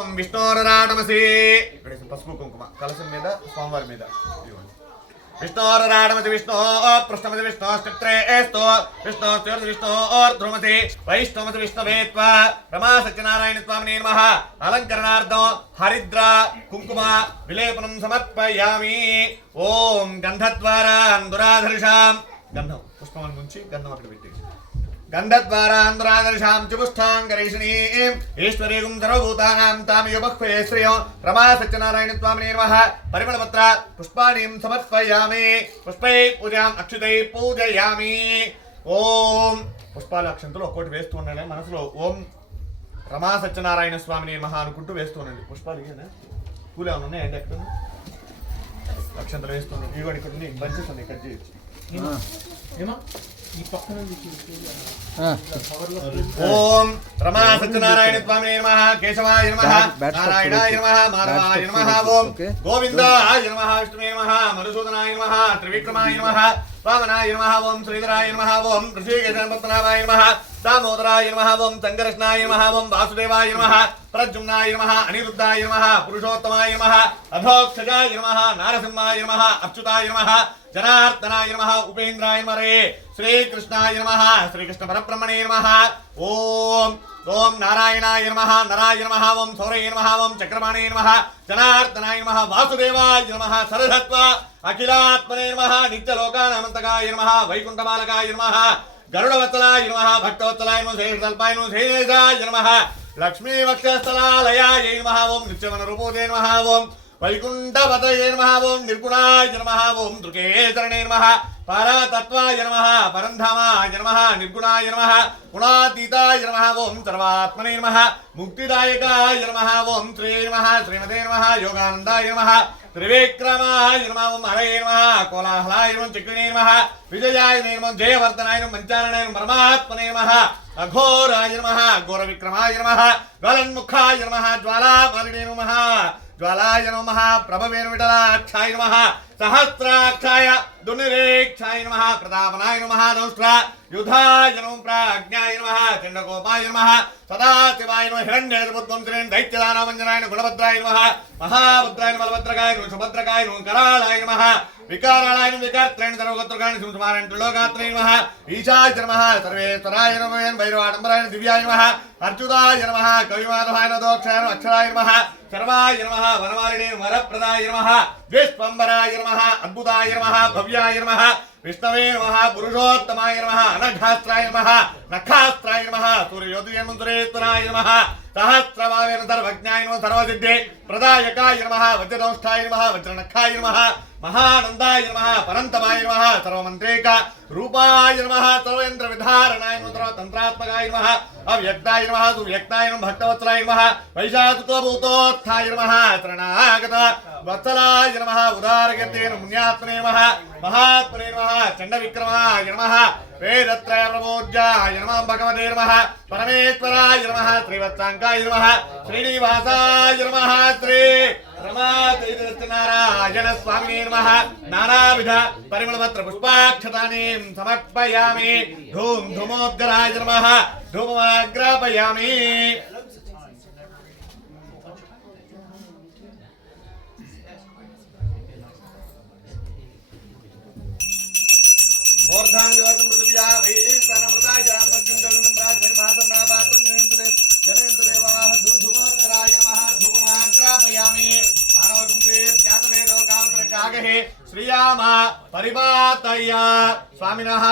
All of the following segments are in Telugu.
ఓం విష్ణోరరాటమసి ఇక్కడ పసుపు కుంకుమ కలశం మీద స్వామివారి మీద విష్ణోరరాటమసి విష్ణో పృష్ఠమసి విష్ణోష్టేస్తో విష్ణోస్తి విష్ణోర్ధ్రుమసి వైష్ణవసి విష్ణవేత్వ రమా సత్యనారాయణ స్వామిని నమః అలంకరణార్థం హరిద్ర కుంకుమ విలేపనం సమర్పయామి. ఓం గంధద్వారాంధురాధర్షాం గంధం పుష్పం నుంచి గంధం అక్కడ పెట్టి గంధద్వారాంధురాధర్షాం చుపుష్టాంగరేషిణీం ఈశ్వరీం సర్వభూతానాం తామయోపక్వే శ్రియం రమా సత్యనారాయణ స్వామిని నమః పరిమళపత్ర పుష్పాణిం సమర్పయామి. పుష్పై పూజాం అక్షుతై పూజయామి. ఓం పుష్పాలు అక్షంతలు ఒక్కోటి వేస్తూ ఉండండి. మనసులో ఓం రమా సత్యనారాయణ స్వామిని నమః అనుకుంటూ వేస్తూ ఉండండి. పుష్పాలు ఇవేనా పూలు ఏమైనా ఉన్నాయండి? ఎక్కడ అక్షంతలు వేస్తూ ఉండండి. ఇవి కూడా ఇక్కడ ఉంది, బంచెస్ ఉన్నాయి, కట్ చేయొచ్చు. ఓం రమా సత్యనారాయణ స్వామినే నమః కేశవాయ నమః నారాయణాయ నమః మాధవాయ నమః ఓం గోవిందాయ నమః విష్ణువే నమః మధుసూదనాయ నమః త్రివిక్రమాయ నమః వామనాయ నమః ఓం శ్రీధరాయ నమః ఓం ఋషికేశపద్మనాభాయ నమః దామోదరాయ నమః ఓం సంకర్షణాయ నమః ఓం వాసుదేవాయ నమః ప్రద్యుమ్నాయ నమః అనిరుద్ధాయ నమః పురుషోత్తమాయ నమః అధోక్షజాయ నమః నారసింహాయ నమః అచ్యుతాయ నమః జనార్దనాయ నమః ఉపేంద్రాయ నమః శ్రీకృష్ణాయ నమః శ్రీకృష్ణ పరబ్రహ్మణే నమః. ఓం ఓం నారాయణాయ నమః నరాయ నమః ఓం సౌరయ నమః ఓం చక్రపాణే నమః జనార్దనాయ నమః వాసుదేవాయ నమః సరసత్వ అఖిలాత్మనే నమః నిత్యలోకానామంతకాయ నమః వైకుంఠబాలకాయ నమః గరుడవత్సలాయ నమః భక్తవత్సలాయ నమః శేషతల్పాయ నమః శేషాయ నమః లక్ష్మీ వక్షస్థలాలయాయ నమః ఓం నిత్యవన రూపోదే నమః ఓం వైకుంఠపతయే నమః ఓం నిర్గుణాయ నమః ఓం దృకేతరణే నమః పరతత్వాయ నమః పరంధామాయ నమః నిర్గుణాయ నమః గుణాతీతాయ నమః ఓం సర్వాత్మనే నమః ముక్తిదాయకాయ నమః ఓం శ్రీ నమః శ్రీమతే నమః యోగానందాయ నమః త్రివిక్రమాయ నమః ఓం హరయే నమః కోలాహలాయ నమః చక్రిణే నమః విజయాయ నమః జయవర్ధనాయ నమః మంచారణాయ నమః పరమాత్మనే నమః అఘోరాయ నమః ఘోరవిక్రమాయ నమః జ్వలన్ముఖాయ నమః జ్వాలామాలినే నమః జ్వాలాయ నమః ప్రభవే విఠలాక్షాయ నమః సహస్రాక్షాయ దుర్నిరీక్షాయ నమః ప్రతాపనాయ నమః దౌష్ట్ర యుధాయ నమః ప్రాజ్ఞాయ నమః చండకోపాయ నమః సదాశివాయ నమః హిరణ్యగర్భోద్వంసనే దైత్యదానవంజనాయ గుణభద్రాయ నమః మహాభద్రాయ బలభద్రకాయ నమః సుభద్రకాయ నమః కరాళాయ నమః వికారాయ నమః వికార్త్రేణ సర్వగోత్రకాయ సుమారాయణ త్రిలోకాత్రే నమః ఈశాయ నమః సర్వేశ్వరాయ నమః భైరవాడంబరాయ దివ్యాయ నమః అర్చుతాయ నమః కవిమాధవాయ దోక్షాయ అక్షరాయ నమః సర్వాయ నమః వనమాలినే వరప్రదాయ నమః విశ్వంబరాయ నమః అద్భుతాయ నమః భవ్యాయ నమః విష్ణవే నమః పురుషోత్తమాయ నమః అనఘాస్త్రాయ నమః నఖాస్త్రాయ నమః సూర్యోదయమంతురేశ్వరాయ నమః సహస్రవావేన సర్వజ్ఞాయ నమః సర్వసిద్ధే ప్రదాయకాయ నమః వజ్రదౌష్టాయ నమః వజ్రనఖాయ నమః మహానందాయ నమః పరంతమాయ నమః సర్వమంత్రేక రూపాయ నమః సర్వేంద్ర విధారణాయ నమః సర్వతంత్రాత్మకాయ నమః అవ్యక్తాయ నమః సువ్యక్తాయ నమః భక్తవత్సలాయ నమః వైశాఖభూతోత్థాయ నమః శరణాగత వత్సలాయ నమః ఉదారగతే మున్యాత్మనే నమః మహాత్మనే నమః చండవిక్రమాయ నమః వేదత్రయ ప్రబోధ్యాయ నమః భగవతే నమః పరమేశ్వరాయ నమః శ్రీవత్సాంకాయ నమః శ్రీనివాసాయ నమః శ్రీ రమానారాయణ స్వామినే నమః నానావిధ పరిమళపత్ర పుష్పాక్షతాని సమర్పయామి. ధూమ్ ధూమోద్గరాయ నమః ధూమమాగ్రాపయామి. మూర్ధాంగివర్తం పృథివ్యా వైశ్వనమృతాయ పద్యుండలం రాజవై మాసన్నాపాత్రం జనయంతు దేవాః ధూమోద్గరాయ నమః ధూమమాగ్రాపయామి. మానవగుంసేత్యాతవేదోకాంతరకాగహే శ్రీయామ పరిపాతయ స్వామినః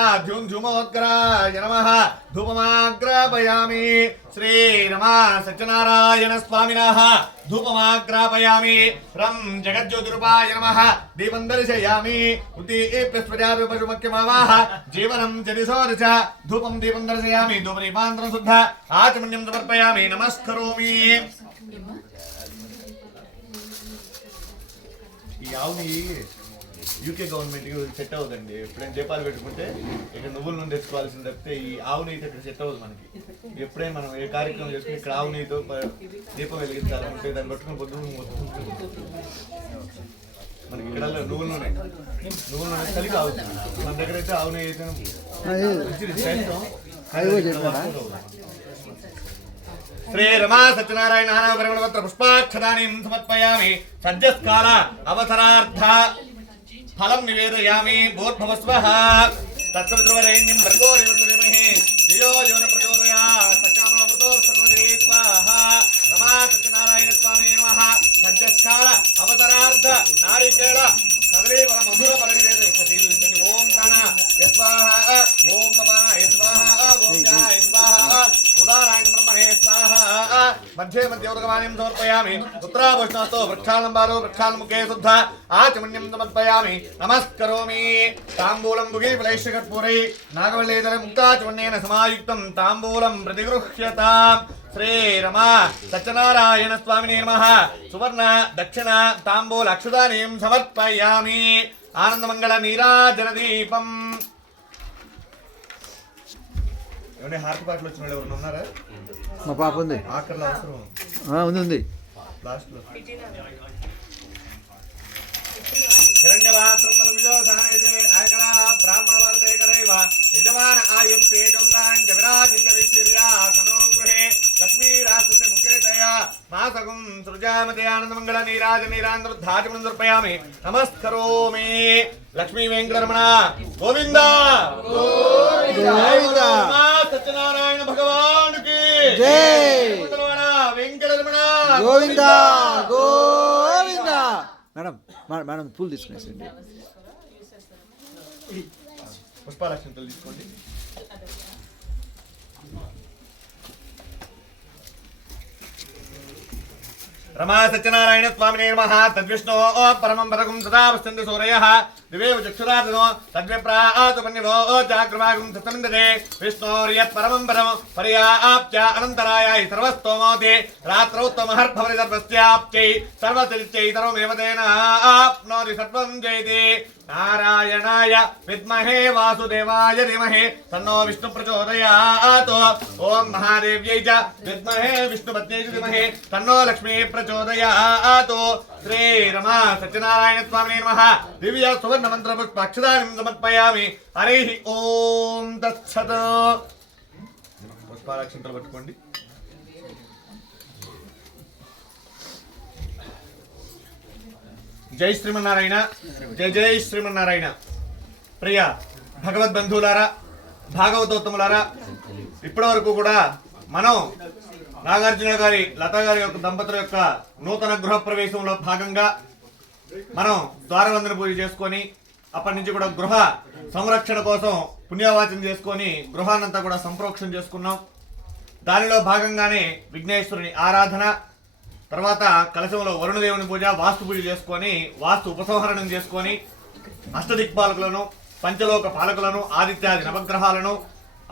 ధూమోద్గరాయ నమః ధూపమాగ్రాపయామి. శ్రీ రమా సత్యనారాయణ స్వామినః ధూపమాగ్రాపయామి. రం జగజ్యోతిరూపాయ నమః దీపం దర్శయామి. ఉదీప్యస్వజారూపశుమఖ్యమావాహ జీవనం చరిసోరచ ధూపం దీపం దర్శయామి. ధూపదీపాంతరం శుద్ధ ఆచమన్యం సమర్పయామి. నమస్కరోమి. ఈ ఆవుని యూకే గవర్నమెంట్ సెట్ అవుతుందండి. ఎప్పుడైనా దీపాలు పెట్టుకుంటే ఇక్కడ నువ్వుల నుండి తెచ్చుకోవాల్సింది తప్పితే ఈ ఆవు నెయ్యి ఇక్కడ సెట్ అవ్వదు మనకి. ఎప్పుడైనా మనం ఏ కార్యక్రమం చేసుకుని ఇక్కడ ఆవు నెయ్యితో దీపం వెలిగించాలంటే దాన్ని పట్టుకుని పొద్దున్న మనకి ఇక్కడ నువ్వుల నూనె కలిగి అవుతుంది. మన దగ్గర అయితే ఆవు నెయ్యి అయితే శ్రీ రమా సత్యనారాయణ పరిమళపత్ర పుష్పాక్షదానీం సమర్పయామి. సద్యస్కాల అవసరార్థ ఫలం నివేదయామి. భూర్భవస్వః తత్సవితుర్వరేణ్యం భర్గో దేవసురేమహే ధియో యో న ప్రచోదయాత్. సకామమృతో సర్వదే స్వాహా. రమా సత్యనారాయణ స్వామినే నమః. సద్యస్కాల అవసరార్థ నారికేళ కదలీవర మధుర పరివేద సతీలించండి. ఓం ప్రాణ యస్వాహ, ఓం పవాయ స్వాహ, ఓం ధ్యాయ స్వాహ, ఉదారాయణ బ్రహ్మణే స్వాహ. మధ్యే మధ్యోదకమాన్యం సమర్పయామి. పుత్రాభూషణతో వృక్షాలంబాలు వృక్షాల్ముఖే శుద్ధ ఆచమన్యం సమర్పయామి. నమస్కరోమి. తాంబూలం ముఖే విలైష్యకర్పూరై నాగవల్లేదర ముక్తాచమన్యేన సమాయుక్తం తాంబూలం ప్రతిగృహ్యతాం. శ్రీ రమా సత్యనారాయణ స్వామినే నమః. సువర్ణ దక్షిణ తాంబూల అక్షదానీయం సమర్పయామి. ఆనందమంగళ నీరాజన దీపం. ఏమంటే హార్ట్ పాటలు వచ్చిన వాళ్ళు ఎవరు ఉన్నారా? మా పాప ఉంది. ఆఖరిలో అవసరం ఉంది లాస్ట్లో. హిరణ్యవాత్రం మనవిజోసానయతే ఆయకరా బ్రాహ్మణ వర్తే కరైవ యజమాన ఆయుస్తేజం రాంచ విరాజించ విశ్వర్యాసనో గృహే లక్ష్మీరాస్తస్య ముఖేతయా మాసకం సృజామతే. ఆనందమంగళ నీరాజ నీరాంధ్రుద్ధాచమనం సమర్పయామి. నమస్కరోమి. లక్ష్మీ వెంకటరమణ గోవింద గోవింద. సత్యనారాయణ భగవానుకి జై. వెంకటరమణ గోవింద గోవింద. మేడం మేడం పూలు తీసుకునేసండి. పుష్పాలక్షంతలు తీసుకోండి. రమా సత్యనారాయణ స్వామినే నమః. తద్విష్ణో పరమం పదకం సదా వసంతి సూరయః దివేవ చక్షురాదనో తద్విప్రాతు పన్నివో చాక్రమాగం సతమిందతే. విష్ణోర్యత్ పరమం పదం పర్యాప్త్య అనంతరాయాయ సర్వస్తోమోతి. రాత్రౌ త్వమహర్భవతి సర్వస్యాప్త్యై సర్వసిద్ధ్యై సర్వమేవ తేన ఆప్నోతి సర్వం జయతి. నారాయణాయ విద్మహే వాసుదేవాయ ధీమహి తన్నో విష్ణు ప్రచోదయాత్. ఓం మహాదేవ్యై చ విద్మహే విష్ణుపత్న్యై చ ధీమహి తన్నో లక్ష్మీ ప్రచోదయాత్. శ్రీ రమా సత్యనారాయణ స్వామినే నమః. దివ్య సువర్ణ మంత్ర పుష్పాక్షదానీం సమర్పయామి. హరి ఓం తత్సత్. పుష్పాలక్షంతలు పట్టుకోండి. జై శ్రీమన్నారాయణ. జై జై శ్రీమన్నారాయణ. ప్రియ భగవద్బంధువులారా, భాగవతోత్తములారా, ఇప్పటి వరకు కూడా మనం నాగార్జున గారి లతా గారి యొక్క దంపతుల యొక్క నూతన గృహ ప్రవేశంలో భాగంగా మనం ద్వారవందన పూజ చేసుకొని అప్పటి నుంచి కూడా గృహ సంరక్షణ కోసం పుణ్యవాచన చేసుకొని గృహాన్నంతా కూడా సంప్రోక్షణ చేసుకున్నాం. దానిలో భాగంగానే విఘ్నేశ్వరుని ఆరాధన, తర్వాత కలశంలో వరుణదేవుని పూజ, వాస్తు పూజ చేసుకొని వాస్తు ఉపసంహరణం చేసుకొని అష్టదిక్పాలకులను, పంచలోక పాలకులను, ఆదిత్యాది నవగ్రహాలను,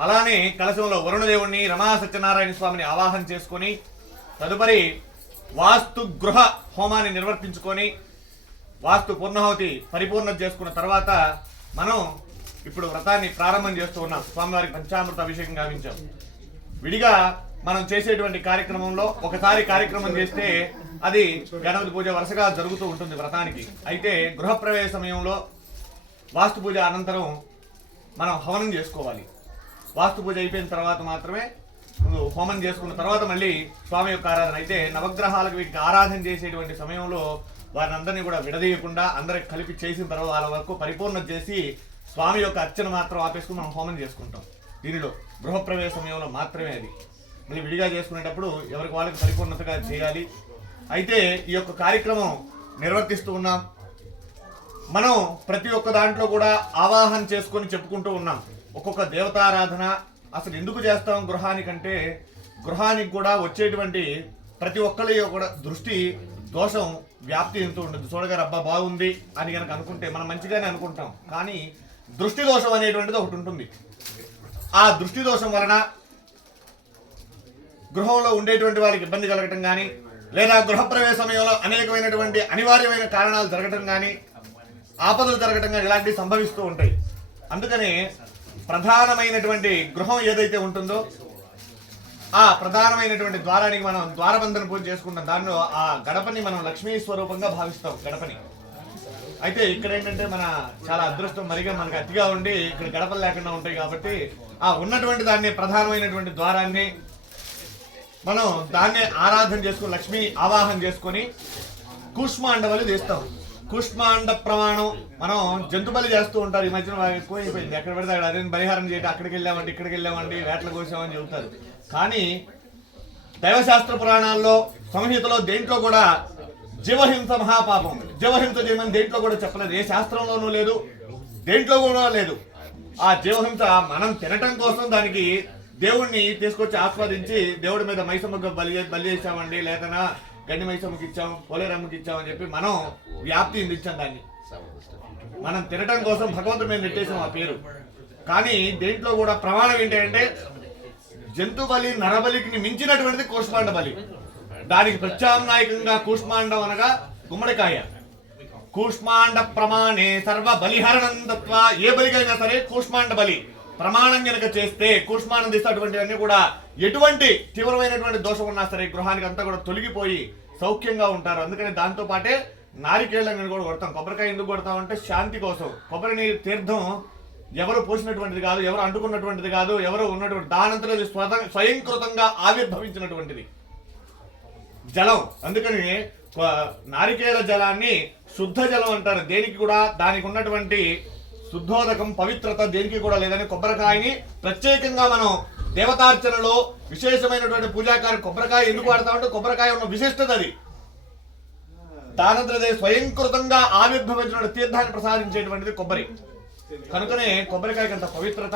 అలానే కలశంలో వరుణదేవుణ్ణి, రమా సత్యనారాయణ స్వామిని ఆవాహన చేసుకొని తదుపరి వాస్తు గృహ హోమాన్ని నిర్వర్తించుకొని వాస్తు పూర్ణాహుతి పరిపూర్ణత చేసుకున్న తర్వాత మనం ఇప్పుడు వ్రతాన్ని ప్రారంభం చేస్తూ ఉన్నాం. స్వామివారికి పంచామృత అభిషేకం గావించాం. విడిగా మనం చేసేటువంటి కార్యక్రమంలో ఒకసారి కార్యక్రమం చేస్తే అది గణపతి పూజ వరుసగా జరుగుతూ ఉంటుంది వ్రతానికి. అయితే గృహప్రవేశ సమయంలో వాస్తు పూజ అనంతరం మనం హవనం చేసుకోవాలి. వాస్తు పూజ అయిపోయిన తర్వాత మాత్రమే హోమం చేసుకున్న తర్వాత మళ్ళీ స్వామి యొక్క ఆరాధన. అయితే నవగ్రహాలకు వీటికి ఆరాధన చేసేటువంటి సమయంలో వారిని అందరినీ కూడా విడదీయకుండా అందరికి కలిపి చేసిన తర్వాత వాళ్ళ వరకు పరిపూర్ణత చేసి స్వామి యొక్క అర్చన మాత్రం ఆపేసుకుని మనం హోమం చేసుకుంటాం. దీనిలో గృహప్రవేశ సమయంలో మాత్రమే అది. మళ్ళీ విడిగా చేసుకునేటప్పుడు ఎవరికి వాళ్ళకి పరిపూర్ణతగా చేయాలి. అయితే ఈ యొక్క కార్యక్రమం నిర్వర్తిస్తూ ఉన్నాం. మనం ప్రతి ఒక్క దాంట్లో కూడా ఆవాహన చేసుకొని చెప్పుకుంటూ ఉన్నాం. ఒక్కొక్క దేవతారాధన అసలు ఎందుకు చేస్తాం గృహానికంటే, గృహానికి కూడా వచ్చేటువంటి ప్రతి ఒక్కరి కూడా దృష్టి దోషం వ్యాప్తి ఎంతో ఉండదు. చూడగారు అబ్బా బాగుంది అని కనుక అనుకుంటే మనం మంచిగానే అనుకుంటాం, కానీ దృష్టి దోషం అనేటువంటిది ఒకటి ఉంటుంది. ఆ దృష్టి దోషం వలన గృహంలో ఉండేటువంటి వారికి ఇబ్బంది కలగటం కానీ, లేదా గృహప్రవేశ సమయంలో అనేకమైనటువంటి అనివార్యమైన కారణాలు జరగటం కానీ, ఆపదలు జరగటం కానీ ఇలాంటివి సంభవిస్తూ ఉంటాయి. అందుకని ప్రధానమైనటువంటి గృహం ఏదైతే ఉంటుందో ఆ ప్రధానమైనటువంటి ద్వారానికి మనం ద్వారబంధన పూజ చేసుకుంటాం. దానిలో ఆ గడపని మనం లక్ష్మీ స్వరూపంగా భావిస్తాం గడపని. అయితే ఇక్కడ ఏంటంటే మన చాలా అదృష్టం, మరిగా మనకు అతిగా ఉండి ఇక్కడ గడపలు లేకుండా ఉంటాయి కాబట్టి ఆ ఉన్నటువంటి దాన్ని ప్రధానమైనటువంటి ద్వారాన్ని మనం దాన్నే ఆరాధన చేసుకుని లక్ష్మీ ఆవాహన చేసుకొని కూష్మాండ బలి చేస్తాం. కూష్మాండ ప్రమాణం మనం జంతు బలి చేస్తూ ఉంటారు. ఈ మధ్యన ఎక్కువైపోయింది. ఎక్కడ పెడితే అక్కడ అదే పరిహారం చేయటం, అక్కడికి వెళ్ళామండి ఇక్కడికి వెళ్ళామండి వేటలు కోసామని చెబుతారు. కానీ దైవశాస్త్ర పురాణాల్లో సంహితలో దేంట్లో కూడా జీవహింస మహాపాపం, జీవహింస చేయమని దేంట్లో కూడా చెప్పలేదు. ఏ శాస్త్రంలోనూ లేదు, దేంట్లో కూడా లేదు. ఆ జీవహింస మనం తినటం కోసం దానికి దేవుణ్ణి తీసుకొచ్చి ఆస్వాదించి దేవుడి మీద మైసమ్మకు బలి చేసామండి, లేకనా గండి మైసమ్మకి ఇచ్చాం, పోలేరమ్మకి ఇచ్చామని చెప్పి మనం వ్యాప్తి ఇచ్చాం. దాన్ని మనం తినటం కోసం భగవంతుడి మీద నెట్టేసాం ఆ పేరు. కానీ దేంట్లో కూడా ప్రమాణం ఏంటంటే జంతు బలి నరబలికి మించినటువంటిది కూష్మాండ బలి. దానికి ప్రత్యామ్నాయకంగా కూష్మాండం అనగా గుమ్మడికాయ. కూష్మాండ ప్రమాణే సర్వ బలిహరణం దత్వా, ఏ బలికైనా సరే కూష్మాండ బలి ప్రమాణం కనుక చేస్తే కూష్మాండం తీసేటువంటివన్నీ కూడా ఎటువంటి తీవ్రమైనటువంటి దోషం ఉన్నా సరే గృహానికి అంతా కూడా తొలగిపోయి సౌఖ్యంగా ఉంటారు. అందుకని దాంతో పాటే నారికేళ్ళని కూడా కొడతాం. కొబ్బరికాయ ఎందుకు కొడతామంటే శాంతి కోసం. కొబ్బరి నీరు తీర్థం ఎవరు పోసినటువంటిది కాదు, ఎవరు అంటుకున్నటువంటిది కాదు, ఎవరు ఉన్నటువంటి దానంతలో స్వయంకృతంగా ఆవిర్భవించినటువంటిది జలం. అందుకని నారికేళ జలాన్ని శుద్ధ జలం అంటారు. దేనికి కూడా దానికి ఉన్నటువంటి శుద్ధోదకం పవిత్రత దేనికి కూడా లేదని కొబ్బరికాయని ప్రత్యేకంగా మనం దేవతార్చనలో విశేషమైనటువంటి పూజాకారం కొబ్బరికాయ ఎందుకు వాడతామంటే కొబ్బరికాయ ఉన్న విశిష్టత అది. దానంతరదే స్వయంకృతంగా ఆవిర్భవించిన తీర్థాన్ని ప్రసాదించేటువంటిది కొబ్బరి. కనుకనే కొబ్బరికాయకి అంత పవిత్రత.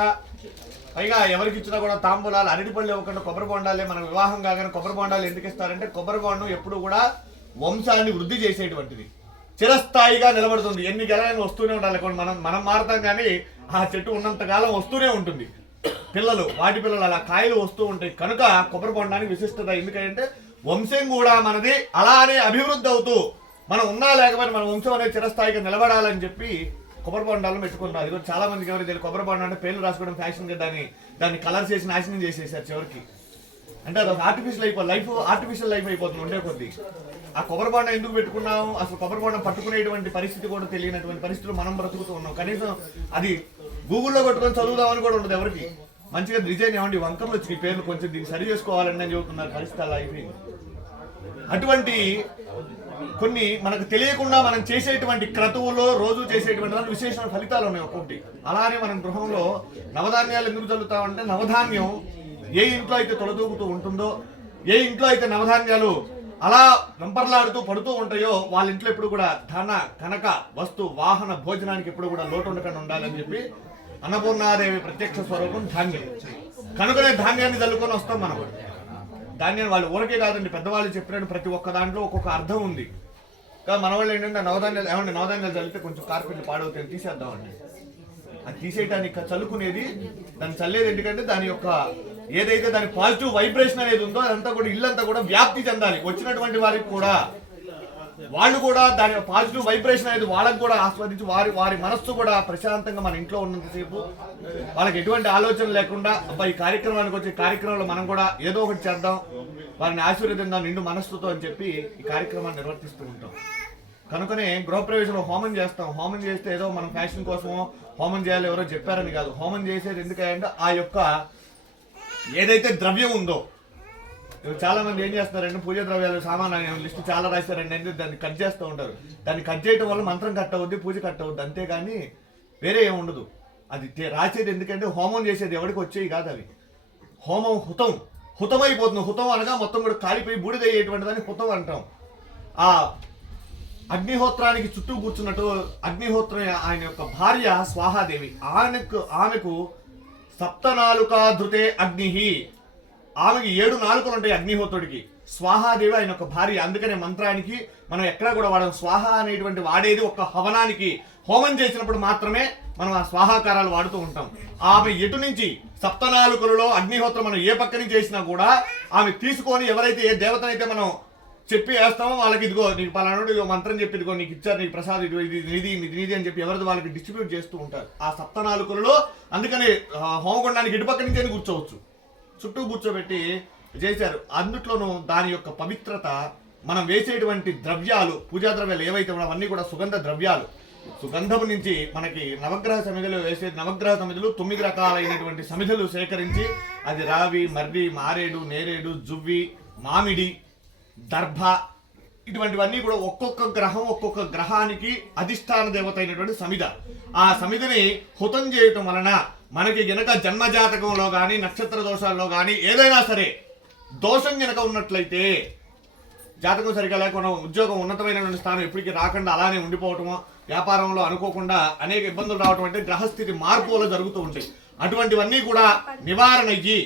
పైగా ఎవరికి ఇచ్చినా కూడా తాంబూలాలు అరటిపళ్ళు ఇవ్వకుండా కొబ్బరి బొండాలే. మన వివాహం కాగానే కొబ్బరి బొండాలు ఎందుకు ఇస్తారంటే కొబ్బరి బొండం ఎప్పుడు కూడా వంశాన్ని వృద్ధి చేసేటువంటిది, చిరస్థాయిగా నిలబడుతుంది. ఎన్ని గెలైనా వస్తూనే ఉండాలి. మనం మారుతాం కానీ ఆ చెట్టు ఉన్నంత కాలం వస్తూనే ఉంటుంది. పిల్లలు వాటి పిల్లలు అలా కాయలు వస్తూ ఉంటాయి. కనుక కొబ్బరి బొండానికి విశిష్టత. ఎందుకంటే వంశం కూడా మనది అలానే అభివృద్ధి అవుతూ మనం ఉన్నా లేకపోతే మన వంశం అనేది చిరస్థాయిగా నిలబడాలని చెప్పి కొబ్బరి బొండాలను పెట్టుకున్నారు. అది కూడా చాలా మందికి ఎవరు తెలియదు. కొబ్బరి బొండ అంటే పేర్లు రాసుకోవడం ఫ్యాషన్ గా దాన్ని కలర్ చేసి నాశనం చేసేసారు చివరికి. అంటే అది ఆర్టిఫిషియల్ లైఫ్ అయిపోతుంది ఉండే కొద్దీ. ఆ కొబ్బరి బొండ ఎందుకు పెట్టుకున్నాము, అసలు కొబ్బరి బొండ పట్టుకునేటువంటి పరిస్థితి కూడా తెలియనటువంటి పరిస్థితులు మనం బ్రతుకుతూ ఉన్నాం. కనీసం అది గూగుల్లో కొట్టుకొని చదువుదామని కూడా ఉండదు ఎవరికి. మంచిగా డిజైన్ ఏమండి వంకర్లు వచ్చి పేర్లు కొంచెం దీన్ని సరి చేసుకోవాలని అని చెబుతున్నారు. పరిస్థితి అలా అయిపోయింది. అటువంటి కొన్ని మనకు తెలియకుండా మనం చేసేటువంటి క్రతువులో రోజు చేసేటువంటి దాని విశేషమైన ఫలితాలు ఉన్నాయి ఒక్కొక్కటి. అలానే మనం గృహంలో నవధాన్యాలు ఎందుకు చల్లుతామంటే నవధాన్యం ఏ ఇంట్లో అయితే తొలదూకుతూ ఉంటుందో, ఏ ఇంట్లో అయితే నవధాన్యాలు అలా వెంపర్లాడుతూ పడుతూ ఉంటాయో వాళ్ళ ఇంట్లో ఎప్పుడు కూడా ధన కనక వస్తు వాహన భోజనానికి ఎప్పుడు కూడా లోటు ఉండకుండా ఉండాలని చెప్పి అన్నపూర్ణాదేవి ప్రత్యక్ష స్వరూపం ధాన్యం. కనుకనే ధాన్యాన్ని చల్లుకొని వస్తాం మనం. ధాన్యాన్ని వాళ్ళు ఊరకే కాదండి, పెద్దవాళ్ళు చెప్పినట్టు ప్రతి ఒక్క దాంట్లో ఒక్కొక్క అర్థం ఉంది. కానీ మన వాళ్ళు ఏంటంటే నవధాన్యాలు చల్లితే కొంచెం కార్పెట్లు పాడవుతాయి తీసేద్దామండి. అది తీసేయడానికి చల్లుకునేది దాన్ని చల్లేది ఎందుకంటే దాని యొక్క ఏదైతే దాని పాజిటివ్ వైబ్రేషన్ అనేది ఉందో అదంతా కూడా ఇల్లంతా కూడా వ్యాప్తి చెందాలి. వచ్చినటువంటి వారికి కూడా వాళ్ళు కూడా దాని పాజిటివ్ వైబ్రేషన్ అనేది వాళ్ళకి కూడా ఆస్వాదించి వారి మనస్సు కూడా ప్రశాంతంగా మన ఇంట్లో ఉన్నంతసేపు వాళ్ళకి ఎటువంటి ఆలోచన లేకుండా అబ్బా ఈ కార్యక్రమానికి వచ్చే కార్యక్రమంలో మనం కూడా ఏదో ఒకటి చేద్దాం, వారిని ఆశీర్వదిద్దాం నిండు మనస్సుతో అని చెప్పి ఈ కార్యక్రమాన్ని నిర్వర్తిస్తూ ఉంటాం. కనుకనే గృహప్రవేశంలో హోమం చేస్తాం. హోమం చేస్తే ఏదో మనం ఫ్యాషన్ కోసమో హోమం చేయాలి ఎవరో చెప్పారని కాదు. హోమం చేసేది ఎందుకంటే ఆ యొక్క ఏదైతే ద్రవ్యం ఉందో, చాలా మంది ఏం చేస్తారంటే పూజ ద్రవ్యాలు సామాన్య లిస్టు చాలా రాశారండి అంటే దాన్ని కట్ చేస్తూ ఉంటారు. దాన్ని కట్ చేయడం వల్ల మంత్రం కట్ అవుద్ది, పూజ కట్ అవుద్ది, అంతేగాని వేరే ఏమి ఉండదు. అది రాసేది ఎందుకంటే హోమం చేసేది ఎవరికి వచ్చేవి కాదు. అవి హోమం హుతమైపోతుంది. హుతం అనగా మొత్తం కూడా కాలిపోయి బూడిదయ్యేటువంటి దాన్ని హుతం అంటాం. ఆ అగ్నిహోత్రానికి చుట్టూ కూర్చున్నట్టు అగ్నిహోత్రం ఆయన యొక్క భార్య స్వాహాదేవి. ఆమెకు సప్తనాలుకా ధృతే అగ్నిహి, ఆమెకి 7 నాలుకలు ఉంటాయి అగ్నిహోత్రుడికి. స్వాహాదేవి ఆయన యొక్క భార్య. అందుకనే మంత్రానికి మనం ఎక్కడా కూడా వాడడం. స్వాహ అనేటువంటి వాడేది ఒక హవనానికి హోమం చేసినప్పుడు మాత్రమే మనం ఆ స్వాహాకారాలు వాడుతూ ఉంటాం. ఆమె ఎటు నుంచి సప్తనాలుకలలో అగ్నిహోత్రం మనం ఏ పక్క నుంచి చేసినా కూడా ఆమె తీసుకొని ఎవరైతే ఏ దేవతనైతే మనం చెప్పి వేస్తామో వాళ్ళకి ఇదిగో నీకు పలానాడు ఇదిగో మంత్రం చెప్పి ఇదిగో నీకు ఇచ్చారు, నీకు ప్రసాద్ ఇదిగో ఇది నిధి అని చెప్పి ఎవరిది వాళ్ళకి డిస్ట్రిబ్యూట్ చేస్తూ ఉంటారు ఆ సప్తనాలుకలలో. అందుకని హోమగుండానికి ఇటుపక్క నుంచి కూర్చోవచ్చు, చుట్టూ కూర్చోబెట్టి చేశారు. అందుట్లోనూ దాని యొక్క పవిత్రత, మనం వేసేటువంటి ద్రవ్యాలు పూజా ద్రవ్యాలు ఏవైతే అవన్నీ కూడా సుగంధ ద్రవ్యాలు. సుగంధము నుంచి మనకి నవగ్రహ సమిధులు వేసే నవగ్రహ సమిధులు 9 రకాలైనటువంటి సమిధులు సేకరించి అది రావి, మర్రి, మారేడు, నేరేడు, జువ్వి, మామిడి, దర్భ ఇటువంటివన్నీ కూడా ఒక్కొక్క గ్రహం ఒక్కొక్క గ్రహానికి అధిష్టాన దేవత అయినటువంటి సమిధ. ఆ సమిధిని హుతం చేయటం వలన మనకి గనక జన్మజాతకంలో కానీ నక్షత్ర దోషాల్లో కానీ ఏదైనా సరే దోషం గనక ఉన్నట్లయితే, జాతకం సరిగా లేకుండా ఉద్యోగం ఉన్నతమైనటువంటి స్థానం ఎప్పటికీ రాకుండా అలానే ఉండిపోవటము, వ్యాపారంలో అనుకోకుండా అనేక ఇబ్బందులు రావటం అంటే గ్రహస్థితి మార్పులు జరుగుతూ ఉంటాయి. అటువంటివన్నీ కూడా నివారణ అయ్యి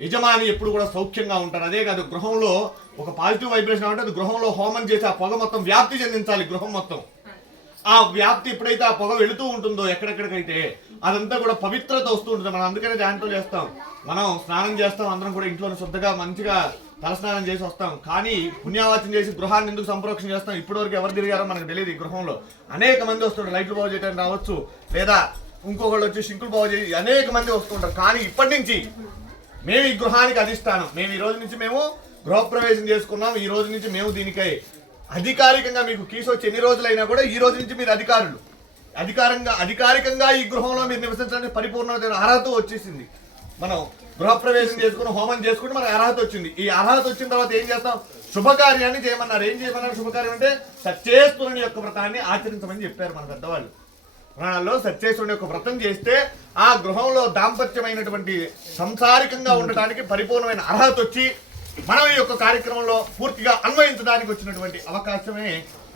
యజమాని ఎప్పుడు కూడా సౌఖ్యంగా ఉంటారు. అదే కాదు, గృహంలో ఒక పాజిటివ్ వైబ్రేషన్ అంటే అది గృహంలో హోమం చేసి ఆ పొగ మొత్తం వ్యాప్తి చెందించాలి. గృహం మొత్తం ఆ వ్యాప్తి ఎప్పుడైతే ఆ పొగ వెళుతూ ఉంటుందో ఎక్కడెక్కడికైతే అదంతా కూడా పవిత్రత వస్తూ ఉంటుంది. మనం అందుకనే దాంట్లో చేస్తాం, మనం స్నానం చేస్తాం, అందరం కూడా ఇంట్లో శుద్ధంగా మంచిగా తలస్నానం చేసి వస్తాం. కానీ పుణ్యావాచం చేసి గృహాన్ని ఎందుకు సంప్రోక్షణ చేస్తాం? ఇప్పటివరకు ఎవరు తిరిగారో మనకు తెలియదు. ఈ గృహంలో అనేక మంది వస్తుంటారు, లైట్లు బాగు చేయడానికి రావచ్చు, లేదా ఇంకొకళ్ళు వచ్చి షింకులు బాగు చేసి అనేక మంది వస్తుంటారు. కానీ ఇప్పటి నుంచి మేము ఈ గృహానికి అధిష్టానం, మేము ఈ రోజు నుంచి మేము గృహప్రవేశం చేసుకున్నాం, ఈ రోజు నుంచి మేము దీనికై అధికారికంగా మీకు కీసు వచ్చి ఎన్ని రోజులైనా కూడా ఈ రోజు నుంచి మీరు అధికారులు, అధికారికంగా ఈ గృహంలో మీరు నివసించడానికి పరిపూర్ణమైన అర్హత వచ్చేసింది. మనం గృహప్రవేశం చేసుకుని హోమం చేసుకుంటే మనకు అర్హత వచ్చింది. ఈ అర్హత వచ్చిన తర్వాత ఏం చేస్తాం? శుభకార్యాన్ని చేయమన్నారు. ఏం చేయమన్నారు? శుభకార్యం అంటే సత్యేశ్వరుని యొక్క వ్రతాన్ని ఆచరించమని చెప్పారు మన పెద్దవాళ్ళు. పురాణాల్లో సత్యేశ్వరుని యొక్క వ్రతం చేస్తే ఆ గృహంలో దాంపత్యమైనటువంటి సంసారికంగా ఉండటానికి పరిపూర్ణమైన అర్హత వచ్చి మనం ఈ యొక్క కార్యక్రమంలో పూర్తిగా అన్వయించడానికి వచ్చినటువంటి అవకాశమే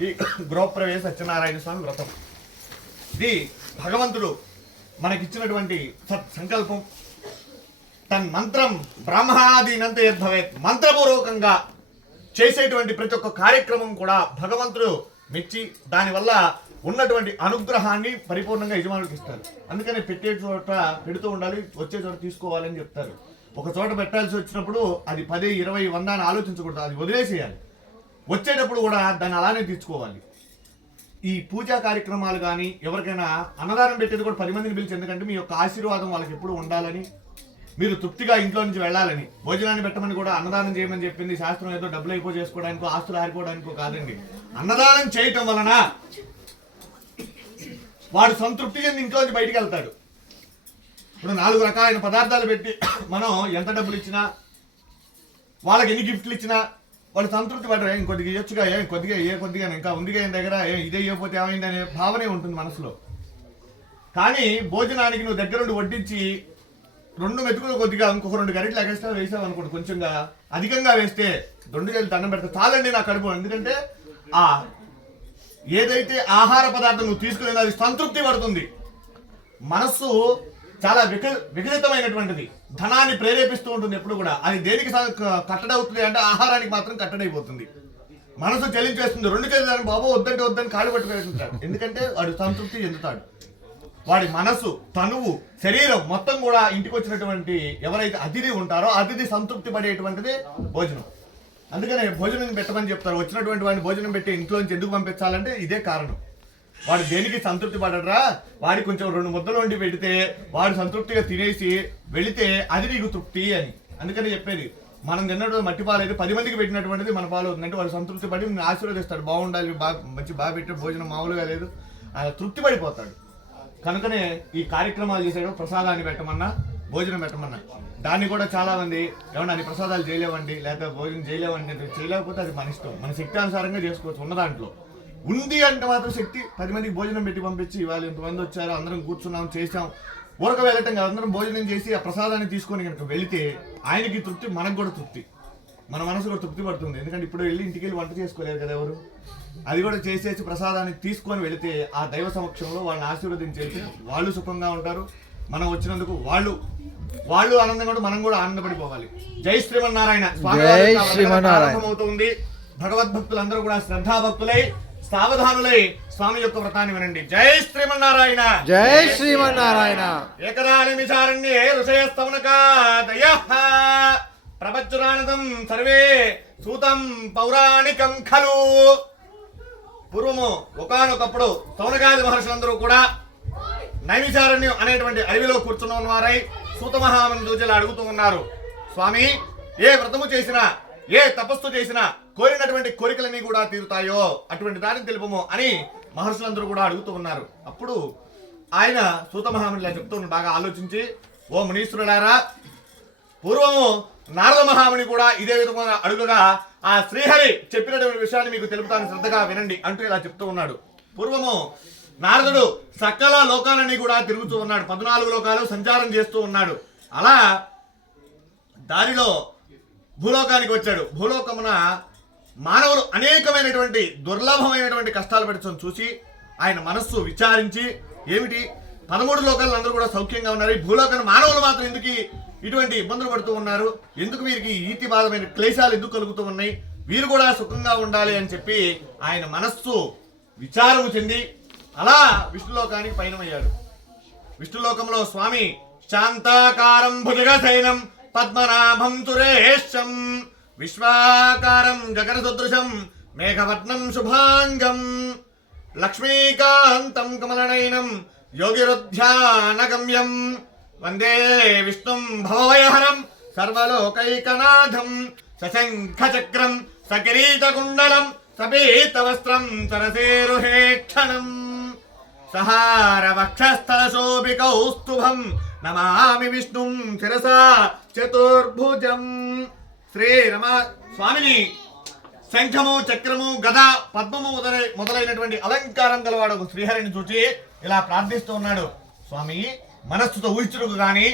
ఈ గృహప్రవేశ సత్యనారాయణ స్వామి వ్రతం. ఇది భగవంతుడు మనకిచ్చినటువంటి సంకల్పం. తన్ మంత్రం బ్రహ్మాదీనంత యద్భవేత్, మంత్రపూర్వకంగా చేసేటువంటి ప్రతి ఒక్క కార్యక్రమం కూడా భగవంతుడు మెచ్చి దానివల్ల ఉన్నటువంటి అనుగ్రహాన్ని పరిపూర్ణంగా యజమానులకు ఇస్తారు. అందుకని పెట్టే చోట పెడుతూ ఉండాలి, వచ్చే చోట తీసుకోవాలని చెప్తారు. ఒక చోట పెట్టాల్సి వచ్చినప్పుడు అది 10, 20, 100 అని ఆలోచించకూడదు, అది వదిలేసేయాలి. వచ్చేటప్పుడు కూడా దాన్ని అలానే తీర్చుకోవాలి. ఈ పూజా కార్యక్రమాలు కానీ ఎవరికైనా అన్నదానం పెట్టేది కూడా 10 మందిని పిలిచి, ఎందుకంటే మీ యొక్క ఆశీర్వాదం వాళ్ళకి ఎప్పుడు ఉండాలని, మీరు తృప్తిగా ఇంట్లో నుంచి వెళ్ళాలని. భోజనాన్ని పెట్టమని కూడా అన్నదానం చేయమని చెప్పింది శాస్త్రం. ఏదో డబ్బులు అయిపో చేసుకోవడానికో ఆస్తులు ఆరిపోవడానికో కాదండి. అన్నదానం చేయటం వలన వాడు సంతృప్తి చెంది ఇంట్లోంచి బయటికి వెళ్తాడు. ఇప్పుడు 4 రకాలైన పదార్థాలు పెట్టి మనం ఎంత డబ్బులు ఇచ్చినా, వాళ్ళకి ఎన్ని గిఫ్ట్లు ఇచ్చినా వాళ్ళు సంతృప్తి పడరు. ఇంకొద్దిగా ఇవ్వచ్చుగా, కొద్దిగా ఇంకా ఉందిగా ఆయన దగ్గర, ఇదే ఇవ్వకపోతే ఏమైంది అనే భావనే ఉంటుంది మనసులో. కానీ భోజనానికి నువ్వు దగ్గరుండి వడ్డించి 2 మెతుకులు కొద్దిగా ఇంకొక 2 గరిటలు ఎగస్ట్రా వేసావు అనుకోండి, కొంచెంగా అధికంగా వేస్తే 2 గంటలు దండం పెడతా చాలండి నా కడుపు. ఎందుకంటే ఆ ఏదైతే ఆహార పదార్థం నువ్వు తీసుకునేది అది సంతృప్తి పడుతుంది. మనస్సు చాలా వికలితమైనటువంటిది, ధనాన్ని ప్రేరేపిస్తూ ఉంటుంది ఎప్పుడు కూడా. అది దేనికి కట్టడవుతుంది అంటే ఆహారానికి మాత్రం కట్టడైపోతుంది. మనసు చెల్లించేస్తుంది. 2 చేతులు బాబు వద్దని కాళ్ళు పట్టుకుంటాడు. ఎందుకంటే వాడు సంతృప్తి చెందుతాడు. వాడి మనసు, తనువు, శరీరం మొత్తం కూడా ఇంటికి వచ్చినటువంటి ఎవరైతే అతిథి ఉంటారో అతిథి సంతృప్తి పడేటువంటిది భోజనం. అందుకనే భోజనం పెట్టమని చెప్తారు. వచ్చినటువంటి వాడిని భోజనం పెట్టి ఇంట్లోంచి ఎందుకు పంపించాలంటే ఇదే కారణం. వాడు దేనికి సంతృప్తి పడరా, వాడి కొంచెం 2 ముద్దలు వండి పెడితే వాడు సంతృప్తిగా తినేసి వెళితే అది నీకు తృప్తి అని. అందుకని చెప్పేది, మనం తిన్నటువంటి మట్టి పాలు అయితే 10 మందికి పెట్టినటువంటిది మన పాలు అవుతుందంటే వాడు సంతృప్తి పడి ఆశీర్వదిస్తాడు. బాగుండాలి, బాగా పెట్టే భోజనం మామూలుగా లేదు, ఆయన తృప్తి పడిపోతాడు. కనుకనే ఈ కార్యక్రమాలు చేసేటప్పుడు ప్రసాదాన్ని పెట్టమన్నా, భోజనం పెట్టమన్నా. దాన్ని కూడా చాలా మంది ఏమన్నా అన్ని ప్రసాదాలు చేయలేవండి, లేకపోతే భోజనం చేయలేవండి, చేయలేకపోతే అది మన ఇష్టం, మన శక్తి అనుసారంగా చేసుకోవచ్చు. ఉన్న దాంట్లో ఉంది అంటే మాత్రం శక్తి 10 మందికి భోజనం పెట్టి పంపించి ఇవాళ ఇంతమంది వచ్చారు, అందరం కూర్చున్నాం, చేసాం, ఊరక వెళ్ళటం కాదు. అందరం భోజనం చేసి ఆ ప్రసాదాన్ని తీసుకొని కనుక వెళితే ఆయనకి తృప్తి, మనకు కూడా తృప్తి, మన మనసు కూడా తృప్తి పడుతుంది. ఎందుకంటే ఇప్పుడు వెళ్ళి ఇంటికి వెళ్ళి వంట చేసుకోలేరు కదా ఎవరు. అది కూడా చేసేసి ప్రసాదాన్ని తీసుకొని వెళితే ఆ దైవ సమక్షంలో వాళ్ళని ఆశీర్వదించేసి వాళ్ళు సుఖంగా ఉంటారు. మనం వచ్చినందుకు వాళ్ళు ఆనందంగా ఉంటే మనం కూడా ఆనందపడిపోవాలి. జై శ్రీమన్నారాయణ. అవుతుంది. భగవద్భక్తులందరూ కూడా శ్రద్ధాభక్తులై సావధానులై స్వామి యొక్క వ్రతాన్ని వినండి. జై శ్రీమన్నారాయణ. జై శ్రీమన్నారాయణ. ఏకదానిమిచారణ్యే ఋషయస్తవనకాదయః ప్రపంచురానదం సర్వే సూతం పౌరాణికం ఖలు. పూర్వము ఒకానొకప్పుడు సౌనకాది మహర్షులందరూ కూడా నైమిషారణ్యం అనేటువంటి అడవిలో కూర్చున్న వారై సూత మహాముని దూచలు అడుగుతూ ఉన్నారు, స్వామి ఏ వ్రతము చేసినా, ఏ తపస్సు చేసినా కోరినటువంటి కోరికలన్నీ కూడా తీరుతాయో అటువంటి దానిని తెలుపము అని మహర్షులందరూ కూడా అడుగుతూ ఉన్నారు. అప్పుడు ఆయన సూత మహామునిలా చెప్తూ బాగా ఆలోచించి, ఓ మునీశ్వరులారా, పూర్వము నారద మహాముని కూడా ఇదే విధంగా అడుగుగా ఆ శ్రీహరి చెప్పినటువంటి విషయాన్ని మీకు తెలుపుతాను, శ్రద్ధగా వినండి అంటూ ఇలా చెప్తూ ఉన్నాడు. పూర్వము నారదుడు సకల లోకాలన్నీ కూడా తిరుగుతూ ఉన్నాడు, 14 లోకాలు సంచారం చేస్తూ ఉన్నాడు. అలా దారిలో భూలోకానికి వచ్చాడు. భూలోకమున మానవులు అనేకమైనటువంటి దుర్లభమైనటువంటి కష్టాలు పడుతున్న చూసి ఆయన మనస్సు విచారించి, ఏమిటి 13 లోకాలు అందరూ కూడా సౌఖ్యంగా ఉన్నారు, ఈ భూలోకాన్ని మానవులు మాత్రం ఎందుకు ఇటువంటి ఇబ్బందులు పడుతూ ఉన్నారు, ఎందుకు వీరికి ఈతి బాధమైన క్లేశాలు ఎందుకు కలుగుతూ ఉన్నాయి, వీరు కూడా సుఖంగా ఉండాలి అని చెప్పి ఆయన మనస్సు విచారము చెంది అలా విష్ణులోకానికి పయనమయ్యాడు. విష్ణులోకంలో స్వామి శాంతాకారం భుజగశయనం పద్మనాభం సురేశం విశ్వాకారం గగన సదృశం మేఘవర్ణం శుభాంగం లక్ష్మీకాంతం కమలనయనం యోగిరుధ్యానగమ్యం వందే విష్ణుం భవభయహరం సర్వలోకైకనాథం సశంఖచక్రం సకిరీటకుండలం సపీతవస్త్రం సరసేరుహేక్షణం సహార వక్షస్థలశోభికౌస్తుభం నమామి విష్ణుం శిరసా చతుర్భుజం. శ్రీరమ స్వామిని శంఖము, చక్రము, గద, పద్మము మొదలైనటువంటి అలంకారం గలవాడు శ్రీహరిని చూచి ఇలా ప్రార్థిస్తూ ఉన్నాడు. స్వామి, మనస్సుతో ఊహించుటకు గాని,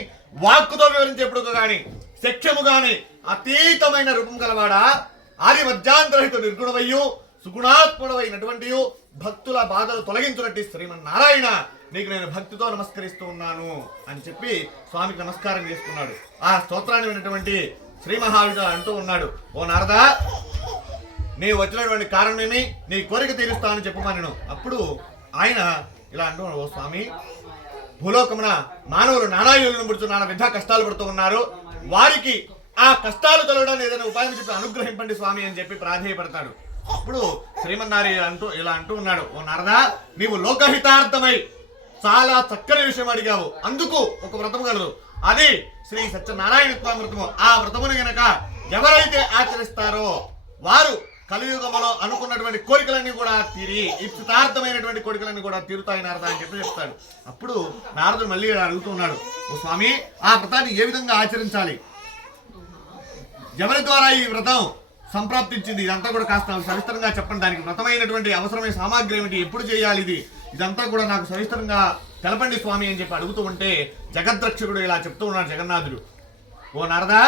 వాక్కుతో వివరించేప్పుడు గాని, శక్ష్యము గాని అతీతమైన రూపం గలవాడా, ఆది మధ్యాంతరహిత నిర్గుణమయ్యు సుగుణాత్ముడమైనటువంటి భక్తుల బాధలు తొలగించునట్టి శ్రీమన్నారాయణ, నీకు నేను భక్తితో నమస్కరిస్తూ ఉన్నాను అని చెప్పి స్వామికి నమస్కారం చేసుకున్నాడు. ఆ స్తోత్రాన్ని విన్నటువంటి శ్రీ మహావిష్ణువు అంటూ ఉన్నాడు, ఓ నారదా, నీ వచ్చినటువంటి కారణమేమి, నీ కోరిక తీరుస్తానని చెప్పమనను. అప్పుడు ఆయన ఇలా అంటూ, ఓ స్వామి, భూలోకమున మానవులు నానాయులను పుడుతూ నానా విధ కష్టాలు పడుతూ ఉన్నారు, వారికి ఆ కష్టాలు తొలగడానికి ఏదైనా ఉపాయం చెప్పి అనుగ్రహింపండి స్వామి అని చెప్పి ప్రాధేయపడతాడు. అప్పుడు శ్రీమన్నారాయణ ఇలా అంటూ ఉన్నాడు, ఓ నారదా, నీవు లోకహితార్థమై చాలా చక్కని విషయం అడిగావు, అందుకు ఒక వ్రతం కలదు, అది శ్రీ సత్యనారాయణ వ్రతము. ఆ వ్రతమును గనక ఎవరైతే ఆచరిస్తారో వారు కలియుగములో అనుకున్నటువంటి కోరికలన్నీ కూడా తీరి ఇష్టార్థమైనటువంటి కోరికలన్నీ కూడా తీరుతాయి నారద అని చెప్పి చెప్తాడు. అప్పుడు నారదుడు మళ్ళీ అడుగుతున్నాడు, ఓ స్వామి, ఆ వ్రతాన్ని ఏ విధంగా ఆచరించాలి, ఎవరి ద్వారా ఈ వ్రతం సంప్రాప్తించింది, ఇదంతా కూడా కాస్త సవిస్తరంగా చెప్పండి, దానికి వ్రతమైనటువంటి అవసరమైన సామాగ్రి ఏమిటి, ఎప్పుడు చేయాలి, ఇదంతా కూడా నాకు సవిస్తరంగా తెలపండి స్వామి అని చెప్పి అడుగుతూ ఉంటే జగద్రక్షకుడు ఇలా చెప్తూ ఉన్నాడు జగన్నాథుడు, ఓ నారదా,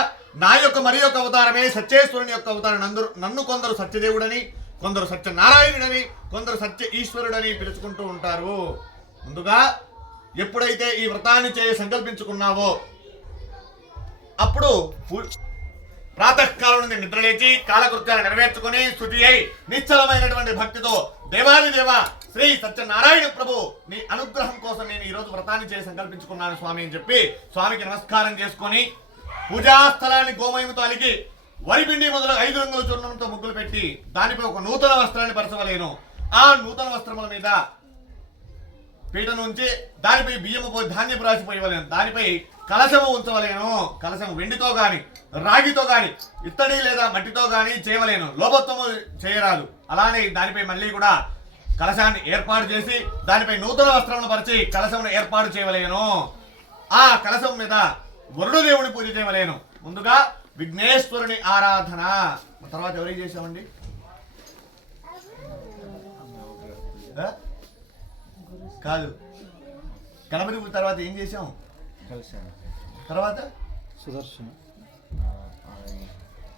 నా యొక్క మరి యొక్క అవతారమే సత్యేశ్వరుని యొక్క అవతారం. నన్ను కొందరు సత్యదేవుడని, కొందరు సత్యనారాయణుడని, కొందరు సత్య ఈశ్వరుడని పిలుచుకుంటూ ఉంటారు. ముందుగా ఎప్పుడైతే ఈ వ్రతాన్ని సంకల్పించుకున్నావో అప్పుడు ప్రాతకాలం నుండి నిద్రలేచి కాలకృత్యాలు నెరవేర్చుకుని శుచి అయి నిశ్చలమైనటువంటి భక్తితో దేవాది దేవ శ్రీ సత్యనారాయణ ప్రభు, నీ అనుగ్రహం కోసం నేను ఈ రోజు వ్రతాన్ని సంకల్పించుకున్నాను స్వామి అని చెప్పి స్వామికి నమస్కారం చేసుకొని పూజాస్థలాన్ని గోమయంతో అలికి వరిపిండి మొదలు 5 రంగుల చూర్ణంతో ముగ్గులు పెట్టి దానిపై ఒక నూతన వస్త్రాన్ని పరచవలేను. ఆ నూతన వస్త్రముల మీద పీట నుంచి దానిపై బియ్యము పోయి ధాన్యపు రాసి పోయవలేను. దానిపై కలశము ఉంచవలేను. కలశము వెండితో గాని రాగితో గాని ఇత్తడి లేదా మట్టితో గాని చేయవలేను. లోభత్వము చేయరాదు. అలానే దానిపై మళ్ళీ కూడా కలశాన్ని ఏర్పాటు చేసి దానిపై నూతన వస్త్రమును పరిచి కలశమును ఏర్పాటు చేయవలేను. ఆ కలశం మీద వరుడు దేవుని పూజ చేయవలేను. ముందుగా విఘ్నేశ్వరుని ఆరాధన. తర్వాత ఎవరికి చేసామండి? కాదు, గణపతి పూజ తర్వాత ఏం చేసాం? తర్వాత సుదర్శన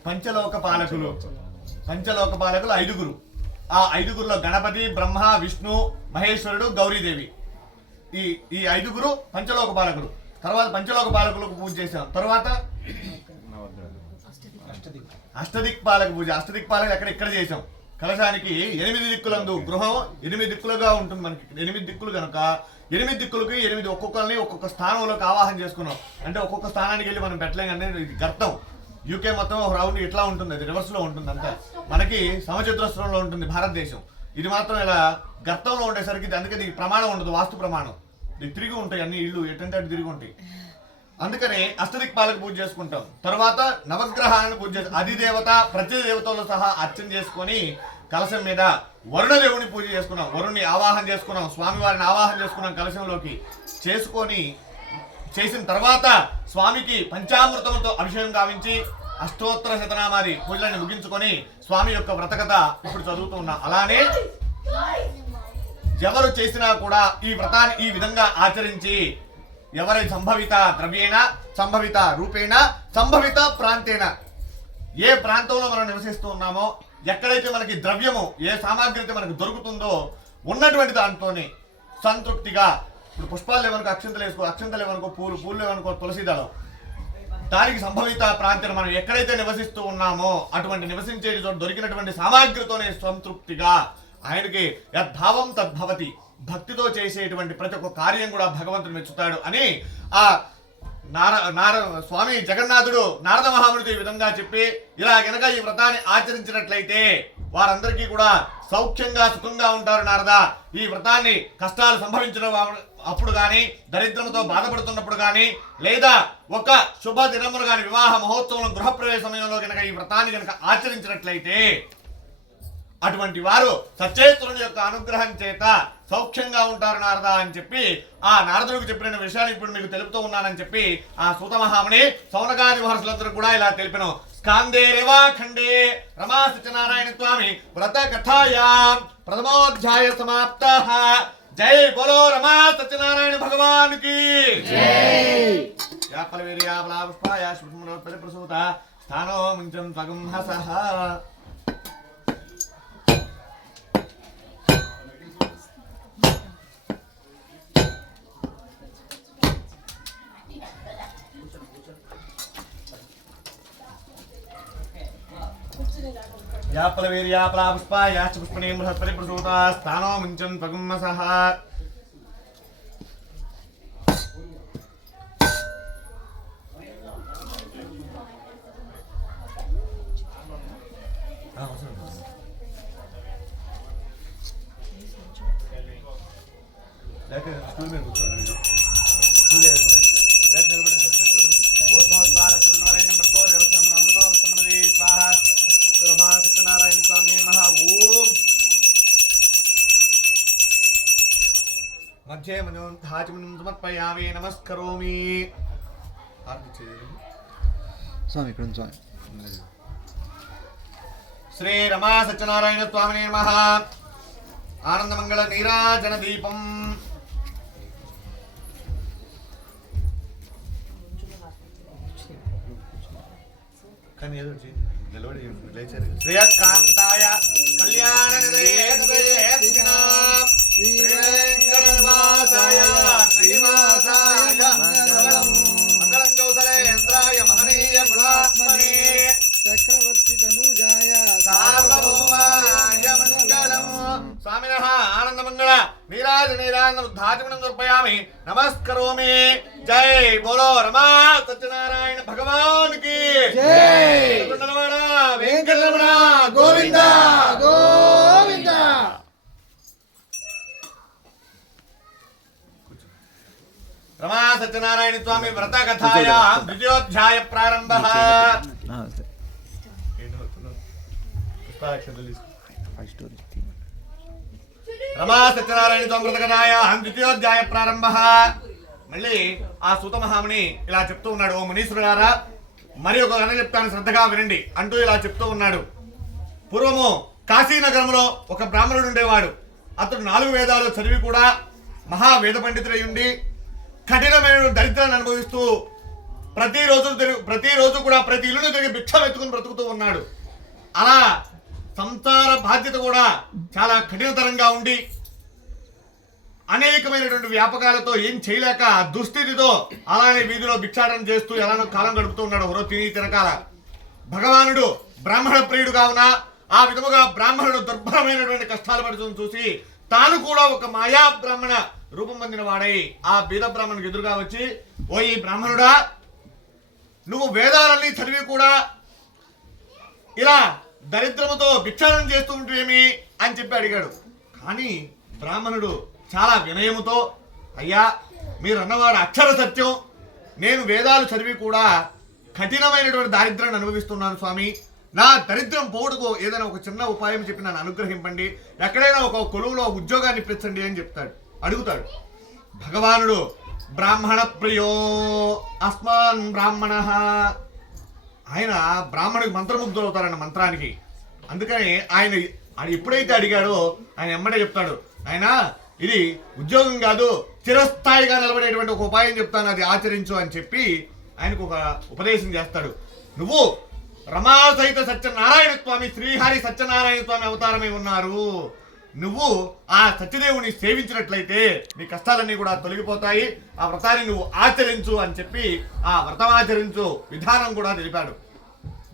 పంచలోక పాలకులు. పంచలోక పాలకులు 5గురు. ఆ 5గురులో గణపతి, బ్రహ్మ, విష్ణు, మహేశ్వరుడు, గౌరీదేవి. ఈ 5గురు పంచలోక పాలకులు. తర్వాత పంచలోక పాలకులకు పూజ చేసాం. తర్వాత అష్టదిక్పాలక పూజ. అష్టదిక్పాలకులు ఇక్కడ చేసాం. కలశానికి 8 దిక్కులందు గృహం 8 దిక్కులుగా ఉంటుంది. మనకి 8 దిక్కులు కనుక 8 దిక్కులకి 8 ఒక్కొక్కరిని ఒక్కొక్క స్థానంలోకి ఆవాహన చేసుకున్నాం. అంటే ఒక్కొక్క స్థానానికి వెళ్ళి మనం పెట్టలేం. అంటే ఇది గర్తం. యూకే మొత్తం రౌండ్ ఇట్లా ఉంటుంది, అది రివర్స్ లో ఉంటుంది. అంతా మనకి సమచతురస్రంలో ఉంటుంది భారతదేశం. ఇది మాత్రం ఇలా గర్తంలో ఉండేసరికి అందుకే దీనికి ప్రమాణం ఉండదు, వాస్తు ప్రమాణం. ఇది తిరిగి ఉంటాయి అన్ని ఇళ్ళు, ఎటంటే అటు తిరిగి ఉంటాయి. అందుకనే అష్టదిక్పాలకు పూజ చేసుకుంటాం. తర్వాత నవగ్రహాలను పూజ చేస్తాం. అధిదేవత ప్రతి దేవతలతో సహా అర్చన చేసుకొని కలశం మీద వరుణదేవుని పూజ చేసుకున్నాం. వరుణ్ణి ఆవాహన చేసుకున్నాం, స్వామివారిని ఆవాహన చేసుకున్నాం కలశంలోకి. చేసుకొని చేసిన తర్వాత స్వామికి పంచామృతంతో అభిషేకం గావించి అష్టోత్తర శతనామాది పూజలను ముగించుకొని స్వామి యొక్క వ్రతకథ ఇప్పుడు చదువుతూ ఉన్నాం. అలానే ఎవరు చేసినా కూడా ఈ వ్రతాన్ని ఈ విధంగా ఆచరించి ఎవరి సంభవిత ద్రవ్యేణ, సంభవిత రూపేణ, సంభవిత ప్రాంతేన, ఏ ప్రాంతంలో మనం నివసిస్తూ ఉన్నామో, ఎక్కడైతే మనకి ద్రవ్యము ఏ సామాగ్రి అయితే మనకు దొరుకుతుందో ఉన్నటువంటి దాంతోనే సంతృప్తిగా, ఇప్పుడు పుష్పాలు లేవనుకో అక్షంతలు వేసుకో, అక్షంతలు లేవనుకో పూలు లేవనుకో తులసి దళం, దానికి సంభవిత ప్రాంతం మనం ఎక్కడైతే నివసిస్తూ ఉన్నామో అటువంటి నివసించే చోట దొరికినటువంటి సామాగ్రితోనే సంతృప్తిగా ఆయనకి యద్భావం తద్భవతి, భక్తితో చేసేటువంటి ప్రతి ఒక్క కార్యం కూడా భగవంతుడు మెచ్చుతాడు అని ఆ స్వామి జగన్నాథుడు నారద మహామునితో ఈ విధంగా చెప్పి, ఇలా గనక ఈ వ్రతాన్ని ఆచరించినట్లయితే వారందరికీ కూడా సౌఖ్యంగా సుఖంగా ఉంటారు నారద. ఈ వ్రతాన్ని కష్టాలు సంభవించిన అప్పుడు కానీ, దరిద్రంతో బాధపడుతున్నప్పుడు కానీ, లేదా ఒక శుభ దినమును కానీ, వివాహ మహోత్సవం గృహప్రవేశ సమయంలో కనుక ఈ వ్రతాన్ని కనుక ఆచరించినట్లయితే అటువంటి వారు సచేతుని యొక్క అనుగ్రహం చేత సౌఖ్యంగా ఉంటారు నారద అని చెప్పి ఆ నారదుడికి చెప్పిన విషయాలు ఇప్పుడు మీకు తెలుపుతూ ఉన్నానని చెప్పి ఆ సూత మహాముని సౌనకాది మహర్షులందరూ కూడా ఇలా తెలిపిన స్కాందే రేవాఖండే రమా సత్యనారాయణ స్వామి వ్రత కథాయాం ప్రథమోధ్యాయ సమాప్తః. జై బోలో రమా సత్యనారాయణ భగవాన్ కి జై. యా ఫలవీర్యా ఫలాపుష్పాయ శుభ్రమరోత్పత్తి ప్రసూత స్థానో ముంచం త్వగం హసః. या फलवीर्या फलापुष्पाय पुष्पणे बृहस्पति प्रसूता स्थानो मुञ्चन् त्वगुम्मसः. स्कूल में సత్యనారాయణ స్వామి మహా ఓం మధ్యే మనం ధాచమనం సమర్పయామి నమస్కరోమి. స్వామి ఇక్కడ స్వామి శ్రీ రమా సత్యనారాయణ స్వామినే నమః. ఆనందమంగళ నీరాజన దీపం. కానీ ఏదో శ్రీయకాంతాయ కళ్యాణ మంగళం కౌసలేంద్రాయ మహనీయ గుణాత్మనే చక్రవర్తి తనూజాయ సార్వభౌమాయ మంగళం. స్వామినః ఆనందమంగళ నీరాజనం ధాచమనం సమర్పయామి నమస్కరోమి. జై బోలో రమా సత్యనారాయణ భగవాన్ కి జై. వెంకటరమణ గోవింద గోవింద. రమా సత్యనారాయణ స్వామి వ్రత కథాయా ద్వితీయోధ్యాయ ప్రారంభ. రమా సత్యనారాయణ స్వామి వ్రత కథాయా ద్వితీయోధ్యాయ ప్రారంభ. మళ్ళీ ఆ సూత మహాముని ఇలా చెప్తూ ఉన్నాడు, ఓ మునీశ్వరులారా మరి ఒక కథ చెప్తాను శ్రద్ధగా వినండి అంటూ ఇలా చెప్తూ ఉన్నాడు. పూర్వము కాశీనగరంలో ఒక బ్రాహ్మణుడు ఉండేవాడు. అతడు 4 వేదాలు చదివి కూడా మహావేద పండితుడై ఉండి కఠినమైన దరిద్రాన్ని అనుభవిస్తూ ప్రతిరోజు కూడా ప్రతి ఇల్లును తిరిగి భిక్ష వెతుకుని బ్రతుకుతూ ఉన్నాడు. అలా సంసార బాధ్యత కూడా చాలా కఠినతరంగా ఉండి అనేకమైనటువంటి వ్యాపకాలతో ఏం చేయలేక దుస్థితితో అలానే వీధిలో భిక్షాటన చేస్తూ ఎలానో కాలం గడుపుతూ ఉన్నాడు. ఎవరో తినకాల భగవానుడు బ్రాహ్మణ ప్రియుడు కావున ఆ విధముగా బ్రాహ్మణుడు దుర్భరమైనటువంటి కష్టాలు పడుతుంది చూసి తాను కూడా ఒక మాయా బ్రాహ్మణ రూపం పొందిన వాడై ఆ బీద బ్రాహ్మణుడికి ఎదురుగా వచ్చి, ఓ ఈ బ్రాహ్మణుడా, నువ్వు వేదాలన్నీ చదివి కూడా ఇలా దరిద్రముతో భిక్షాటన చేస్తూ ఉంటేమి అని చెప్పి అడిగాడు. కానీ బ్రాహ్మణుడు చాలా వినయముతో, అయ్యా మీరు అన్నవాడు అక్షర సత్యం, నేను వేదాలు చదివి కూడా కఠినమైనటువంటి దారిద్ర్యాన్ని అనుభవిస్తున్నాను స్వామి. నా దరిద్రం పోవుడుకు ఏదైనా ఒక చిన్న ఉపాయం చెప్పి నన్ను అనుగ్రహింపండి, ఎక్కడైనా ఒక కొలువులో ఉద్యోగాన్ని ఇప్పించండి అని అడుగుతాడు. భగవానుడు బ్రాహ్మణ ప్రియో అస్మాన్ బ్రాహ్మణ, ఆయన బ్రాహ్మణుడికి మంత్రముగ్ధులు అవుతారన్న మంత్రానికి. అందుకని ఆయన ఎప్పుడైతే అడిగాడో ఆయన ఎమ్మడే చెప్తాడు, ఆయన ఇది ఉద్యోగం కాదు, చిరస్థాయిగా నిలబడేటువంటి ఒక ఉపాయం చెప్తాను, అది ఆచరించు అని చెప్పి ఆయనకు ఒక ఉపదేశం చేస్తాడు. నువ్వు రమా సహిత సత్యనారాయణ స్వామి, శ్రీహరి సత్యనారాయణ స్వామి అవతారమై ఉన్నారు. నువ్వు ఆ సత్యదేవుని సేవించినట్లయితే నీ కష్టాలన్నీ కూడా తొలగిపోతాయి, ఆ వ్రతాన్ని నువ్వు ఆచరించు అని చెప్పి ఆ వ్రతం ఆచరించు విధానం కూడా తెలిపాడు.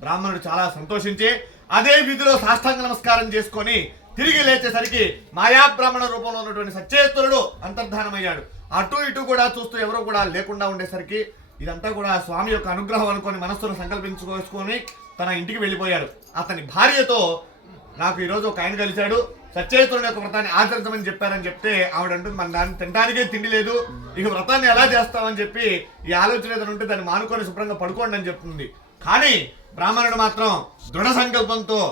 బ్రాహ్మణుడు చాలా సంతోషించి అదే విధిలో సాష్టాంగ నమస్కారం చేసుకొని తిరిగి లేచేసరికి మాయా బ్రాహ్మణ రూపంలో ఉన్నటువంటి సచ్చేశ్వరుడు అంతర్ధానమయ్యాడు. అటు ఇటు కూడా చూస్తూ ఎవరో కూడా లేకుండా ఉండేసరికి ఇదంతా కూడా స్వామి యొక్క అనుగ్రహం అనుకొని మనస్సును సంకల్పించుకొని తన ఇంటికి వెళ్ళిపోయాడు. అతని భార్యతో నాకు ఈరోజు ఒక ఆయన కలిశాడు, సచ్చేశ్వరుని యొక్క వ్రతాన్ని ఆచరించమని చెప్పారని చెప్తే ఆవిడ అంటుంది, మన దాన్ని తినడానికే తిండి లేదు, ఇక వ్రతాన్ని ఎలా చేస్తామని చెప్పి ఈ ఆలోచన ఏదైనా ఉంటే దాన్ని మానుకొని శుభ్రంగా పడుకోండి అని చెప్తుంది. కానీ బ్రాహ్మణుడు మాత్రం దృఢ సంకల్పంతో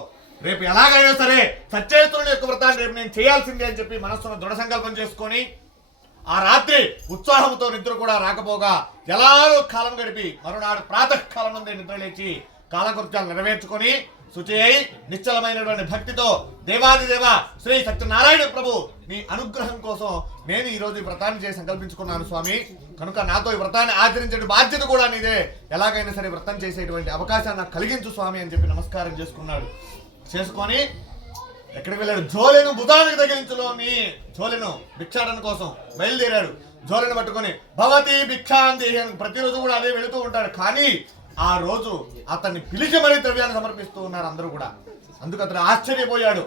రేపు ఎలాగైనా సరే సచ్చేశ్వరుని యొక్క వ్రతాన్ని రేపు నేను చేయాల్సిందే అని చెప్పి మనస్సును దృఢ సంకల్పం చేసుకొని ఆ రాత్రి ఉత్సాహంతో నిద్ర కూడా రాకపోగా ఎలాగో కాలం గడిపి మరునాడు ప్రాతకాలం నుండి నిద్ర లేచి కాలకృత్యాలు నెరవేర్చుకొని శుచి అయి నిశ్చలమైనటువంటి భక్తితో దేవాదిదేవ శ్రీ సత్యనారాయణ ప్రభు నీ అనుగ్రహం కోసం నేను ఈ రోజు ఈ వ్రతాన్ని చేసి సంకల్పించుకున్నాను స్వామి, కనుక నాతో ఈ వ్రతాన్ని ఆచరించే బాధ్యత కూడా నీదే, ఎలాగైనా సరే వ్రతం చేసేటువంటి అవకాశాన్ని నాకు కలిగించు స్వామి అని చెప్పి నమస్కారం చేసుకొని ఎక్కడికి వెళ్ళాడు, జోలెను భుజానికి తగిలించులోని జోలెను భిక్షాటన కోసం బయలుదేరాడు. జోలెను పట్టుకొని భవతి భిక్షాంతి ప్రతిరోజు కూడా అదే వెళుతూ ఉంటాడు. కానీ ఆ రోజు అతన్ని పిలిచి మరీ ద్రవ్యాన్ని సమర్పిస్తూ ఉన్నారు అందరూ కూడా. అందుకు అతను ఆశ్చర్యపోయాడు,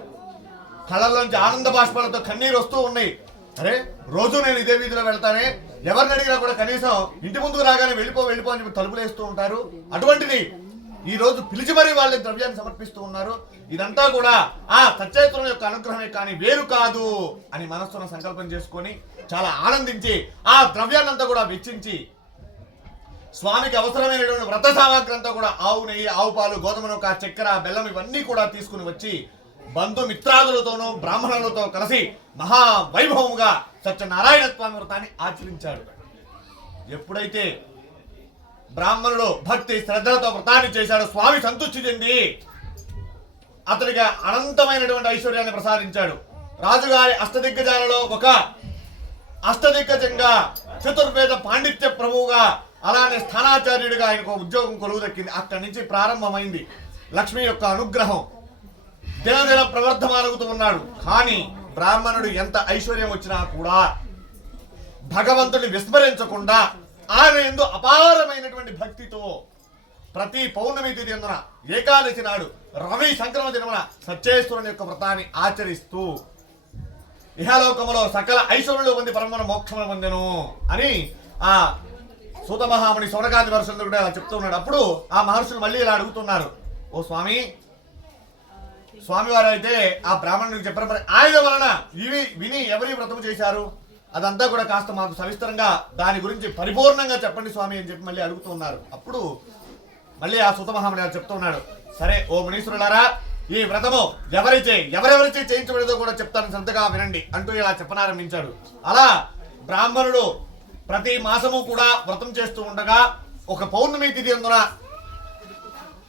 కళ్ళల్లోంచి ఆనంద బాష్పాలతో కన్నీరు వస్తూ ఉన్నాయి. అరే రోజు నేను ఇదే వీధిలో వెళ్తానే, ఎవరిని అడిగినా కూడా కనీసం ఇంటి ముందుకు రాగానే వెళ్ళిపో అని చెప్పి తలుపులు వేస్తూ ఉంటారు, అటువంటిది ఈ రోజు పిలిచి మరీ వాళ్ళ ద్రవ్యాన్ని సమర్పిస్తూ ఉన్నారు. ఇదంతా కూడా ఆ సత్యైత్రుని యొక్క అనుగ్రహమే కానీ వేరు కాదు అని మనస్సును సంకల్పం చేసుకొని చాలా ఆనందించి ఆ ద్రవ్యాన్నంతా కూడా వెచ్చించి స్వామికి అవసరమైనటువంటి వ్రత సామాగ్రి అంతా కూడా ఆవు నెయ్యి, ఆవు పాలు, గోధుమ నూక, చక్కెర, బెల్లం ఇవన్నీ కూడా తీసుకుని వచ్చి బంధుమిత్రాదులతోనూ బ్రాహ్మణులతో కలిసి మహా వైభవముగా సత్యనారాయణ స్వామి వ్రతాన్ని ఆచరించాడు. ఎప్పుడైతే బ్రాహ్మణుడు భక్తి శ్రద్ధలతో వ్రతాన్ని చేశాడు, స్వామి సంతృష్టి చెంది అతనికి అనంతమైనటువంటి ఐశ్వర్యాన్ని ప్రసాదించాడు. రాజుగారి అష్టదిగ్గజాలలో ఒక అష్టదిగ్గజంగా చతుర్వేద పాండిత్య ప్రభువుగా అలానే స్థానాచార్యుడిగా ఆయనకు ఉద్యోగం కొలువు దక్కింది. అక్కడి నుంచి ప్రారంభమైంది లక్ష్మి యొక్క అనుగ్రహం. దినదిన ప్రవర్ధమానగుతూ ఉన్నాడు. కానీ బ్రాహ్మణుడు ఎంత ఐశ్వర్యం వచ్చినా కూడా భగవంతుని విస్మరించకుండా ఆయన యందు అపారమైనటువంటి భక్తితో ప్రతి పౌర్ణమి తిథి అందున ఏకాదశి నాడు రవి సంక్రమ దినమున సచ్చేశ్వరుని యొక్క వ్రతాన్ని ఆచరిస్తూ ఇహలోకములో సకల ఐశ్వర్యులు పొంది పరమన మోక్షములు పొందెను అని ఆ సూత మహాముని సౌనకాది మహర్షులు కూడా అలా చెప్తూ ఉన్నాడు. అప్పుడు ఆ మహర్షులు మళ్ళీ ఇలా అడుగుతున్నారు, ఓ స్వామివారు అయితే ఆ బ్రాహ్మణుడికి చెప్పారు, ఆయన వలన ఇవి విని ఎవరి వ్రతము చేశారు, అదంతా కూడా కాస్త మాకు సవిస్తరంగా దాని గురించి పరిపూర్ణంగా చెప్పండి స్వామి అని చెప్పి మళ్ళీ అడుగుతూ ఉన్నారు. అప్పుడు మళ్ళీ ఆ సూత మహాముని గారు చెప్తూ ఉన్నాడు, సరే ఓ మునీశ్వరులారా, ఈ వ్రతము ఎవరెవరిచే చేయించబడేదో కూడా చెప్తాను, శ్రద్ధగా వినండి అంటూ ఇలా చెప్పనారంభించాడు. అలా బ్రాహ్మణుడు ప్రతి మాసము కూడా వ్రతం చేస్తూ ఉండగా ఒక పౌర్ణమి తిథి అందున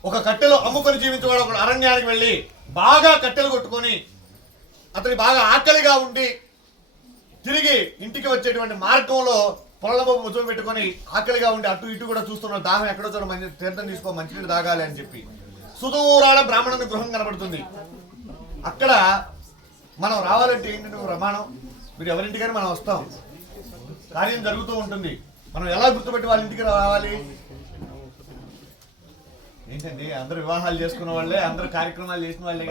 ఒక కట్టెలు అమ్ముకొని జీవించేవాడు ఒక అరణ్యానికి వెళ్ళి బాగా కట్టెలు కొట్టుకొని అతని బాగా ఆకలిగా ఉండి తిరిగి ఇంటికి వచ్చేటువంటి మార్గంలో పొలంలో ముసుగు పెట్టుకొని ఆకలిగా ఉండి అటు ఇటు కూడా చూస్తున్నాడు, దాహం ఎక్కడో చోట మంచి తీర్థం తీసుకో, మంచినీళ్ళు తాగాలి అని చెప్పి. సుదూరాల బ్రాహ్మణుని గృహం కనబడుతుంది. అక్కడ మనం రావాలంటే ఏంటంటే ప్రమాణం, మీరు ఎవరింటికైనా మనం వస్తాం, కార్యం జరుగుతూ ఉంటుంది, మనం ఎలా గుర్తుపెట్టి వాళ్ళ ఇంటికి రావాలి? ఏంటండి అందరూ వివాహాలు చేసుకున్న వాళ్ళే, అందరూ కార్యక్రమాలు చేసిన వాళ్ళే.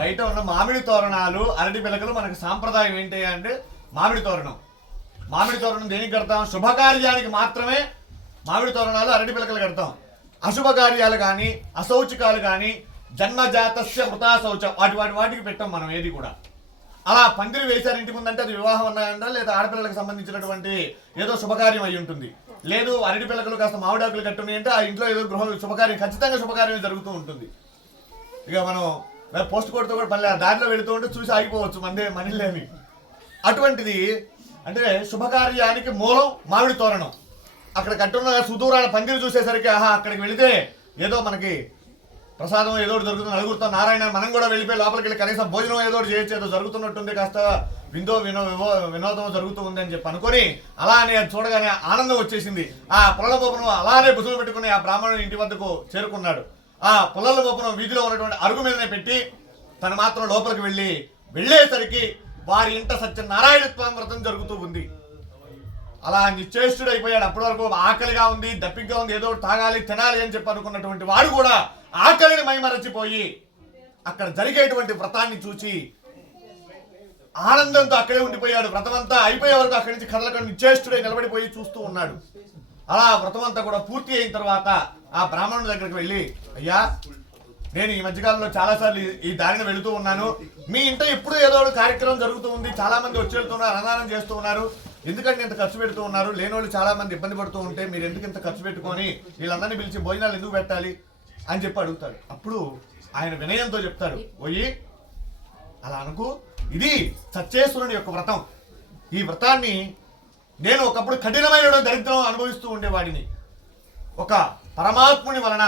బయట ఉన్న మామిడి తోరణాలు, అరటి పిలకలు మనకు సాంప్రదాయం ఏంటి అంటే మామిడి తోరణం. మామిడి తోరణం దేనికి కడతాం? శుభకార్యానికి మాత్రమే మామిడి తోరణాలు, అరటి పిలకలు కడతాం. అశుభ కార్యాలు కానీ, అశౌచికాలు కానీ, జన్మజాతస్య మృతా శౌచం వాటికి పెట్టాం మనం ఏది కూడా. అలా పందిరి వేశారు ఇంటి ముందంటే అది వివాహం అన్నాయంట, లేదా ఆడపిల్లలకు సంబంధించినటువంటి ఏదో శుభకార్యం అయి ఉంటుంది. లేదు అరటి పిల్లకలు కాస్త మామిడాకులు కట్టున్నాయి అంటే ఆ ఇంట్లో ఏదో గృహ శుభకార్యం, ఖచ్చితంగా శుభకార్యం జరుగుతూ ఉంటుంది. ఇక మనం పోస్ట్ కొడుతూ కూడా పని దారిలో వెళుతూ ఉంటే చూసి ఆగిపోవచ్చు మనీలేని. అటువంటిది అంటే శుభకార్యానికి మూలం మామిడి తోరణం. అక్కడ కట్టున్న సుదూరాల పందిరి చూసేసరికి అక్కడికి వెళితే ఏదో మనకి ప్రసాదం ఏదో దొరుకుతుంది, నలుగురితో నారాయణ మనం కూడా వెళ్ళిపోయి లోపలికి వెళ్ళి కనీసం భోజనం ఏదో చేయొచ్చు, ఏదో జరుగుతున్నట్టుంది, కాస్త వినోదం జరుగుతూ ఉంది అని చెప్పి అనుకొని అలానే చూడగానే ఆనందం వచ్చేసింది. ఆ పుల్లల బొప్పను అలానే భుజం పెట్టుకుని ఆ బ్రాహ్మణుడి ఇంటి వద్దకు చేరుకున్నాడు. ఆ పుల్లల బొప్పను వీధిలో ఉన్నటువంటి అరుగు మీదనే పెట్టి తను మాత్రం లోపలికి వెళ్ళేసరికి వారి ఇంట సత్యనారాయణ స్వామి వ్రతం జరుగుతూ ఉంది. అలా నిశ్చేష్టుడైపోయాడు. అప్పటి వరకు ఆకలిగా ఉంది, దప్పిగ్గా ఉంది, ఏదో తాగాలి తినాలి అని చెప్పి అనుకున్నటువంటి వాడు కూడా ఆకలిని మైమరచిపోయి అక్కడ జరిగేటువంటి వ్రతాన్ని చూసి ఆనందంతో అక్కడే ఉండిపోయాడు. వ్రతమంతా అయిపోయే వరకు అక్కడి నుంచి కదలకుండా నిశ్చేష్టుడై నిలబడిపోయి చూస్తూ ఉన్నాడు. అలా వ్రతమంతా కూడా పూర్తి అయిన తర్వాత ఆ బ్రాహ్మణుడి దగ్గరికి వెళ్ళి, అయ్యా నేను ఈ మధ్యకాలంలో చాలాసార్లు ఈ దారిని వెళుతూ ఉన్నాను, మీ ఇంట ఎప్పుడు ఏదో కార్యక్రమం జరుగుతూ ఉంది, చాలా మంది వచ్చి వెళ్తున్నారు, అన్నదానం చేస్తూ ఉన్నారు, ఎందుకంటే ఇంత ఖర్చు పెడుతూ ఉన్నారు, లేనోళ్ళు చాలా మంది ఇబ్బంది పడుతూ ఉంటే మీరు ఎందుకు ఇంత ఖర్చు పెట్టుకొని వీళ్ళందరినీ పిలిచి భోజనాలు ఎందుకు పెట్టాలి అని చెప్పి అడుగుతాడు. అప్పుడు ఆయన వినయంతో చెప్తాడు, పోయి అలా అనుకు, ఇది సత్యేశ్వరుని యొక్క వ్రతం. ఈ వ్రతాన్ని నేను ఒకప్పుడు కఠినమైన దరిద్రం అనుభవిస్తూ ఉండేవాడిని. ఒక పరమాత్ముని వలన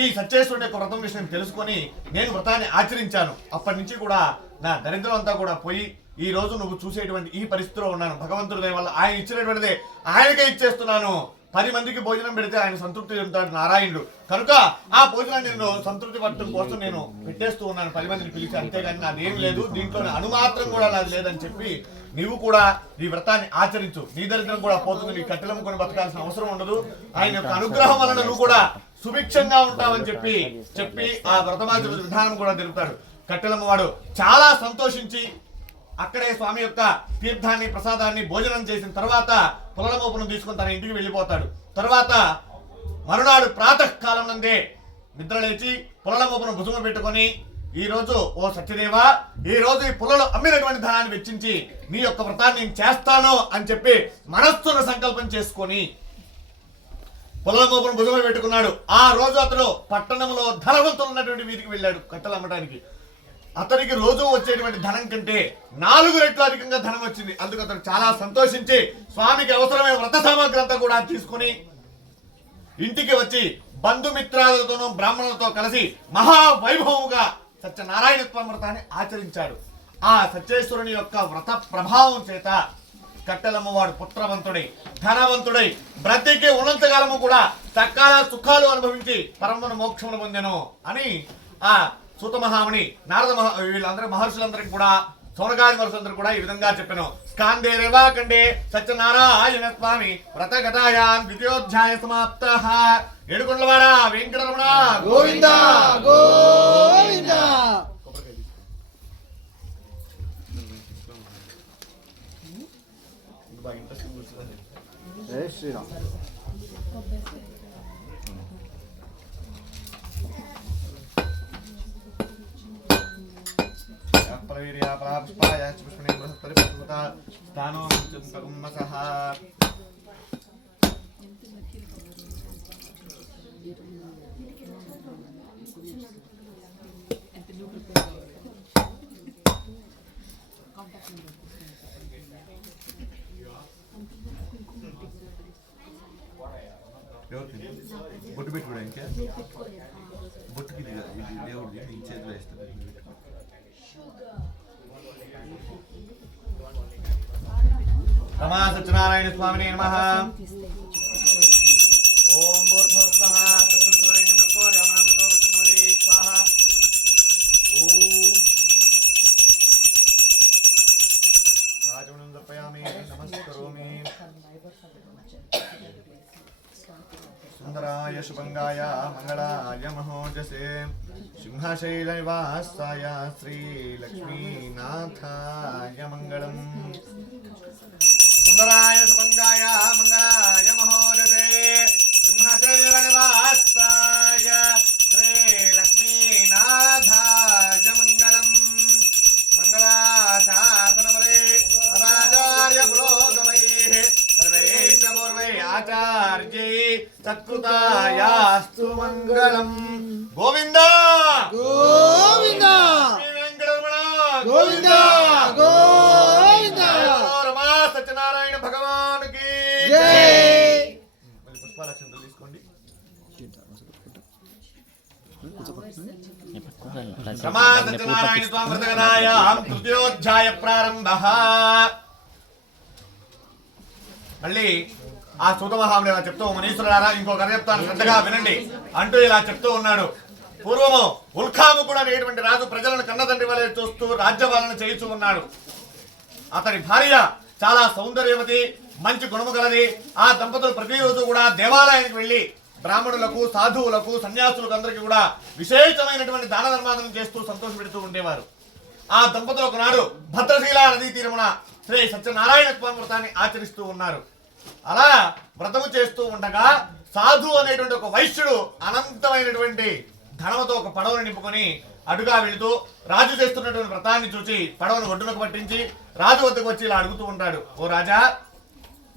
ఈ సత్యేశ్వరుని యొక్క వ్రతం విషయం తెలుసుకొని నేను వ్రతాన్ని ఆచరించాను. అప్పటి నుంచి కూడా నా దరిద్రం అంతా కూడా పోయి ఈ రోజు నువ్వు చూసేటువంటి ఈ పరిస్థితిలో ఉన్నాను. భగవంతుడి దయ వల్ల ఆయన ఇచ్చినటువంటిదే ఆయనకే ఇచ్చేస్తున్నాను. 10 మందికి భోజనం పెడితే ఆయన సంతృప్తి చెందుతాడు నారాయణుడు. కనుక ఆ భోజనాన్ని నేను సంతృప్తి పట్టడం కోసం నేను పెట్టేస్తూ ఉన్నాను 10 మందిని పిలిచి, అంతేగాని నాదేం లేదు, దీంట్లో అనుమాత్రం కూడా నాది లేదని చెప్పి నీవు కూడా ఈ వ్రతాన్ని ఆచరించు, నీ దరిద్రం కూడా పోతుంది, నీ కట్టెలమ్ముకొని బతకాల్సిన అవసరం ఉండదు, ఆయన యొక్క అనుగ్రహం వలన నువ్వు కూడా సుభిక్షంగా ఉంటావని చెప్పి ఆ వ్రతమాచరణ విధానం కూడా తెలుపుతాడు. కట్టెలమ్మవాడు చాలా సంతోషించి అక్కడే స్వామి యొక్క తీర్థాన్ని ప్రసాదాన్ని భోజనం చేసిన తర్వాత పుల్లల మోపును తీసుకుని తన ఇంటికి వెళ్ళిపోతాడు. తర్వాత మరునాడు ప్రాతకాలం నందే నిద్రలేచి పుల్లల మోపును భుజము పెట్టుకొని, ఈ రోజు ఓ సత్యదేవా, ఈ రోజు ఈ పుల్లలు అమ్మినటువంటి ధనాన్ని వెచ్చించి నీ యొక్క వ్రతాన్ని నేను చేస్తాను అని చెప్పి మనస్సున సంకల్పం చేసుకొని పుల్లల మోపును భుజము పెట్టుకున్నాడు. ఆ రోజు అతను పట్టణంలో ధనవంతులు ఉన్నటువంటి వీధికి వెళ్ళాడు కట్టెలు అమ్మడానికి. అతనికి రోజు వచ్చేటువంటి ధనం కంటే 4 రెట్లు అధికంగా ధనం వచ్చింది. అందుకు అతను చాలా సంతోషించి స్వామికి అవసరమైన వ్రత సామాగ్రి అంతా కూడా తీసుకుని ఇంటికి వచ్చి బంధుమిత్రాలతోనూ బ్రాహ్మణులతో కలిసి మహావైభవముగా సత్యనారాయణ స్వామి వ్రతాన్ని ఆచరించాడు. ఆ సత్యేశ్వరుని యొక్క వ్రత ప్రభావం చేత కట్టెలమ్మవాడు పుత్రవంతుడై ధనవంతుడై బ్రతికి ఉన్నంతకాలము కూడా సకాల సుఖాలు అనుభవించి పరమను మోక్షమును పొందెను అని ఆ సూత మహాముని నారద వీళ్ళందరూ మహర్షులందరికీ కూడా సౌనకాది మహర్షులందరూ కూడా ఈ విధంగా చెప్పాను. స్కాందే రేవాకండే సత్యనారాయణ స్వామి వ్రతగతాయాన్ ద్వితీయోధ్యాయ సమాప్తః. ఏడుకొండలవాడ వెంకటరమణ గోవింద గోవింద. జై శ్రీరామ్. బొట్టు పెట్టుకోవడం ఇంకా బొట్టుకి దేవుడిది నీ చేతిలో వేస్తుంది. రమా సత్యనారాయణ స్వామినే నమః. ఓం భూర్భువః రాజమునం దర్పయామి నమస్కరోమి. సుందరాయ శుభంగాయ మంగళాయ మహోజసే సింహశైల నివాసాయ శ్రీ లక్ష్మీనాథాయ మంగళం. సుందరాయ శుభంగాయ మంగళాయ మహోజసే సింహశైల నివాసాయ శ్రీ లక్ష్మీనాథాయ మంగళం. మంగళాశాసనపరే పరాచార్య పురోగమైః సర్వైః పూర్వైః ఆచార్య సత్కృతాయాస్తు మంగళం. గోవింద గోవింద వెంకటరమణ గోవింద గోవింద రమా సత్యనారాయణ భగవానుకి జై. పుష్పాలక్షంతలు తీసుకోండి. రమా సత్యనారాయణ స్వామి వ్రతకథాయాం తృతీయోధ్యాయ ప్రారంభః. మళ్ళీ ఆ సూత మహాముని ఇలా చెప్తూ, మనీశ్వరారా ఇంకో కథ చెప్తాను శ్రద్ధగా వినండి అంటూ ఇలా చెప్తూ ఉన్నాడు. పూర్వము ఉల్కాముకుడు అనేటువంటి రాజు ప్రజలను కన్నతండ్రి వలె చూస్తూ రాజ్యపాలన చేయిస్తూ ఉన్నాడు. అతని భార్య చాలా సౌందర్యవతి, మంచి గుణము గలది. ఆ దంపతులు ప్రతిరోజు కూడా దేవాలయానికి వెళ్లి బ్రాహ్మణులకు, సాధువులకు, సన్యాసులకు అందరికీ కూడా విశేషమైనటువంటి దాన ధర్మాదనం చేస్తూ సంతోషపెడుతూ ఉండేవారు. ఆ దంపతులు ఒకనాడు భద్రశీల నదీ తీరమున శ్రీ సత్యనారాయణ స్వామి వ్రతాన్ని ఆచరిస్తూ ఉన్నారు. అలా వ్రతము చేస్తూ ఉండగా సాధు అనేటువంటి ఒక వైశ్యుడు అనంతమైనటువంటి ధనముతో ఒక పడవను నింపుకొని అడుగా వెళుతూ రాజు చేస్తున్నటువంటి వ్రతాన్ని చూసి పడవను ఒడ్డునకు పట్టించి రాజు వద్దకు వచ్చి ఇలా అడుగుతూ ఉంటాడు. ఓ రాజా,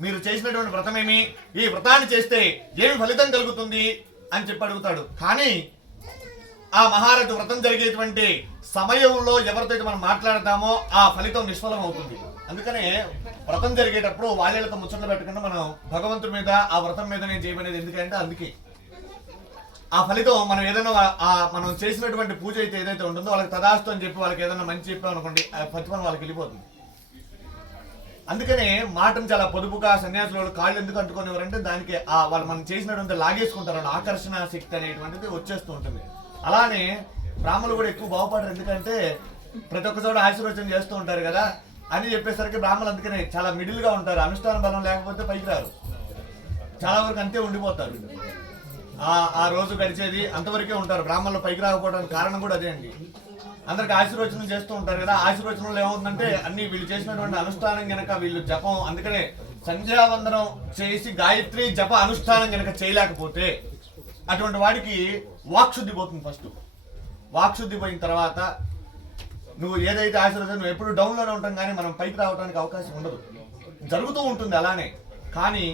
మీరు చేసినటువంటి వ్రతమేమి? ఈ వ్రతాన్ని చేస్తే ఏమి ఫలితం కలుగుతుంది అని చెప్పి అడుగుతాడు. కానీ ఆ మహారాజు వ్రతం జరిగేటువంటి సమయంలో ఎవరితో మనం మాట్లాడతామో ఆ ఫలితం నిష్ఫలం అవుతుంది. అందుకనే వ్రతం జరిగేటప్పుడు వాళ్ళతో ముచ్చట్లు పెట్టకుండా మనం భగవంతుడి మీద ఆ వ్రతం మీద నేను చేయమనేది ఎందుకంటే అందుకే ఆ ఫలితం మనం ఏదైనా మనం చేసినటువంటి పూజ అయితే ఏదైతే ఉంటుందో వాళ్ళకి తదాస్తు అని చెప్పి వాళ్ళకి ఏదైనా మంచి చెప్పాం అనుకోండి, ఆ ప్రతిఫలం వాళ్ళకి వెళ్ళిపోతుంది. అందుకనే మాటను చాలా పొదుపుగా సన్యాసులు కాళ్ళు ఎందుకు అంటుకునేవారంటే దానికి వాళ్ళు మనం చేసినటువంటి లాగేసుకుంటారు, ఆకర్షణ శక్తి అనేటువంటిది వచ్చేస్తూ ఉంటుంది. అలానే బ్రాహ్మణులు కూడా ఎక్కువ బాగుపడరు, ఎందుకంటే ప్రతి ఒక్క చోట ఆశీర్వచనం చేస్తూ ఉంటారు కదా అని చెప్పేసరికి బ్రాహ్మణులు అందుకనే చాలా మిడిల్ గా ఉంటారు. అనుష్ఠాన బలం లేకపోతే పైకి రారు, చాలా వరకు అంతే ఉండిపోతారు. ఆ రోజు గడిచేది అంతవరకే ఉంటారు. బ్రాహ్మణులు పైకి రాకపోవడానికి కారణం కూడా అదే అండి. అందరికి ఆశీర్వచనం చేస్తూ ఉంటారు కదా, ఆశీర్వచనంలో ఏమవుతుందంటే అన్ని వీళ్ళు చేసినటువంటి అనుష్ఠానం గనక వీళ్ళు జపం, అందుకనే సంధ్యావందనం చేసి గాయత్రి జప అనుష్ఠానం గనక చేయలేకపోతే అటువంటి వాడికి వాక్శుద్ధి పోతుంది. ఫస్ట్ వాక్శుద్ధి పోయిన తర్వాత నువ్వు ఏదైతే ఆశీర్వచనం నువ్వు ఎప్పుడు డౌన్లోనే ఉంటాం కానీ మనం పైకి రావడానికి అవకాశం ఉండదు. జరుగుతూ ఉంటుంది అలానే, కానీ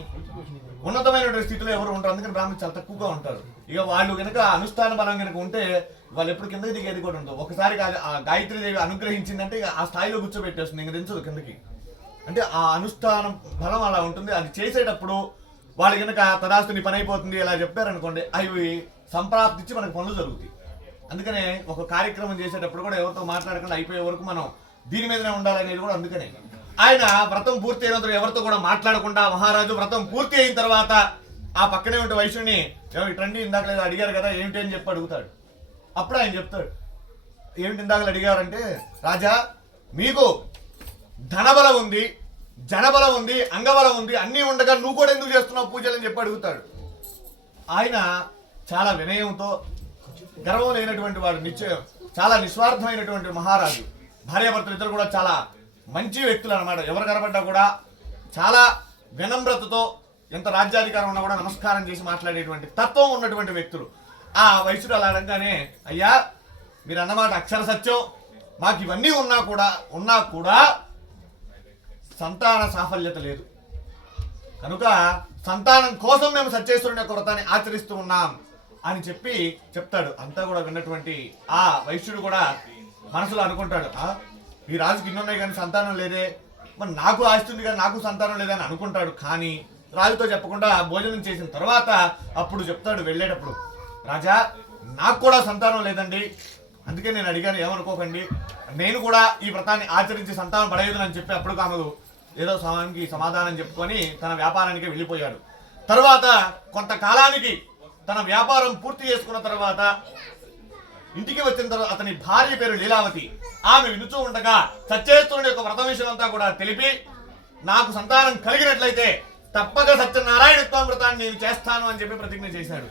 ఉన్నతమైనటువంటి స్థితిలో ఎవరు ఉంటారు. అందుకని బ్రాహ్మణులు చాలా తక్కువగా ఉంటారు. ఇక వాళ్ళు కనుక అనుష్ఠాన బలం కనుక ఉంటే వాళ్ళు ఎప్పుడు కిందకి దిగేది కూడా ఉండదు. ఒకసారి ఆ గాయత్రీదేవి అనుగ్రహించిందంటే ఇక ఆ స్థాయిలో కూర్చోబెట్టేస్తుంది, ఇంక దించదు కిందకి. అంటే ఆ అనుష్ఠానం బలం అలా ఉంటుంది. అది చేసేటప్పుడు వాళ్ళు కనుక తదాస్తుని పని అయిపోతుంది ఇలా చెప్పారనుకోండి, అవి సంప్రాప్తించి మనకు పనులు జరుగుతాయి. అందుకనే ఒక కార్యక్రమం చేసేటప్పుడు కూడా ఎవరితో మాట్లాడకుండా అయిపోయే వరకు మనం దీని మీదనే ఉండాలనేది కూడా అందుకనే. ఆయన వ్రతం పూర్తి అయినంత ఎవరితో కూడా మాట్లాడకుండా మహారాజు వ్రతం పూర్తి అయిన తర్వాత ఆ పక్కనే ఉంటే వైశ్యుని ఇటండి ఇందాక లేదా అడిగారు కదా ఏమిటి అని చెప్పి అడుగుతాడు. అప్పుడు ఆయన చెప్తాడు, ఏమిటి ఇందాక అడిగారంటే, రాజా మీకు ధనబలం ఉంది, జనబలం ఉంది, అంగబలం ఉంది, అన్నీ ఉండగా నువ్వు కూడా ఎందుకు చేస్తున్నావు పూజలు అని చెప్పి అడుగుతాడు. ఆయన చాలా వినయంతో, గర్వం లేనటువంటి వాడు, నిశ్చయం చాలా నిస్వార్థమైనటువంటి మహారాజు. భార్యాభర్తలు ఇద్దరు కూడా చాలా మంచి వ్యక్తులు అన్నమాట. ఎవరు కనబడ్డా కూడా చాలా వినమ్రతతో, ఎంత రాజ్యాధికారం ఉన్నా కూడా నమస్కారం చేసి మాట్లాడేటువంటి తత్వం ఉన్నటువంటి వ్యక్తులు. ఆ వయసులో అలా అనగానే, అయ్యా మీరు అన్నమాట అక్షర సత్యం, మాకు ఇవన్నీ ఉన్నా కూడా సంతాన సాఫల్యత లేదు, కనుక సంతానం కోసం మేము సత్యేశ్వరుని యొక్క వ్రతాన్ని ఆచరిస్తూ ఉన్నాం అని చెప్పి చెప్తాడు. అంతా కూడా విన్నటువంటి ఆ వైశ్యుడు కూడా మనసులో అనుకుంటాడు, ఈ రాజుకి ఇన్నున్నాయి కానీ సంతానం లేదే, మరి నాకు ఆస్తుంది కానీ నాకు సంతానం లేదని అనుకుంటాడు. కానీ రాజుతో చెప్పకుండా భోజనం చేసిన తర్వాత అప్పుడు చెప్తాడు వెళ్ళేటప్పుడు, రాజా నాకు కూడా సంతానం లేదండి, అందుకే నేను అడిగాను, ఏమనుకోకండి, నేను కూడా ఈ వ్రతాన్ని ఆచరించి సంతానం పడేదని అని చెప్పి అప్పుడు కామదు ఏదో సమయానికి సమాధానం చెప్పుకొని తన వ్యాపారానికి వెళ్ళిపోయాడు. తర్వాత కొంతకాలానికి తన వ్యాపారం పూర్తి చేసుకున్న తర్వాత ఇంటికి వచ్చిన తర్వాత అతని భార్య పేరు లీలావతి. ఆమె వినుచూ ఉండగా సత్యేశ్వరుని యొక్క వ్రత విషయం అంతా కూడా తెలిపి, నాకు సంతానం కలిగినట్లయితే తప్పక సత్యనారాయణ స్వామి వ్రతాన్ని నేను చేస్తాను అని చెప్పి ప్రతిజ్ఞ చేశాడు.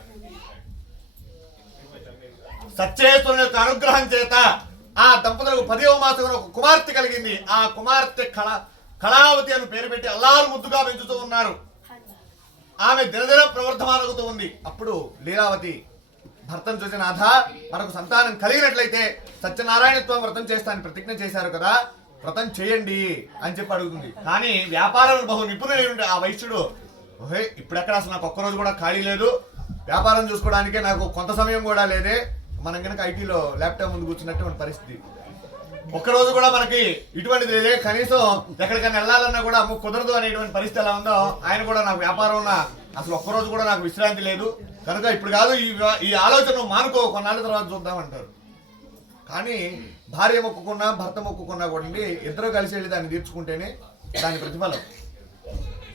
సత్యేశ్వరుని యొక్క అనుగ్రహం చేత ఆ దంపతులకు 10వ మాసంలో ఒక కుమార్తె కలిగింది. ఆ కుమార్తె కళావతి అని పేరు పెట్టి అల్లారు ముద్దుగా పెంచుతూ ఉన్నారు. ఆమె దినదిన ప్రవర్ధమానగుతూ ఉంది. అప్పుడు లీలావతి భర్తను చూసిన, నాథ మనకు సంతానం కలిగినట్లయితే సత్యనారాయణ స్వామి వ్రతం చేస్తానని ప్రతిజ్ఞ చేశారు కదా, వ్రతం చేయండి అని చెప్పి అడుగుతుంది. కానీ వ్యాపారంలో బహు నిపుణుడైన ఆ వైశ్యుడు ఓహే ఇప్పుడెక్కడ అసలు నాకు ఒక్కరోజు కూడా ఖాళీ లేదు, వ్యాపారం చూసుకోవడానికే నాకు కొంత సమయం కూడా లేదే. మనం కనుక ఐటీలో ల్యాప్టాప్ ముందు కూర్చున్నట్టు పరిస్థితి. ఒక్కరోజు కూడా మనకి ఇటువంటిది లేదే, కనీసం ఎక్కడికైనా వెళ్ళాలన్నా కూడా అమ్మ కుదరదు అనేటువంటి పరిస్థితి ఎలా ఉందో, ఆయన కూడా నాకు వ్యాపారం అసలు ఒక్కరోజు కూడా నాకు విశ్రాంతి లేదు కనుక ఇప్పుడు కాదు ఈ ఆలోచన మానుకో, కొన్నాళ్ళ తర్వాత చూద్దామంటారు. కానీ భార్య మొక్కుకున్నా భర్త మొక్కుకున్నా కూడా ఇద్దరు కలిసి వెళ్ళి దాన్ని తీర్చుకుంటేనే దాని ప్రతిఫలం.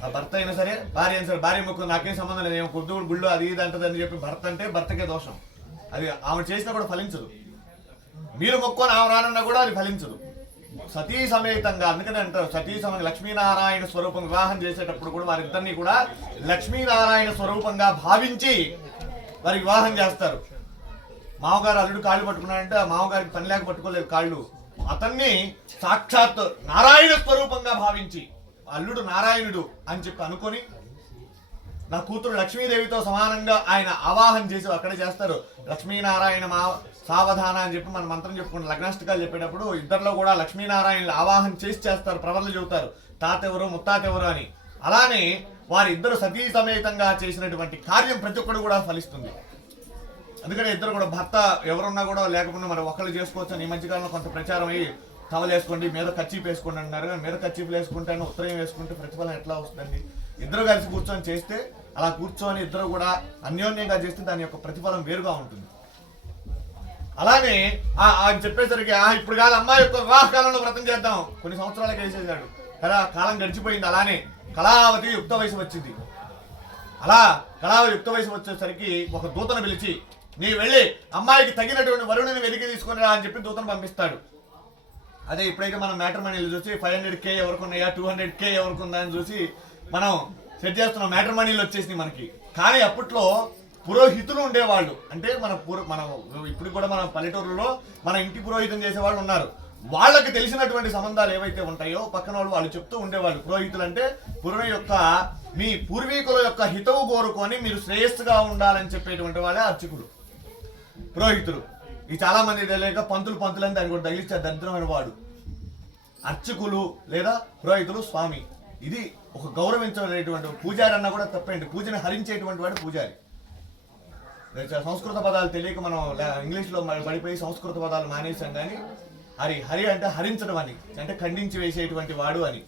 ఆ భర్త అయినా సరే భార్య అయినా సరే, భార్య మొక్కు నాకేం సంబంధం లేదు, ఏమో కొద్దుగుడు గుళ్ళు అది ఇది అంటది అని చెప్పి భర్త అంటే భర్తకే దోషం, అది ఆమె చేసినా కూడా ఫలించదు. మీరు మొక్కుని ఆమె రానన్నా కూడా అది ఫలించదు. సతీ సమేతంగా, అందుకని అంటారు సతీ సమేత లక్ష్మీనారాయణ స్వరూపం వివాహం చేసేటప్పుడు కూడా వారిద్దరినీ కూడా లక్ష్మీనారాయణ స్వరూపంగా భావించి వారి వివాహం చేస్తారు. మామగారు అల్లుడు కాళ్ళు పట్టుకున్నాడంటే ఆ మామగారికి పని లేక పట్టుకోలేదు కాళ్ళు, అతన్ని సాక్షాత్ నారాయణ స్వరూపంగా భావించి అల్లుడు నారాయణుడు అని చెప్పి అనుకొని నా కూతురు లక్ష్మీదేవితో సమానంగా ఆయన ఆవాహన చేసి అక్కడే చేస్తారు. లక్ష్మీనారాయణ మా సావధాన అని చెప్పి మన మంత్రం చెప్పుకుంటాం. లగ్నాష్టకాలు చెప్పేటప్పుడు ఇద్దరిలో కూడా లక్ష్మీనారాయణ ఆవాహన చేసి చేస్తారు, ప్రవర్లు చెబుతారు తాత ఎవరు ముత్తాత ఎవరు అని. అలానే వారిద్దరు సతీ సమేతంగా చేసినటువంటి కార్యం ప్రతి ఒక్కరు కూడా ఫలిస్తుంది. అందుకని ఇద్దరు కూడా భర్త ఎవరున్నా కూడా లేకపోయినా మరి ఒకళ్ళు చేసుకోవచ్చు అని ఈ మధ్యకాలంలో కొంత ప్రచారం అయ్యి టవల్ వేసుకోండి మీద కచ్చీపు వేసుకోండి అంటున్నారు. కానీ మీద కచ్చీపులు వేసుకుంటాను ఉత్తరం వేసుకుంటే ప్రతిఫలం ఎట్లా వస్తుందండి? ఇద్దరు కలిసి కూర్చొని చేస్తే, అలా కూర్చొని ఇద్దరు కూడా అన్యోన్యంగా చేస్తే దాని యొక్క ప్రతిఫలం వేరుగా ఉంటుంది. అలానే ఆయన చెప్పేసరికి ఇప్పుడు కాదు అమ్మాయి యొక్క వివాహ కాలంలో వ్రతం చేద్దాం, కొన్ని సంవత్సరాలకి వేసేసాడు కదా, కాలం గడిచిపోయింది. అలానే కళావతి యుక్త వయసు వచ్చింది. అలా కళావతి యుక్త వయసు వచ్చేసరికి ఒక దూతను పిలిచి నీ వెళ్ళి అమ్మాయికి తగినటువంటి వరుణిని వెతికి తీసుకుని రా అని చెప్పి దూతను పంపిస్తాడు. అదే ఇప్పుడైతే మనం మ్యాట్రిమోనీలు చూసి 500K ఎవరికి ఉన్నాయా 200K ఎవరికి ఉందా అని చూసి మనం సెట్ చేస్తున్నాం. మ్యాట్రిమోనీలు వచ్చేసినాయి మనకి. కానీ అప్పట్లో పురోహితులు ఉండేవాళ్ళు, అంటే మనం ఇప్పుడు కూడా మన పల్లెటూరులో మన ఇంటి పురోహితం చేసేవాళ్ళు ఉన్నారు. వాళ్ళకి తెలిసినటువంటి సంబంధాలు ఏవైతే ఉంటాయో పక్కన వాళ్ళు చెప్తూ ఉండేవాళ్ళు. పురోహితులు అంటే పురుణ యొక్క మీ పూర్వీకుల యొక్క హితవు కోరుకొని మీరు శ్రేయస్సుగా ఉండాలని చెప్పేటువంటి వాళ్ళే అర్చకులు, పురోహితులు. ఈ చాలా మంది తెలియక పంతులు అని దాన్ని కూడా తగిలిచ్చారు, దరిద్రమైన వాడు. అర్చకులు లేదా పురోహితులు స్వామి, ఇది ఒక గౌరవించబడేటువంటి పూజారి అన్నా కూడా తప్పేంటి. పూజని హరించేటువంటి వాడు పూజారి. సంస్కృత పదాలు తెలియక మనం ఇంగ్లీష్లో పడిపోయి సంస్కృత పదాలు మానేసాం. కానీ హరి అంటే హరించడం అని, అంటే ఖండించి వేసేటువంటి వాడు అని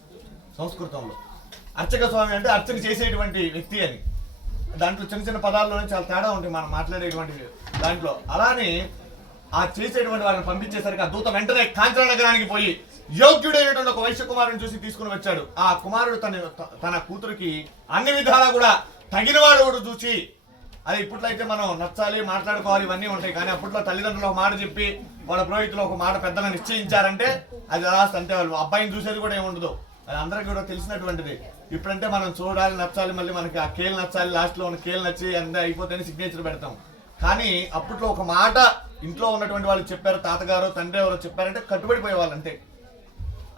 సంస్కృతంలో. అర్చక స్వామి అంటే అర్చన చేసేటువంటి వ్యక్తి అని. దాంట్లో చిన్న చిన్న పదాల్లోనే చాలా తేడా ఉంటుంది మనం మాట్లాడేటువంటి దాంట్లో. అలానే ఆ చేసేటువంటి వాళ్ళని పంపించేసరికి ఆ దూత వెంటనే కాంచన నగరానికి పోయి యోగ్యుడైనటువంటి ఒక వైశ్య కుమారుని చూసి తీసుకుని వచ్చాడు. ఆ కుమారుడు తన కూతురికి అన్ని విధాలా కూడా తగినవాడు కూడా చూసి, అది ఇప్పట్లో అయితే మనం నచ్చాలి మాట్లాడుకోవాలి ఇవన్నీ ఉంటాయి. కానీ అప్పట్లో తల్లిదండ్రులు ఒక మాట చెప్పి వాళ్ళ పురోహితులు ఒక మాట పెద్దగా నిశ్చయించారంటే అది లాస్ట్ అంతే. వాళ్ళు అబ్బాయిని చూసేది కూడా ఏముండదు, అది అందరికీ కూడా తెలిసినటువంటిది. ఇప్పుడంటే మనం చూడాలి నచ్చాలి, మళ్ళీ మనకి ఆ కేలు నచ్చాలి, లాస్ట్లో ఉన్న కేలు నచ్చి అంతా అయిపోతేనే సిగ్నేచర్ పెడతాం. కానీ అప్పట్లో ఒక మాట ఇంట్లో ఉన్నటువంటి వాళ్ళు చెప్పారు, తాతగారు తండ్రి ఎవరో చెప్పారంటే కట్టుబడిపోయేవాళ్ళు అంతే.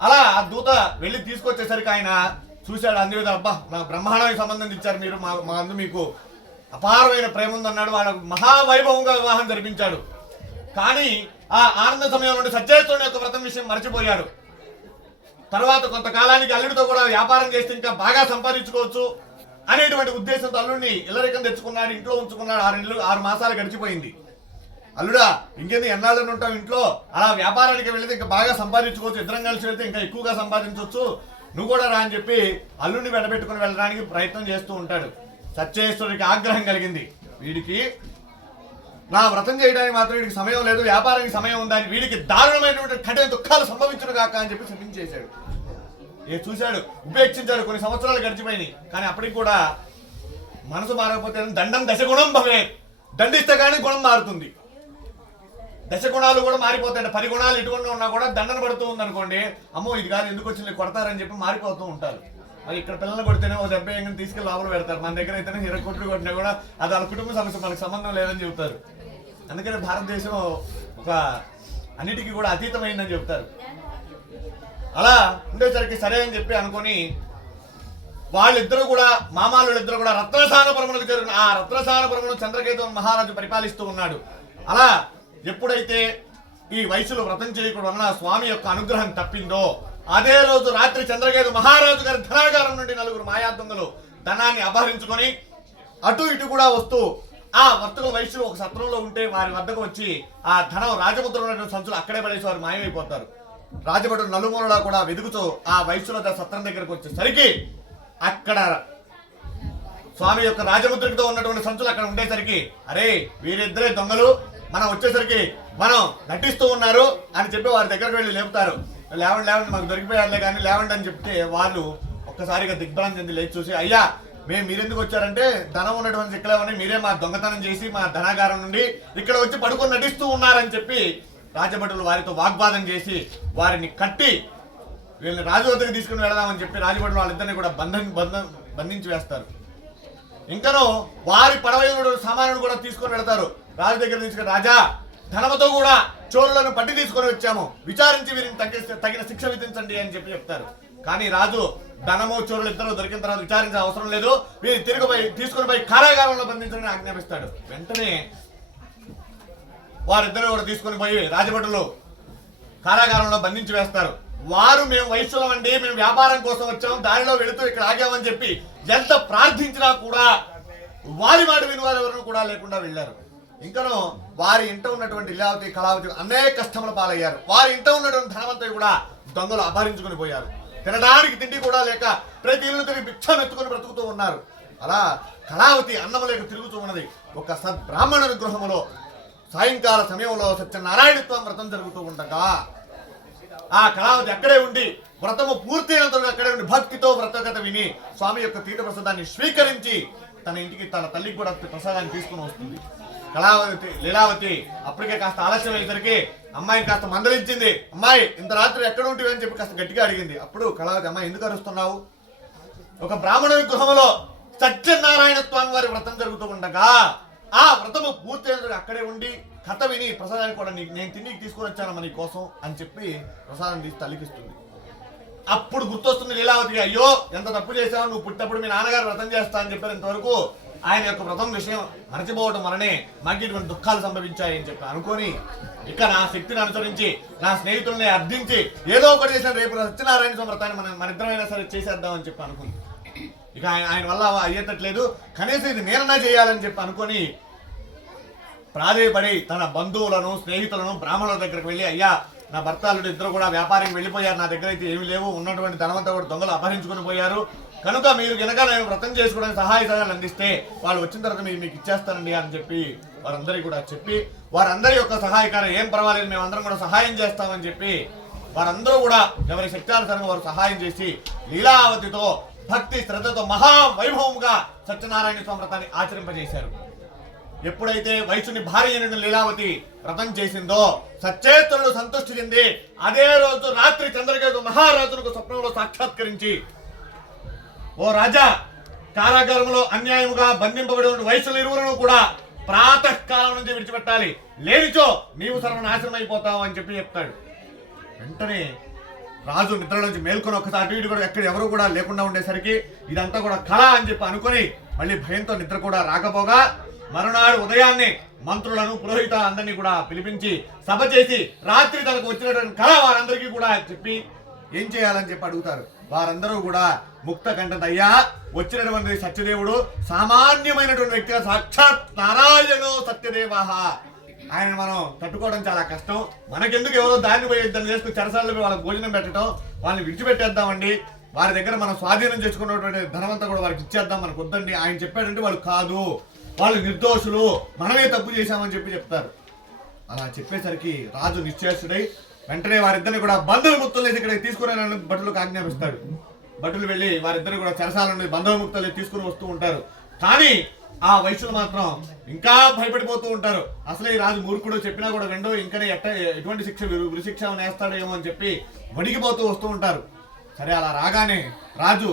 అలా ఆ దూత వెళ్ళి తీసుకొచ్చేసరికి ఆయన చూశాడు అన్ని విధాలు, అబ్బా నాకు బ్రహ్మాండమైన సంబంధం ఇచ్చారు మీరు, మా అందు మీకు అపారమైన ప్రేమ ఉందన్నాడు. వాళ్ళకు మహావైభవంగా వివాహం జరిపించాడు. కానీ ఆ ఆనంద సమయం నుండి సత్యేశ్వరుని యొక్క వ్రతం విషయం మర్చిపోయాడు. తర్వాత కొంతకాలానికి అల్లుడితో కూడా వ్యాపారం చేస్తే ఇంకా బాగా సంపాదించుకోవచ్చు అనేటువంటి ఉద్దేశంతో అల్లుడిని ఇల్లరికం తెచ్చుకున్నాడు, ఇంట్లో ఉంచుకున్నాడు. 6 మాసాలు గడిచిపోయింది. అల్లుడా ఇంకేంది ఎన్నాళ్ళని ఉంటావు ఇంట్లో, అలా వ్యాపారానికి వెళితే ఇంకా బాగా సంపాదించుకోవచ్చు, ఇద్దరం కలిసి వెళ్తే ఇంకా ఎక్కువగా సంపాదించవచ్చు, నువ్వు కూడా రా అని చెప్పి అల్లుడిని వెంటబెట్టుకుని వెళ్ళడానికి ప్రయత్నం చేస్తూ ఉంటాడు. సత్యేశ్వరుడికి ఆగ్రహం కలిగింది, వీడికి నా వ్రతం చేయడానికి మాత్రం వీడికి సమయం లేదు, వ్యాపారానికి సమయం ఉందని, వీడికి దారుణమైనటువంటి కఠిన దుఃఖాలు సంభవించును కాక అని చెప్పి శపించేశాడు. చూశాడు, ఉపేక్షించాడు. కొన్ని సంవత్సరాలు గడిచిపోయినాయి. కానీ అప్పటికి కూడా మనసు మారకపోతే దండం దశగుణం భవే, దండిస్తే కానీ గుణం మారుతుంది. దశగుణాలు కూడా మారిపోతాయి. 10 గుణాలు ఇటువంటి ఉన్నా కూడా దండన పడుతూ ఉందనుకోండి, అమ్మో ఇది కాదు ఎందుకు వచ్చింది కొడతారని చెప్పి మారిపోతూ ఉంటారు. మరి ఇక్కడ పిల్లలు కొడితేనే ఓ దెబ్బ ఏం తీసుకెళ్ళి లోపల పెడతారు. మన దగ్గర అయితేనే 20 కోట్లు కొట్టినా కూడా అది వాళ్ళ కుటుంబ సమస్య, మనకు సంబంధం లేదని చెబుతారు. అందుకని భారతదేశం ఒక అన్నిటికీ కూడా అతీతమైందని చెప్తారు. అలా ఉండేసరికి సరే అని చెప్పి అనుకొని వాళ్ళిద్దరూ కూడా మామాళ్ళిద్దరూ కూడా రత్నసానపురములకు చేరిన ఆ రత్నసానపురమును చంద్రకేతు మహారాజు పరిపాలిస్తూ ఉన్నాడు. అలా ఎప్పుడైతే ఈ వయసులో వ్రతం చేయకూడదు అన్న స్వామి యొక్క అనుగ్రహం తప్పిందో అదే రోజు రాత్రి చంద్రకేతు మహారాజు గారి ధనాగారం నుండి 4 మాయా దొంగలు ధనాన్ని అపహరించుకొని అటు ఇటు కూడా వస్తూ ఆ వర్తకుల వైశ్యులు ఒక సత్రంలో ఉంటే వారి వద్దకు వచ్చి ఆ ధనం రాజముద్రలో ఉన్నటువంటి సంచులు అక్కడే పడేసి వారు మాయమైపోతారు. రాజభటులు నలుమూలలా కూడా వెతుకుతూ ఆ వైశ్యుల సత్రం దగ్గరకు వచ్చేసరికి అక్కడ స్వామి యొక్క రాజముద్రతో ఉన్నటువంటి సంచులు అక్కడ ఉండేసరికి అరే వీరిద్దరే దొంగలు, మనం వచ్చేసరికి మనం నటిస్తూ ఉన్నారు అని చెప్పి వారి దగ్గరకు వెళ్ళి లేపుతారు. లేవండి లేవండి మాకు దొరికిపోయారులే కానీ లేవండి అని చెప్తే వాళ్ళు ఒక్కసారిగా దిగ్భ్రాంతి చెంది లేచి చూసి అయ్యా మీరెందుకు వచ్చారంటే ధనం ఉన్నటువంటి చిక్కలేవని మీరే మా దొంగతనం చేసి మా ధనాగారం నుండి ఇక్కడ వచ్చి పడుకొని నటిస్తూ ఉన్నారని చెప్పి రాజభటులు వారితో వాగ్వాదం చేసి వారిని కట్టి వీళ్ళని రాజు వద్దకు తీసుకుని వెళదామని చెప్పి రాజభటులు వాళ్ళిద్దరిని కూడా బంధించి వేస్తారు. ఇంకనూ వారి పడవైన సామానుడు కూడా తీసుకొని వెళతారు. రాజు దగ్గర తీసుకుని రాజా ధనముతో కూడా చోరులను పట్టి తీసుకొని వచ్చాము, విచారించి వీరిని తగిన శిక్ష విధించండి అని చెప్పి చెప్తారు. కానీ రాజు ధనము చోరులు ఇద్దరు దొరికిన తర్వాత విచారించే అవసరం లేదు, వీరిని తీసుకుని పోయి కారాగారంలో బంధించని ఆజ్ఞాపిస్తాడు. వెంటనే వారిద్దరు కూడా తీసుకుని పోయి రాజభటులు కారాగారంలో బంధించి వేస్తారు. వారు మేము వైశ్యులం అండి, మేము వ్యాపారం కోసం వచ్చాము, దారిలో వెళుతూ ఇక్కడ ఆగామని చెప్పి ఎంత ప్రార్థించినా కూడా వారి మాట విని వారు ఎవరు కూడా లేకుండా వెళ్ళారు. ఇంకనూ వారి ఇంట ఉన్నటువంటి లీలావతి కళావతి అనేక కష్టముల పాలయ్యారు. వారి ఇంట ఉన్నటువంటి ధనవంతులు కూడా దొంగలు అపహరించుకుని పోయారు. తినడానికి తిండి కూడా లేక ప్రతి ఇల్లు తిరిగి భిక్షం ఎత్తుకుని బ్రతుకుతూ ఉన్నారు. అలా కళావతి అన్నము లేక తిరుగుతూ ఉన్నది. ఒక సద్బ్రాహ్మణుని గృహములో సాయంకాల సమయంలో సత్యనారాయణత్వం వ్రతం జరుగుతూ ఉండగా ఆ కళావతి అక్కడే ఉండి వ్రతము పూర్తయినంతగా అక్కడే ఉండి భక్తితో వ్రతకథ విని స్వామి యొక్క తీర్థ ప్రసాదాన్ని స్వీకరించి తన ఇంటికి తన తల్లికి కూడా ప్రసాదాన్ని తీసుకుని వస్తుంది. లీలావతి అప్పటికే కాస్త ఆలస్యం అయ్యేసరికి అమ్మాయిని కాస్త మందలించింది. అమ్మాయి ఇంత రాత్రి ఎక్కడ ఉంటివి అని చెప్పి కాస్త గట్టిగా అడిగింది. అప్పుడు కళావతి అమ్మాయి ఎందుకు అరుస్తున్నావు? ఒక బ్రాహ్మణుని గృహంలో సత్యనారాయణ స్వామి వారి వ్రతం జరుగుతూ ఉండగా ఆ వ్రతము పూర్తయినంతగా అక్కడే ఉండి కథ విని ప్రసాదాన్ని కూడా నేను తిండికి తీసుకొని వచ్చాను నీ కోసం అని చెప్పి ప్రసాదం తీసి తల్లికిస్తుంది. అప్పుడు గుర్తొస్తుంది లీలావతికి, అయ్యో ఎంత తప్పు చేసావు, నువ్వు పుట్టినప్పుడు మీ నాన్నగారు వ్రతం చేస్తా అని చెప్పారు, ఇంతవరకు ఆయన యొక్క వ్రతం విషయం మరచిపోవడం వలనే మాకు ఇటువంటి దుఃఖాలు సంభవించాయని చెప్పి అనుకొని ఇక నా శక్తిని అనుసరించి నా స్నేహితుల్ని అర్థించి ఏదో ఒకటి చేసిన రేపు సత్యనారాయణ స్వామి వ్రతాన్ని మన ఇద్దరైనా సరే చేసేద్దామని చెప్పి అనుకుంది. ఇక ఆయన వల్ల అయ్యేటట్లేదు, కనీసం ఇది నేనన్నా చేయాలని చెప్పి అనుకొని ప్రాధేయపడి తన బంధువులను స్నేహితులను బ్రాహ్మణుల దగ్గరకు వెళ్ళి అయ్యా నా భర్తలు ఇద్దరు కూడా వ్యాపారం వెళ్ళిపోయారు, నా దగ్గర అయితే ఏమి లేవు, ఉన్నటువంటి ధనవంతా కూడా దొంగలు అపహరించుకుని పోయారు, కనుక మీరు కనుక నేను వ్రతం చేసుకోవడానికి సహాయ సహాయాలు అందిస్తే వాళ్ళు వచ్చిన తర్వాత మీకు ఇచ్చేస్తానండి అని చెప్పి వారందరికీ కూడా చెప్పి వారందరి యొక్క సహాయకారం ఏం పర్వాలేదు మేమందరం కూడా సహాయం చేస్తామని చెప్పి వారందరూ కూడా ఎవరి శక్తానుసారంగా వారు సహాయం చేసి లీలావతితో భక్తి శ్రద్ధతో మహావైభవంగా సత్యనారాయణ స్వామి వ్రతాన్ని ఆచరింపజేశారు. ఎప్పుడైతే వైశ్యుని భార్య అయిన లీలావతి వ్రతం చేసిందో సచ్చేతుడు సంతృష్టి చెంది అదే రోజు రాత్రి చంద్రకేతు మహారాజులకు స్వప్నంలో సాక్షాత్కరించి, ఓ రాజా, కారాగారంలో అన్యాయముగా బంధింపబడిన వైశ్యులు ఇరువులను కూడా ప్రాతకాలం నుంచి విడిచిపెట్టాలి, లేనిచో నీవు సర్వనాశనం అయిపోతావు అని చెప్పి చెప్తాడు. వెంటనే రాజు నిద్ర నుంచి మేల్కొని ఒక్కసారి అటు ఇటు కూడా ఎక్కడ ఎవరు కూడా లేకుండా ఉండేసరికి ఇదంతా కూడా కళ అని చెప్పి అనుకుని మళ్ళీ భయంతో నిద్ర కూడా రాకపోగా మరునాడు ఉదయాన్నే మంత్రులను పురోహిత అందరినీ కూడా పిలిపించి సభ చేసి రాత్రి తనకు వచ్చినటువంటి కళ వారందరికీ కూడా చెప్పి ఏం చేయాలని చెప్పి అడుగుతారు. వారందరూ కూడా ముక్త కంఠదయ్యా, వచ్చినటువంటి సత్యదేవుడు సామాన్యమైనటువంటి వ్యక్తిగా సాక్షాత్ నారాయణో సత్యదేవః, ఆయన మనం తట్టుకోవడం చాలా కష్టం, మనకెందుకు ఎవరో దాన్ని పోయి ఇద్దరు చేసుకుని చెరసాలలో వాళ్ళకి భోజనం పెట్టడం, వాళ్ళని విడిచిపెట్టేద్దామండి, వారి దగ్గర మనం స్వాధీనం చేసుకున్నటువంటి ధనవంతా కూడా వారికి ఇచ్చేద్దాం, మనకు వద్దండి, ఆయన చెప్పాడంటే వాళ్ళు కాదు, వాళ్ళు నిర్దోషులు, మనమే తప్పు చేశామని చెప్పి చెప్తారు. అలా చెప్పేసరికి రాజు నిశ్చేషుడై వెంటనే వారిద్దరిని కూడా బంధువుముక్తులు ఇక్కడికి తీసుకుని భటులకు ఆజ్ఞాపిస్తాడు. భటులు వెళ్ళి వారిద్దరిని కూడా చెరసాల నుండి బంధువుముక్తులు తీసుకుని వస్తూ ఉంటారు. కానీ ఆ వైశ్యులు మాత్రం ఇంకా భయపడిపోతూ ఉంటారు. అసలు ఈ రాజు మూర్ఖుడు, చెప్పినా కూడా రెండో ఇంకనే ఎటువంటి శిక్ష ఉరిశిక్ష వేస్తాడో ఏమో అని చెప్పి వణికిపోతూ వస్తూ ఉంటారు. సరే అలా రాగానే రాజు,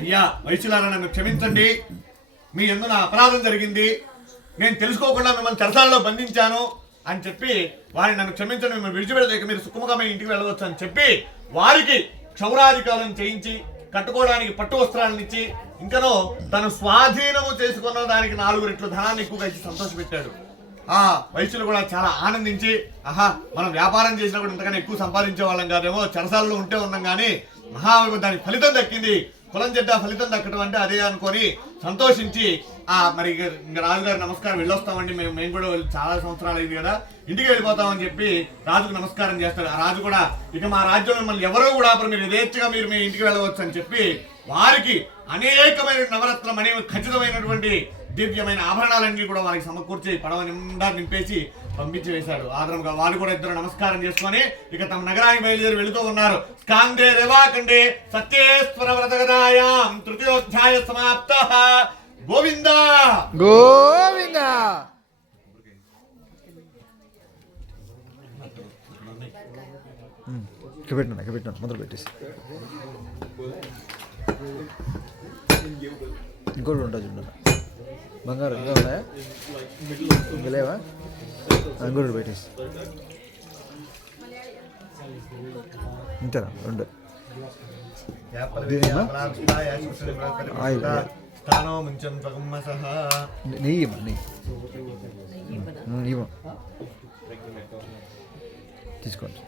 అయ్యా వైశ్యులారా నన్ను క్షమించండి, మీ యందు నా అపరాధం జరిగింది, నేను తెలుసుకోకుండా మిమ్మల్ని చెరసాలలో బంధించాను అని చెప్పి వారిని నన్ను క్షమించండి, మిమ్మల్ని విడిచిపెడతాక మీరు సుఖముగా మీ ఇంటికి వెళ్ళవచ్చు అని చెప్పి వారికి క్షౌరాధికారం చేయించి కట్టుకోవడానికి పట్టు వస్త్రాలను ఇచ్చి ఇంకనో తను స్వాధీనము చేసుకున్న దానికి 4 రెట్లు ధనాన్ని ఎక్కువగా ఇచ్చి సంతోషపెట్టాడు. ఆ వైశ్యులు కూడా చాలా ఆనందించి, ఆహా మనం వ్యాపారం చేసినప్పుడు ఇంతకన్నా ఎక్కువ సంపాదించే వాళ్ళం కాదేమో, చెరసాలలో ఉంటే ఉన్నాం కానీ మహావైభవం దానికి ఫలితం దక్కింది, కులం చెడ్డ ఫలితం దక్కడం అంటే అదే అనుకొని సంతోషించి మరి ఇంకా రాజుగారు నమస్కారం వెళ్ళొస్తామండి, మేము కూడా చాలా సంవత్సరాలు అయింది కదా, ఇంటికి వెళ్ళిపోతామని చెప్పి రాజుకు నమస్కారం చేస్తాడు. ఆ రాజు కూడా ఇక మా రాజ్యంలో మళ్ళీ ఎవరో కూడా మీరు యథేచ్ఛగా మీరు మీ ఇంటికి వెళ్ళవచ్చు అని చెప్పి వారికి అనేకమైన నవరత్నం అనే ఖచ్చితమైనటువంటి దివ్యమైన ఆభరణాలన్నీ కూడా వారికి సమకూర్చి పడవ నిండా నింపేసి పంపించి వేశాడు. ఆదరంగా వారు కూడా ఇద్దరు నమస్కారం చేసుకొని ఇక తమ నగరానికి బయలుదేరి వెళుతూ ఉన్నారు. స్కాందే రేవాకండే సత్యేశ్వర వ్రతగదాయాం తృతీయోధ్యాయ సమాప్తః. గోవింద గోవింద. పెట్టినా మొదలు పెట్టేసి ఇంకోటి ఉంటుంది చూడాలి. బంగారం ఇంకా ఉన్నాయా? ఇంకా లేవా? ఇంకోటి పెట్టేసి ఇంతనా రెండు నెయ్యి తీసుకోండి.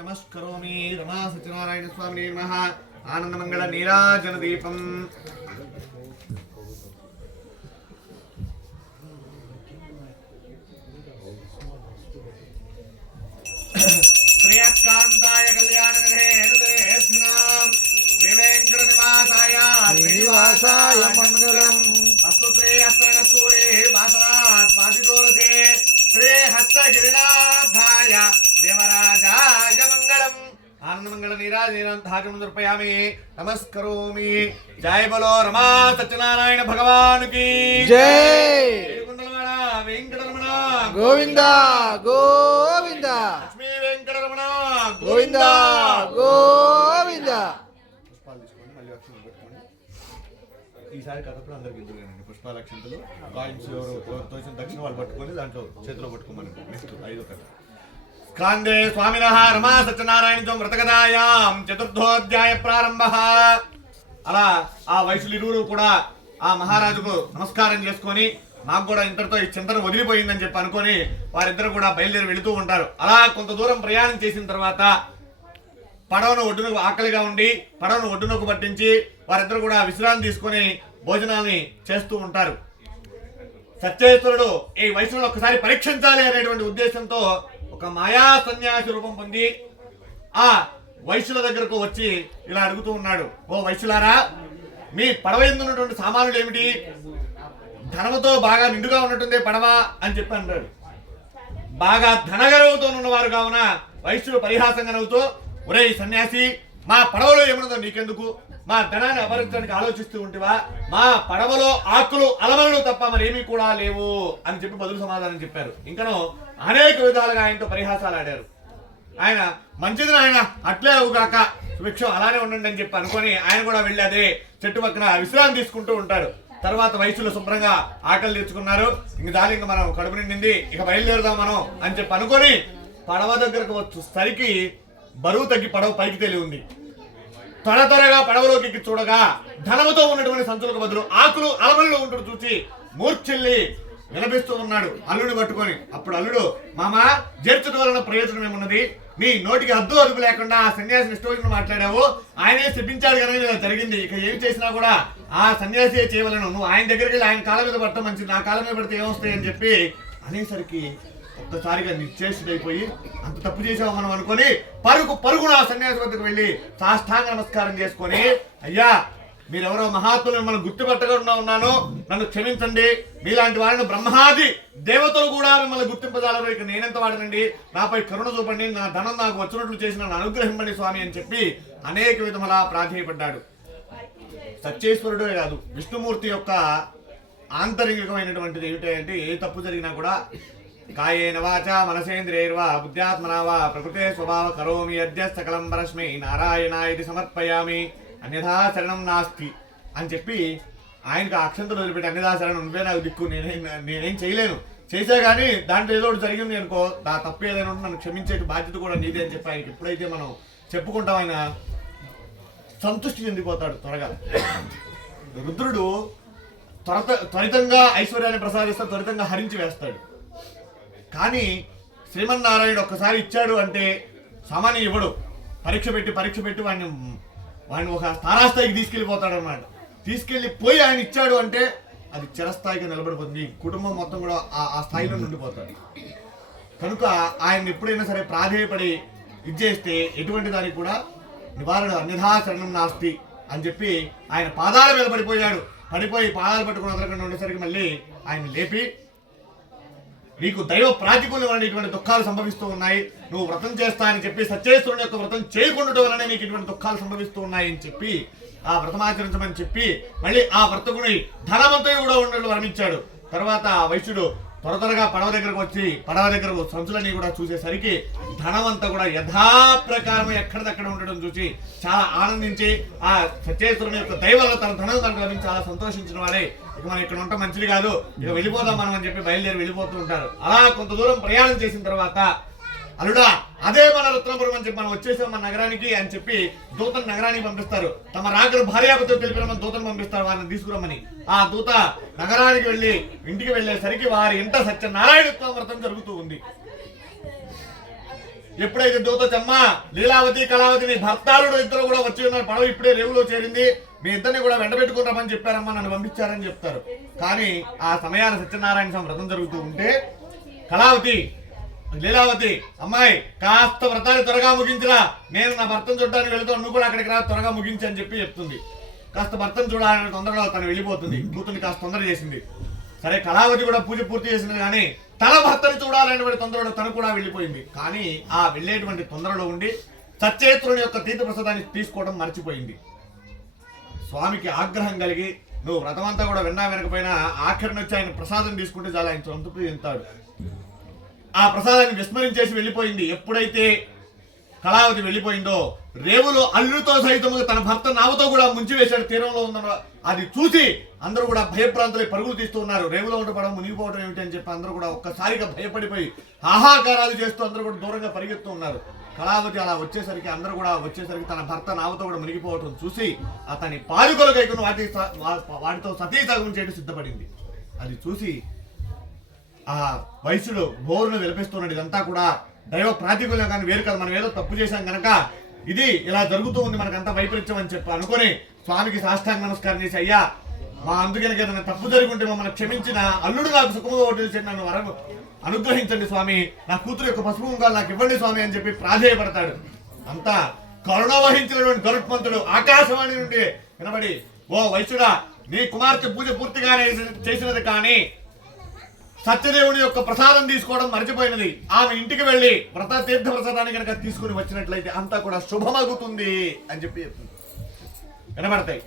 నమస్కరోమి. రమా సత్యనారాయణ స్వామి నమః. ఆనందమంగళ నీరాజన దీపం. శ్రేయకాంతాయ కళ్యాణనిధే హృదయేర్ధినాం శ్రీ వెంకట నివాసాయ శ్రీనివాసాయ మంగళం. అస్తు శ్రేయస్సూరే వాసనాత్ వాసిదోరసే శ్రీ హస్తగిరినాథాయ దేవరాజాయ మంగళం. ఆనందమంగళ నీరాజనం దర్పయామి. నమస్కరోమి. జయ బలో రమా సత్యనారాయణ భగవానుకి జై. కుండలవాడ వెంకటరమణ గోవింద గోవింద. లక్ష్మీ వెంకటరమణ గోవింద గోవింద. పుష్పాలు తీసుకోండి, మళ్ళీ అక్షంతలు పెట్టుకోండి. ఈసారి కథప్పుడు అందరికి ఇద్దరు పుష్పాల అక్షంతలు కాయిన్స్ ఎవరు తోచిన దక్షిణ వాళ్ళు పట్టుకొని దాంట్లో చేతిలో పట్టుకోమని. నెక్స్ట్ 5వ కథ. స్కాందే స్వామినః రమా సత్యనారాయణ వ్రతగదాయాం చతుర్థోధ్యాయ ప్రారంభః. అలా ఆ వైశ్యులిరువురు కూడా ఆ మహారాజుకు నమస్కారం చేసుకొని మాకు కూడా ఇంతటితో ఈ చింతన వదిలిపోయిందని చెప్పి అనుకొని వారిద్దరు కూడా బయలుదేరి వెళుతూ ఉంటారు. అలా కొంత దూరం ప్రయాణం చేసిన తర్వాత పడవను ఒడ్డునకు ఆకలిగా ఉండి పడవను ఒడ్డునకు పట్టించి వారిద్దరు కూడా విశ్రాంతి తీసుకొని భోజనాల్ని చేస్తూ ఉంటారు. సత్యేశ్వరుడు ఈ వైశ్యులను ఒక్కసారి పరీక్షించాలి అనేటువంటి ఉద్దేశంతో ఒక మాయా సన్యాసి రూపం పొంది ఆ వైశ్యుల దగ్గరకు వచ్చి ఇలా అడుగుతూ ఉన్నాడు. ఓ వైశ్యులారా, మీ పడవ ఎందున్నటువంటి సామానులు ఏమిటి? ధనముతో బాగా నిండుగా ఉన్నట్టుందే పడవ అని చెప్పి అన్నాడు. బాగా ధనగర్వంతో ఉన్నవారు కావున వైశ్యుడు పరిహాసంగా నవ్వుతూ, ఒరే సన్యాసి, మా పడవలో ఏమన్నదో నీకెందుకు? మా ధనాన్ని అపహరించడానికి ఆలోచిస్తూ ఉంటివా? మా పడవలో ఆకులు అలమలు తప్ప మరేమీ కూడా లేవు అని చెప్పి బదులు సమాధానం చెప్పారు. ఇంకనో అనేక విధాలుగా ఆయనతో పరిహాసాలు ఆడారు. ఆయన మంచిది నాయన, అట్లే అవుగాక, సుభిక్షం అలానే ఉండండి అని చెప్పి అనుకొని ఆయన కూడా వెళ్ళి అదే చెట్టు పక్కన విశ్రాంతి తీసుకుంటూ ఉంటాడు. తర్వాత వయసులో శుభ్రంగా ఆకలి తెచ్చుకున్నారు. ఇంక దాని ఇంకా మనం కడుపు నిండింది, ఇక బయలుదేరుదాం మనం అని చెప్పి అనుకొని పడవ దగ్గరకు వచ్చేసరికి బరువు తగ్గి పడవ పైకి తేలి ఉంది. త్వరగా పడవలోకి ఎక్కి చూడగా ధనముతో ఉన్నటువంటి సంచులకు బదులు ఆకులు అలమల్లో ఉంటూ చూసి మూర్ఛిల్లి విలపిస్తూ ఉన్నాడు అల్లుడిని పట్టుకొని. అప్పుడు అల్లుడు, మామా, చేర్చడం వలన ప్రయోజనం ఏమున్నది? నీ నోటికి హద్దు అదుపు లేకుండా ఆ సన్యాసిని ఇష్టం మాట్లాడావు. ఆయనే శపించాడు కనుక ఇలా జరిగింది. ఇక ఏం చేసినా కూడా ఆ సన్యాసి చేయవలను. నువ్వు ఆయన దగ్గరికి వెళ్ళి ఆయన కాళ్ళ మీద పడటం మంచిది, నా కాళ్ళ మీద పడితే ఏమొస్తాయి అని చెప్పి అనేసరికి ఒక్కసారిగా నిశ్చేషుడైపోయి, అంత తప్పు చేసావు మనం అనుకొని పరుగున ఆ సన్యాసి వద్దకు వెళ్ళి సాష్టాంగ నమస్కారం చేసుకొని, అయ్యా, మీరెవరో మహాత్ములు, మిమ్మల్ని గుర్తుపట్టకుండా ఉన్నాను, నన్ను క్షమించండి. మీలాంటి వారిని బ్రహ్మాది దేవతలు కూడా మిమ్మల్ని గుర్తింపజాలరు. ఇక నేనెంత వాడినండి, నాపై కరుణ చూపండి, నా ధనం నాకు వచ్చినట్లు చేసి నన్ను అనుగ్రహింపండి స్వామి అని చెప్పి అనేక విధములా ప్రాధేయపడ్డాడు. సత్యేశ్వరుడే కాదు, విష్ణుమూర్తి యొక్క ఆంతరికమైనటువంటిది ఏమిటంటే, ఏ తప్పు జరిగినా కూడా కాయేన వాచా మనసేంద్రియైర్వా బుద్ధ్యాత్మనా వా ప్రకృతే స్వభావ కరోమి అద్య సకలం పరస్మై నారాయణాయ సమర్పయామి అన్యథా శరణం నాస్తి అని చెప్పి ఆయనకు అక్షంతలు వదిలిపెట్టి, అన్యథా శరణం నువ్వే నాకు దిక్కు, నేనేం చేయలేను, చేసా కానీ దాంట్లో ఏదో ఒకటి జరిగింది అనుకో, నా తప్పు ఏదైనా ఉంటే నన్ను క్షమించే బాధ్యత కూడా నీదే అని చెప్పి ఆయనకి ఎప్పుడైతే మనం చెప్పుకుంటాం ఆయన సంతృష్టి చెందిపోతాడు త్వరగా. రుద్రుడు త్వరితంగా ఐశ్వర్యాన్ని ప్రసాదిస్తాడు, త్వరితంగా హరించి వేస్తాడు. కానీ శ్రీమన్నారాయణుడు ఒక్కసారి ఇచ్చాడు అంటే సామాన్య ఇవ్వడు. పరీక్ష పెట్టి వాడిని ఒక తారాస్థాయికి తీసుకెళ్ళిపోతాడు అన్నమాట. తీసుకెళ్ళిపోయి ఆయన ఇచ్చాడు అంటే అది చిరస్థాయిగా నిలబడిపోతుంది. కుటుంబం మొత్తం కూడా ఆ స్థాయిలో ఉండిపోతాడు. కనుక ఆయన ఎప్పుడైనా సరే ప్రాధేయపడి ఇచ్చేస్తే ఎటువంటి దానికి కూడా నివారణ అన్యథా శరణం నాస్తి అని చెప్పి ఆయన పాదాల మీద పడిపోయి పాదాలు పట్టుకుని వదలకుండా ఉండేసరికి మళ్ళీ ఆయన లేపి, నీకు దైవ ప్రాతికూల్యం వలన ఇటువంటి దుఃఖాలు సంభవిస్తూ ఉన్నాయి, నువ్వు వ్రతం చేస్తా అని చెప్పి సత్యేశ్వరుని యొక్క వ్రతం చేయకుండా వలనే నీకు ఇటువంటి దుఃఖాలు సంభవిస్తూ ఉన్నాయి అని చెప్పి ఆ వ్రతమాచరించమని చెప్పి మళ్ళీ ఆ వ్రతకుని ధనవంతుడు కూడా ఉండడం వరమించాడు. తర్వాత వైశ్యుడు త్వరగా పడవ దగ్గరకు సంచులని కూడా చూసేసరికి ధనవంతా కూడా యథాప్రకారం ఎక్కడిదక్కడ ఉండడం చూసి చాలా ఆనందించి ఆ సత్యేశ్వరుని యొక్క దైవంలో తన ధనం తనకు చాలా సంతోషించిన వాడే ఇక మనం ఇక్కడ ఉంటాం మంచిది కాదు, ఇక వెళ్ళిపోదాం మనం అని చెప్పి బయలుదేరి వెళ్ళిపోతూ ఉంటారు. అలా కొంత దూరం ప్రయాణం చేసిన తర్వాత అల్లుడా అదే మన రత్నపురం అని చెప్పి మనం వచ్చేసాం మన నగరానికి అని చెప్పి దూతను నగరానికి పంపిస్తారు. తమ రాకను భార్యాభర్తలు తెలిపిన దూతను పంపిస్తారు వారిని తీసుకురమ్మని. ఆ దూత నగరానికి వెళ్ళి ఇంటికి వెళ్ళేసరికి వారి ఇంట సత్యనారాయణత్వ వ్రతం జరుగుతూ ఉంది. ఎప్పుడైతే దూత చెమ్మ లీలావతి కళావతిని భర్తాలుడు ఇద్దరు కూడా వచ్చి ఉన్నారు, పడవ ఇప్పుడే రేవులో చేరింది, మీ ఇద్దరిని కూడా వెంటబెట్టుకుంటామని చెప్పారమ్మా, నన్ను పంపించారని చెప్తారు. కానీ ఆ సమయాన సత్యనారాయణ స్వామి వ్రతం జరుగుతూ ఉంటే కళావతి లీలావతి అమ్మాయి కాస్త వ్రతాన్ని త్వరగా ముగించరా, నేను నా భర్తను చూడడానికి వెళుతాను, నువ్వు కూడా అక్కడికి రా త్వరగా ముగించి అని చెప్పి చెప్తుంది. కాస్త భర్తను చూడాలని తొందరలో తను వెళ్ళిపోతుంది. కూతుర్ని కాస్త తొందర చేసింది. సరే కళావతి కూడా పూజ పూర్తి చేసింది కానీ తన భర్తని చూడాలనేటువంటి తొందరలో తను కూడా వెళ్ళిపోయింది. కానీ ఆ వెళ్ళేటువంటి తొందరలో ఉండి సత్యేశ్వరుని యొక్క తీర్థ ప్రసాదాన్ని తీసుకోవడం మర్చిపోయింది. స్వామికి ఆగ్రహం కలిగి నువ్వు వ్రతమంతా కూడా విన్నా వెనకపోయినా ఆఖరిని వచ్చి ఆయన ప్రసాదం తీసుకుంటే చాలా ఆయన సంతృప్తి చెందుతాడు. ఆ ప్రసాదాన్ని విస్మరించేసి వెళ్ళిపోయింది. ఎప్పుడైతే కళావతి వెళ్ళిపోయిందో రేవులో అల్లుతో సహితముగా తన భర్త నావతో కూడా ముంచి వేశాడు. తీరంలో ఉందన్న అది చూసి అందరూ కూడా భయప్రాంతులై పరుగులు తీస్తూ ఉన్నారు. రేవులో ఉండడం మునిగిపోవడం ఏమిటి అని చెప్పి అందరూ కూడా ఒక్కసారిగా భయపడిపోయి హాహాకారాలు చేస్తూ అందరూ కూడా దూరంగా పరిగెత్తూ ఉన్నారు. కళావతి అలా వచ్చేసరికి తన భర్త నావతో కూడా మునిగిపోవటం చూసి అతని పాదుకలు కైకుని వాటితో సతీసగమం చేయడం సిద్ధపడింది. అది చూసి ఆ వైశ్యుడు బోరును విలపిస్తున్నాడు. ఇదంతా కూడా దైవ ప్రాతికూల్యం కానీ వేరు కదా, మనం ఏదో తప్పు చేశాం కనుక ఇది ఇలా జరుగుతూ ఉంది, మనకంతా వైపరీత్యం అని చెప్పి అనుకుని స్వామికి సాష్టాంగ నమస్కారం చేసి, అయ్యా మా అందుకని ఏదైనా తప్పు జరుగుంటే మమ్మల్ని క్షమించిన అల్లుడు నాకు సుఖముగా ఓటు నన్ను వరం అనుగ్రహించండి స్వామి, నా కూతురు యొక్క పసుపు కుంకాలు నాకు ఇవ్వండి స్వామి అని చెప్పి ప్రాధేయపడతాడు. అంతా కరుణ వహించినటువంటి గరుత్మంతుడు ఆకాశవాణి నుండి వినబడి, ఓ వైశ్యుడా, నీ కుమార్తె పూజ పూర్తిగానే చేసినది కానీ సత్యదేవుని యొక్క ప్రసాదం తీసుకోవడం మర్చిపోయినది. ఆమె ఇంటికి వెళ్ళి వ్రత తీర్థ ప్రసాదాన్ని కనుక తీసుకుని వచ్చినట్లయితే అంతా కూడా శుభమగుతుంది అని చెప్పి వినబడతాయి.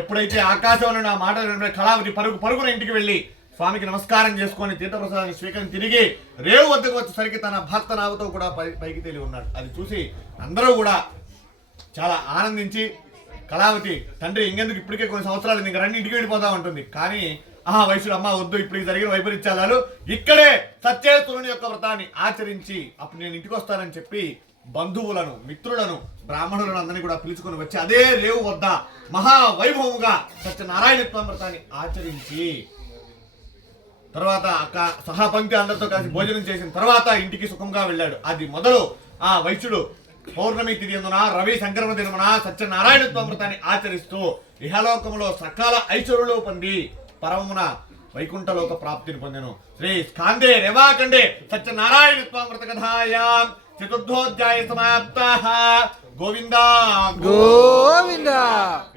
ఎప్పుడైతే ఆకాశవాణి ఆ మాట కళావతి పరుగున ఇంటికి వెళ్ళి స్వామికి నమస్కారం చేసుకొని తీర్థప్రసాదాన్ని స్వీకరించి తిరిగి రేవు వద్దకు వచ్చేసరికి తన భర్త నావతో కూడా పైకి తేలి ఉన్నాడు. అది చూసి అందరూ కూడా చాలా ఆనందించి, కళావతి తండ్రి ఇంకెందుకు ఇప్పటికే కొన్ని సంవత్సరాలు ఇంకా రండి ఇంటికి వెళ్ళిపోతా ఉంటుంది. కానీ వైశ్యుడు అమ్మ వద్దు, ఇప్పటికి జరిగిన వైపరీత్యాలు ఇక్కడే సత్యేశ్వరుని యొక్క వ్రతాన్ని ఆచరించి అప్పుడు నేను ఇంటికి వస్తానని చెప్పి బంధువులను మిత్రులను బ్రాహ్మణులను అందరినీ కూడా పిలుచుకొని వచ్చి అదే రేవు వద్ద మహావైభవముగా సత్యనారాయణత్వం వ్రతాన్ని ఆచరించి తర్వాత సహాపంక్తి అందరితో కలిసి భోజనం చేసిన తర్వాత ఇంటికి సుఖంగా వెళ్ళాడు. అది మొదలు ఆ వైశ్యుడు పౌర్ణమి తిథి యందున రవి సంక్రమ దినమున సత్యనారాయణత్వం వ్రతాన్ని ఆచరిస్తూ ఇహలోకములో సకాల ఐశ్వర్యులు పొంది పరమమున వైకుంఠలోక ప్రాప్తిని పొందెను. శ్రీ స్కాందే రేవాకండే సత్యనారాయణత్వం వ్రత కథాయాం చతుర్థోధ్యాయ సమాప్తాః. గోవింద గోవింద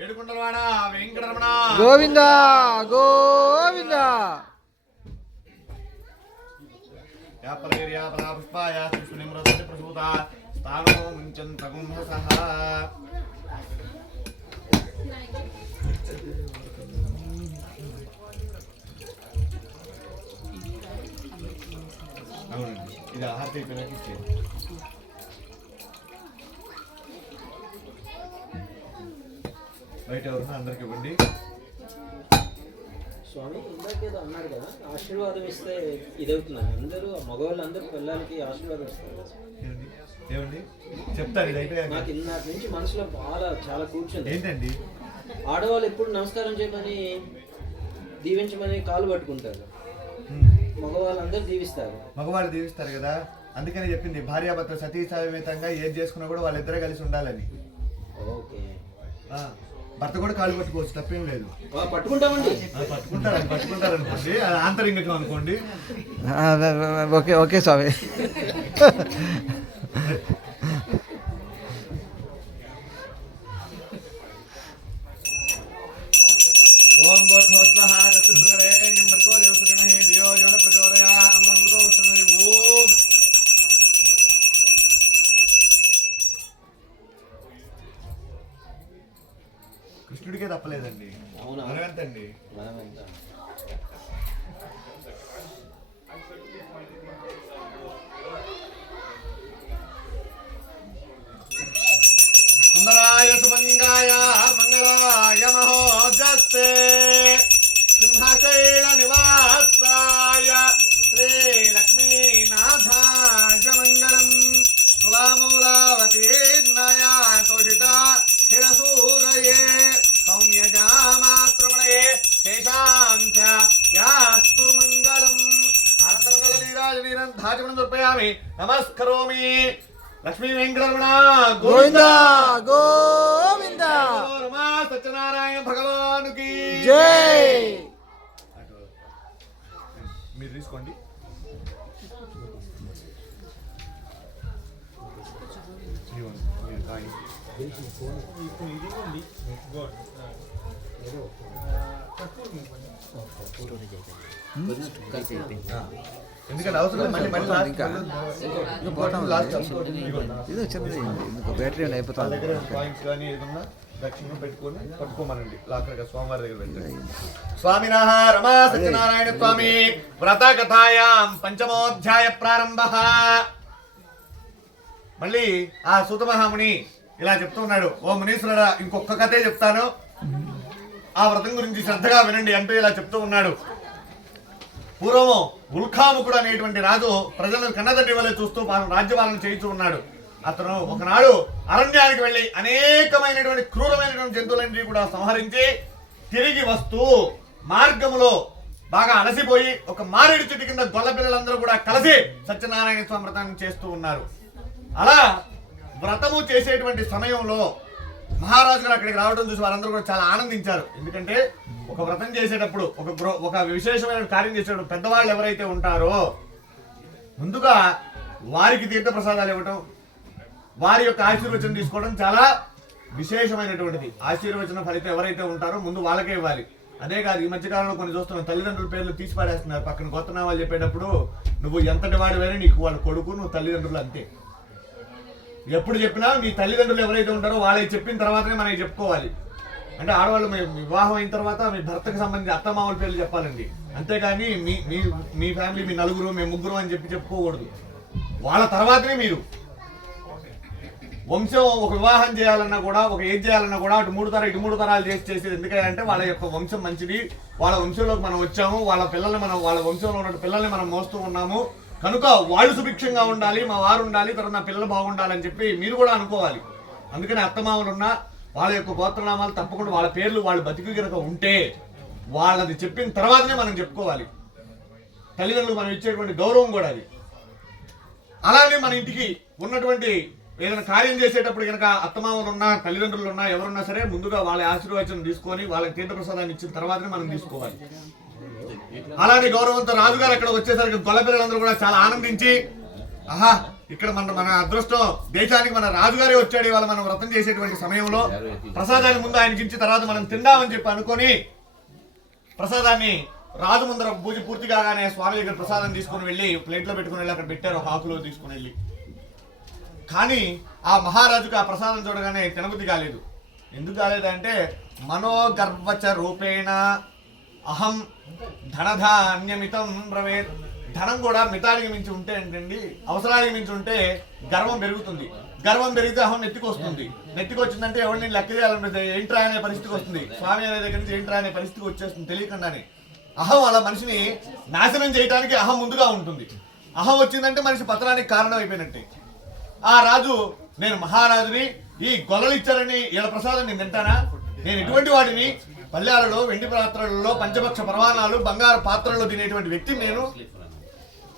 ఏడుకొండలవాడ వెంకటరమణ గోవింద గోవింద. యాపలేర్యాపలా పుష్పాయ శిశునిమృత ప్రసూత స్థానో ముంచంతగుంహసః. అవునండి, ఇది హారతి అయిపోయినాక ఇచ్చేది. బయట ఎవరున్నా అందరికి ఇవ్వండి. స్వామి ఇందాకేదో అన్నారు కదా, ఆశీర్వాదం ఇస్తే ఇదవుతుందని. అందరూ మగవాళ్ళందరూ పిల్లలకి ఆశీర్వాదం ఇస్తారు. ఏమండి చెప్తారు ఇది అయిపోయాక. నాకు ఇందాక నుంచి మనసులో చాలా కూర్చుంది. ఏంటండి? ఆడవాళ్ళు ఎప్పుడు నమస్కారం చేయమని దీవించమని కాలు పట్టుకుంటారు, మగవాళ్ళందరూ దీవిస్తారు. మగవాళ్ళు దీవిస్తారు కదా, అందుకని చెప్పింది భార్యాభర్త సతీ సమేతంగా ఏది చేసుకున్నా కూడా వాళ్ళిద్దరే కలిసి ఉండాలని. ఓకే, భర్త కూడా కాళ్ళు పట్టుకోవచ్చు, తప్పేం లేదు. పట్టుకుంటామండి. పట్టుకుంటారు అనుకోండి, అది ఆంతరింగం అనుకోండి. ఓకే ఓకే స్వామి. ఓం భూర్భువః తత్సవితుర్వరేణ్యం భర్గో దేవस्य धीमहि धियो यो न प्रचोदयात् అమృతో వస్తున్నది. ఓం కృష్ణుడికే తప్పలేదండి. అవునా? మనమెంతండి? సుందరాయ సుమంగాయ మంగళాయ మహోజస్తే సింహశైల నివాసాయ శ్రీ లక్ష్మీనాథాయ మంగళం. తులామూలావతీర్ణయ తోషిత హిరసూరయే సౌమ్యజామాత్రమణయే శేషాంచ యాస్తు మంగళం. ఆనందమంగళ నీరాజ నీరంధాచమనం సమర్పయామి. నమస్కరోమి. లక్ష్మీ వెంకటరమణ గోవింద గోవింద రమా సత్యనారాయణ భగవానుకి జై. మీరు తీసుకోండి. ఎందుకంటే అవసరం ఇంకా పోవటం ఇది చిన్నది, ఇంకా బ్యాటరీ అయిపోతుంది. కాయిన్స్ కానీ ఏదన్నా దక్షిణ పెట్టుకొని పట్టుకోమనండి. లాకర్ స్వామివారి దగ్గర పెట్టండి. స్వామినః రమా సత్యనారాయణ స్వామి వ్రత కథాయాం పంచమోధ్యాయ ప్రారంభ. మళ్ళీ ఆ సూతమహాముని ఇలా చెప్తూ ఉన్నాడు. ఓ మునీశ్వరుడా, ఇంకొక కథే చెప్తాను, ఆ వ్రతం గురించి శ్రద్ధగా వినండి అంటూ ఇలా చెప్తూ ఉన్నాడు. పూర్వము ఉల్కాముకుడు అనేటువంటి రాజు ప్రజలను కన్నదండ్రి వల్ల చూస్తూ రాజ్యపాలన చేయిస్తూ ఉన్నాడు. అతను ఒకనాడు అరణ్యానికి వెళ్ళి అనేకమైనటువంటి క్రూరమైనటువంటి జంతువులన్నీ కూడా సంహరించి తిరిగి వస్తూ మార్గములో బాగా అలసిపోయి ఒక మారేడు చెట్టు కింద గొల్ల పిల్లలందరూ కూడా కలిసి సత్యనారాయణ స్వామి వ్రతాన్ని చేస్తూ ఉన్నారు. అలా వ్రతము చేసేటువంటి సమయంలో మహారాజు గారు అక్కడికి రావడం చూసి వారందరూ కూడా చాలా ఆనందించారు. ఎందుకంటే ఒక వ్రతం చేసేటప్పుడు ఒక విశేషమైన కార్యం చేసేటప్పుడు పెద్దవాళ్ళు ఎవరైతే ఉంటారో ముందుగా వారికి తీర్థ ప్రసాదాలు ఇవ్వటం, వారి యొక్క ఆశీర్వచనం తీసుకోవడం చాలా విశేషమైనటువంటిది. ఆశీర్వచన ఫలితం ఎవరైతే ఉంటారో ముందు వాళ్ళకే ఇవ్వాలి. అదే కాదు, ఈ మధ్యకాలంలో కొన్ని చూస్తున్నాం, తల్లిదండ్రుల పేర్లు తీసి పాడేస్తున్నారు. పక్కన కొత్త నామాలు చెప్పేటప్పుడు నువ్వు ఎంతటి వాడు వేరే, నీకు వాళ్ళ కొడుకు, నువ్వు తల్లిదండ్రులు అంతే. ఎప్పుడు చెప్పినా మీ తల్లిదండ్రులు ఎవరైతే ఉంటారో వాళ్ళకి చెప్పిన తర్వాతనే మనకి చెప్పుకోవాలి. అంటే ఆడవాళ్ళు వివాహం అయిన తర్వాత మీ భర్తకు సంబంధించి అత్తమామల పేర్లు చెప్పాలండి. అంతేగాని మీ ఫ్యామిలీ మీ నలుగురు మీ ముగ్గురు అని చెప్పుకోకూడదు. వాళ్ళ తర్వాతనే మీరు వంశం ఒక వివాహం చేయాలన్నా కూడా, ఒక ఏం చేయాలన్నా కూడా అటు మూడు తరాలు చేసేది. ఎందుకంటే వాళ్ళ యొక్క వంశం మంచిది, వాళ్ళ వంశంలోకి మనం వచ్చాము, వాళ్ళ వంశంలో ఉన్న పిల్లల్ని మనం మోస్తూ ఉన్నాము కనుక వాళ్ళు సుభిక్షంగా ఉండాలి, మా వారు ఉండాలి, తర్వాత నా పిల్లలు బాగుండాలని చెప్పి మీరు కూడా అనుకోవాలి. అందుకని అత్తమామలు ఉన్న వాళ్ళ యొక్క గోత్రనామాలు తప్పకుండా వాళ్ళ పేర్లు వాళ్ళు బతికి కనుక ఉంటే వాళ్ళది చెప్పిన తర్వాతనే మనం చెప్పుకోవాలి. తల్లిదండ్రులు మనం ఇచ్చేటువంటి గౌరవం కూడా అది. అలానే మన ఇంటికి ఉన్నటువంటి ఏదైనా కార్యం చేసేటప్పుడు కనుక అత్తమామలు ఉన్నా తల్లిదండ్రులు ఉన్నా ఎవరున్నా సరే ముందుగా వాళ్ళ ఆశీర్వచనం తీసుకొని వాళ్ళకి తీర్థప్రసాదాన్ని ఇచ్చిన తర్వాతనే మనం తీసుకోవాలి. అలానే గౌరవంతో రాజుగారు అక్కడ వచ్చేసరికి గొల్ల పిల్లలందరూ కూడా చాలా ఆనందించి, ఆహా ఇక్కడ మన అదృష్టం, దేశానికి మన రాజుగారే వచ్చాడు ఇవాళ మనం వ్రతం చేసేటువంటి సమయంలో, ప్రసాదాన్ని ముందు ఆయనకి ఇచ్చిన తర్వాత మనం తిందామని చెప్పి అనుకొని ప్రసాదాన్ని రాజు ముందర పూజ పూర్తి కాగానే స్వామి దగ్గర ప్రసాదం తీసుకుని వెళ్ళి ప్లేట్లో పెట్టుకుని వెళ్ళి అక్కడ పెట్టారు, ఒక ఆకులో తీసుకుని వెళ్ళి. కానీ ఆ మహారాజుకి ఆ ప్రసాదం చూడగానే తినబుద్ధి కాలేదు. ఎందుకు కాలేదంటే మనోగర్వచ రూపేణ అహం ధనధాన్యమితం బ్రవేత్. ధనం కూడా మితానికి మించి ఉంటే ఏంటండి, అవసరానికి మించి ఉంటే గర్వం పెరుగుతుంది. గర్వం పెరిగితే అహం నెత్తికొస్తుంది. నెత్తికొచ్చిందంటే ఎవరిని లెక్క చేయాలంటే ఏంట్రా అనే పరిస్థితికి వస్తుంది. స్వామి అనే దగ్గర నుంచి ఏంట్రా అనే పరిస్థితికి వచ్చేస్తుంది తెలియకుండానే. అహం అలా మనిషిని నాశనం చేయడానికి అహం ముందుగా ఉంటుంది. అహం వచ్చిందంటే మనిషి పతనానికి కారణం అయిపోయినట్టే. ఆ రాజు నేను మహారాజుని, ఈ గొల్లలు ఇచ్చారని వీళ్ళ ప్రసాదం నేను తింటానా? నేను ఎటువంటి వాడిని? పల్లెలలో వెండి పాత్రలలో పంచభక్ష పరమాణాలు బంగారు పాత్రల్లో తినేటువంటి వ్యక్తిని నేను.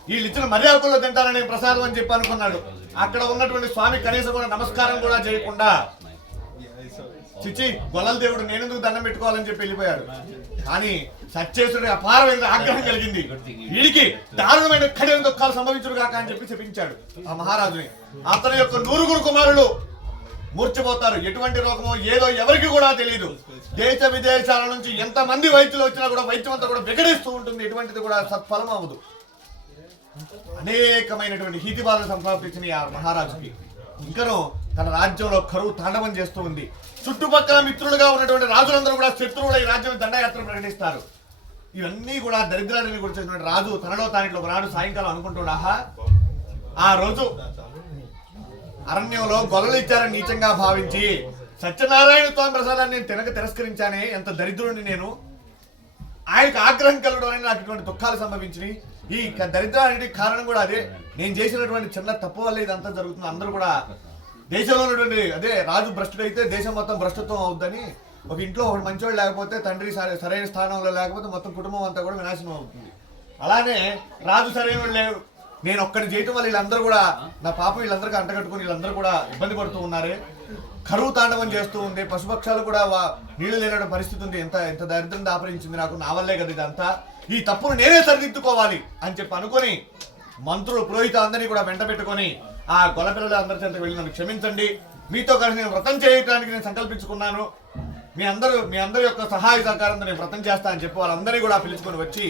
వీళ్ళు ఇచ్చిన మర్యాదల్లో తింటానని ప్రసాదం అని చెప్పి అనుకున్నాడు. అక్కడ ఉన్నటువంటి స్వామి కనీసం కూడా నమస్కారం కూడా చేయకుండా చిచి గొల్లల దేవుడు నేనెందుకు దండం పెట్టుకోవాలని చెప్పి వెళ్ళిపోయాడు. కానీ సత్యేశ్వరుడి అపారమైన ఆగ్రహం కలిగింది. వీడికి దారుణమైన కఠిన దుఃఖాలు సంభవించుడు కాక అని చెప్పి చెప్పించాడు ఆ మహారాజుని. అతని యొక్క 9 కుమారులు మూర్చిపోతారు. ఎటువంటి రోగమో ఏదో ఎవరికి కూడా తెలియదు. దేశ విదేశాల నుంచి ఎంతమంది వైద్యులు వచ్చినా కూడా వైద్యం అంతా కూడా వికటిస్తూ ఉంటుంది. ఎటువంటిది కూడా సత్ఫలం అవ్వదు. అనేకమైనటువంటి హీతి బాధలు సంప్రాప్తించిన ఆ మహారాజుకి ఇంకనూ తన రాజ్యంలో కరువు తాండవం చేస్తూ ఉంది. చుట్టుపక్కల మిత్రులుగా ఉన్నటువంటి రాజులందరూ కూడా శత్రువుల ఈ రాజ్యం దండయాత్ర ప్రకటిస్తారు. ఇవన్నీ కూడా దరిద్రాన్ని గురించినటువంటి రాజు తనలో తానిట్లో ఒకనాడు సాయంకాలం అనుకుంటున్నాహా, ఆ రోజు అరణ్యంలో గొల్లలు ఇచ్చారని నీచంగా భావించి సత్యనారాయణ స్వామి ప్రసాదాన్ని నేను తిరస్కరించానే, ఎంత దరిద్రుడిని నేను. ఆయనకు ఆగ్రహం కలగడం అనేది నాకు ఇటువంటి దుఃఖాలు సంభవించినాయి. ఈ దరిద్రానికి కారణం కూడా అదే. నేను చేసినటువంటి చిన్న తప్పు వల్ల ఇదంతా జరుగుతుంది. అందరూ కూడా దేశంలో ఉన్నటువంటి అదే రాజు భ్రష్టుడైతే దేశం మొత్తం భ్రష్టత్వం అవుద్దని, ఒక ఇంట్లో ఒక మంచోడు లేకపోతే తండ్రి సరైన స్థానంలో లేకపోతే మొత్తం కుటుంబం అంతా కూడా వినాశనం అవుతుంది. అలానే రాజు సరైన లేవు, నేను ఒక్కడిని చేయటం వల్ల వీళ్ళందరూ కూడా నా పాపం వీళ్ళందరికీ అంటగట్టుకుని వీళ్ళందరూ కూడా ఇబ్బంది పడుతూ ఉన్నారే. కరువు తాండవం చేస్తూ ఉంది. పశుపక్షాలు కూడా నీళ్లు లేని పరిస్థితి ఉంది. ఎంత దరిద్రం దాపరించింది నాకు. నా వల్లే కదా ఇదంతా. ఈ తప్పును నేనే సరిదిద్దుకోవాలి అని చెప్పి అనుకొని మంత్రులు పురోహిత అందరినీ కూడా వెంట పెట్టుకొని ఆ గొల్లపిల్లలు అందరి చెంతకు వెళ్ళి నన్ను క్షమించండి, మీతో కలిసి నేను వ్రతం చేయడానికి నేను సంకల్పించుకున్నాను, మీ అందరి యొక్క సహాయ సహకారంతో నేను వ్రతం చేస్తా అని చెప్పి వాళ్ళందరినీ కూడా పిలుచుకొని వచ్చి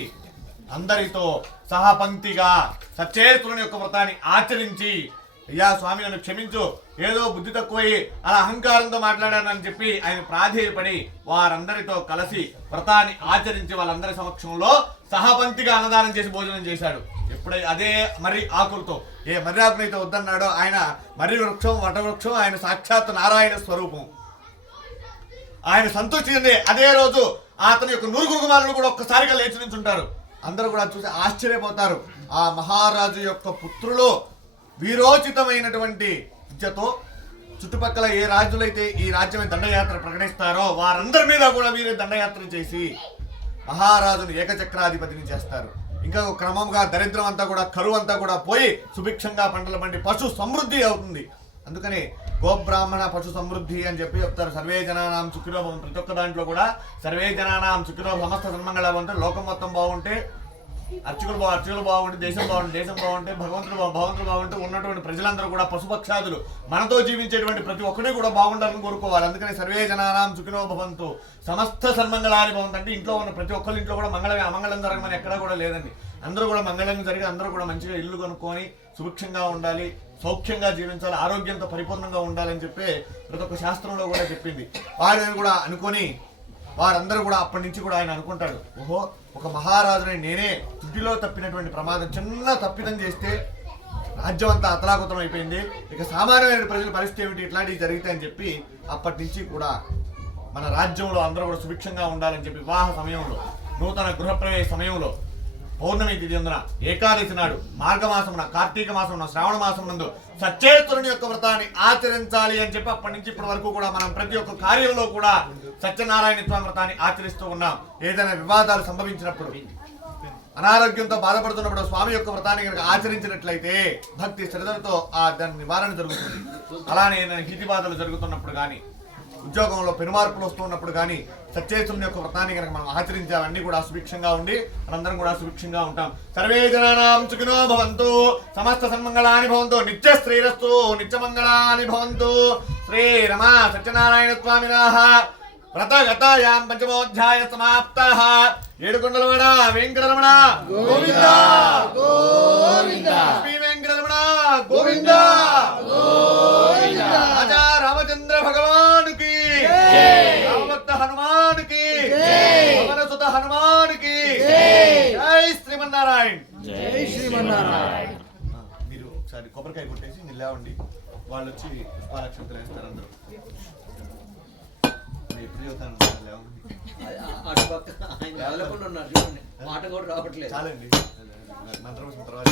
అందరితో సహపంక్తిగా సచ్చేతుని యొక్క వ్రతాన్ని ఆచరించి, అయ్యా స్వామి నన్ను క్షమించు, ఏదో బుద్ధి తక్కువయి అలా అహంకారంతో మాట్లాడానని చెప్పి ఆయన ప్రాధేయపడి వారందరితో కలిసి వ్రతాన్ని ఆచరించి వాళ్ళందరి సమక్షంలో సహపంక్తిగా అన్నదానం చేసి భోజనం చేశాడు. ఎప్పుడై అదే మర్రి ఆకులతో ఏ మర్రి ఆకునైతే వద్దన్నాడో ఆయన మర్రి వృక్షం వటవృక్షం ఆయన సాక్షాత్ నారాయణ స్వరూపం. ఆయన సంతృష్టి చెందే అదే రోజు అతని యొక్క 9 కుమారులు కూడా ఒక్కసారిగా లేచి నించుంటారు. అందరూ కూడా చూసి ఆశ్చర్యపోతారు. ఆ మహారాజు యొక్క పుత్రులు వీరోచితమైనటువంటి విద్యతో చుట్టుపక్కల ఏ రాజులైతే ఈ రాజ్యమే దండయాత్ర ప్రకటిస్తారో వారందరి మీద కూడా వీరే దండయాత్ర చేసి మహారాజును ఏకచక్రాధిపతిని చేస్తారు. ఇంకా క్రమంగా దరిద్రం అంతా కూడా కరువు అంతా కూడా పోయి సుభిక్షంగా పంటలు పండి పశు సమృద్ధి అవుతుంది. అందుకని గోబ్రాహ్మణ పశు సమృద్ధి అని చెప్పి చెప్తారు. సర్వే జనానాం సుఖినో భవంతు. ప్రతి ఒక్క దాంట్లో కూడా సర్వే జనానాం సుఖినో సమస్త సన్మంగళ ఉంటే లోకం మొత్తం బాగుంటే, అర్చకులు బాగుంటే, దేశం బాగుంటే, భగవంతుడు బాగుంటే ఉన్నటువంటి ప్రజలందరూ కూడా పశుపక్షాదులు మనతో జీవించేటువంటి ప్రతి ఒక్కటి కూడా బాగుండాలని కోరుకోవాలి. అందుకని సర్వే జనానాం సుఖినో భవంతు సమస్త సన్మంగళాని భవంతు అంటే ఇంట్లో ఉన్న ప్రతి ఒక్కరి ఇంట్లో కూడా అమంగళం జరగమని ఎక్కడా కూడా లేదండి. అందరూ కూడా మంగళంగా జరిగి అందరూ కూడా మంచిగా ఇల్లు కొనుక్కొని సుభిక్షంగా ఉండాలి, సౌఖ్యంగా జీవించాలి, ఆరోగ్యంతో పరిపూర్ణంగా ఉండాలని చెప్పి ప్రతి ఒక్క శాస్త్రంలో కూడా చెప్పింది. వారిని కూడా అనుకొని వారందరూ కూడా అప్పటి నుంచి కూడా ఆయన అనుకుంటాడు, ఓహో ఒక మహారాజుని నేనే తుడిలో తప్పినటువంటి ప్రమాదం, చిన్న తప్పిదం చేస్తే రాజ్యం అంతా అతలాకుతలం అయిపోయింది, ఇక సామాన్యమైన ప్రజల పరిస్థితి ఏమిటి, ఇట్లాంటివి జరుగుతాయని చెప్పి అప్పటి నుంచి కూడా మన రాజ్యంలో అందరూ కూడా సుభిక్షంగా ఉండాలని చెప్పి వివాహ సమయంలో, నూతన గృహప్రవేశ సమయంలో, పౌర్ణమి తిథి అందున, ఏకాదశి నాడు, మార్గమాసమున, కార్తీక మాసమున, శ్రావణ మాసం నందు సచ్చేతుని యొక్క వ్రతాన్ని ఆచరించాలి అని చెప్పి అప్పటి నుంచి ఇప్పటి వరకు కూడా మనం ప్రతి ఒక్క కార్యంలో కూడా సత్యనారాయణ స్వామి వ్రతాన్ని ఆచరిస్తూ ఉన్నాం. ఏదైనా వివాదాలు సంభవించినప్పుడు, అనారోగ్యంతో బాధపడుతున్నప్పుడు స్వామి యొక్క వ్రతాన్ని కనుక ఆచరించినట్లయితే భక్తి శ్రద్ధలతో దాని నివారణ జరుగుతుంది. అలానే హితి బాధలు జరుగుతున్నప్పుడు కానీ, ఉద్యోగంలో పెనుమార్పులు వస్తున్నప్పుడు కానీ సత్యేతుని యొక్క వ్రతాన్ని కనుక మనం ఆచరించాలన్నీ కూడా సుభిక్షంగా ఉండి మనందరం కూడా సుభిక్షంగా ఉంటాం. సర్వే జనానాం సుఖినో భవంతు సమస్త సన్మంగళాని భవంతు నిత్య శ్రీరస్తు నిత్యమంగళాని భవంతు. శ్రీ రమా సత్యనారాయణ స్వామినః వ్రతగతాయాం పంచమోధ్యాయ సమాప్తః. ఏడుకొండలవాడ వెంకటరమణ గోవింద గోవింద. శ్రీ వెంకటరమణ గోవింద గోవింద. రాజా రామచంద్ర భగవాన్ కి రామభక్త హనుమాన్ కి పవనసుత హనుమాన్ కి జై శ్రీమన్నారాయణ. జై శ్రీమన్నారాయణ. మీరు ఒకసారి కొబ్బరికాయ కొట్టేసి నిల్లావండి, వాళ్ళు వచ్చి పుష్పాలక్షంతలు వేస్తారు. అందరూ ఎప్పుడు చెబుతాను లేవండి. అటుపక్క ఆయన రాలేకుండా ఉన్నారు చూడండి, మాట కూడా రావట్లేదు. చాలండి మంత్రం తర్వాత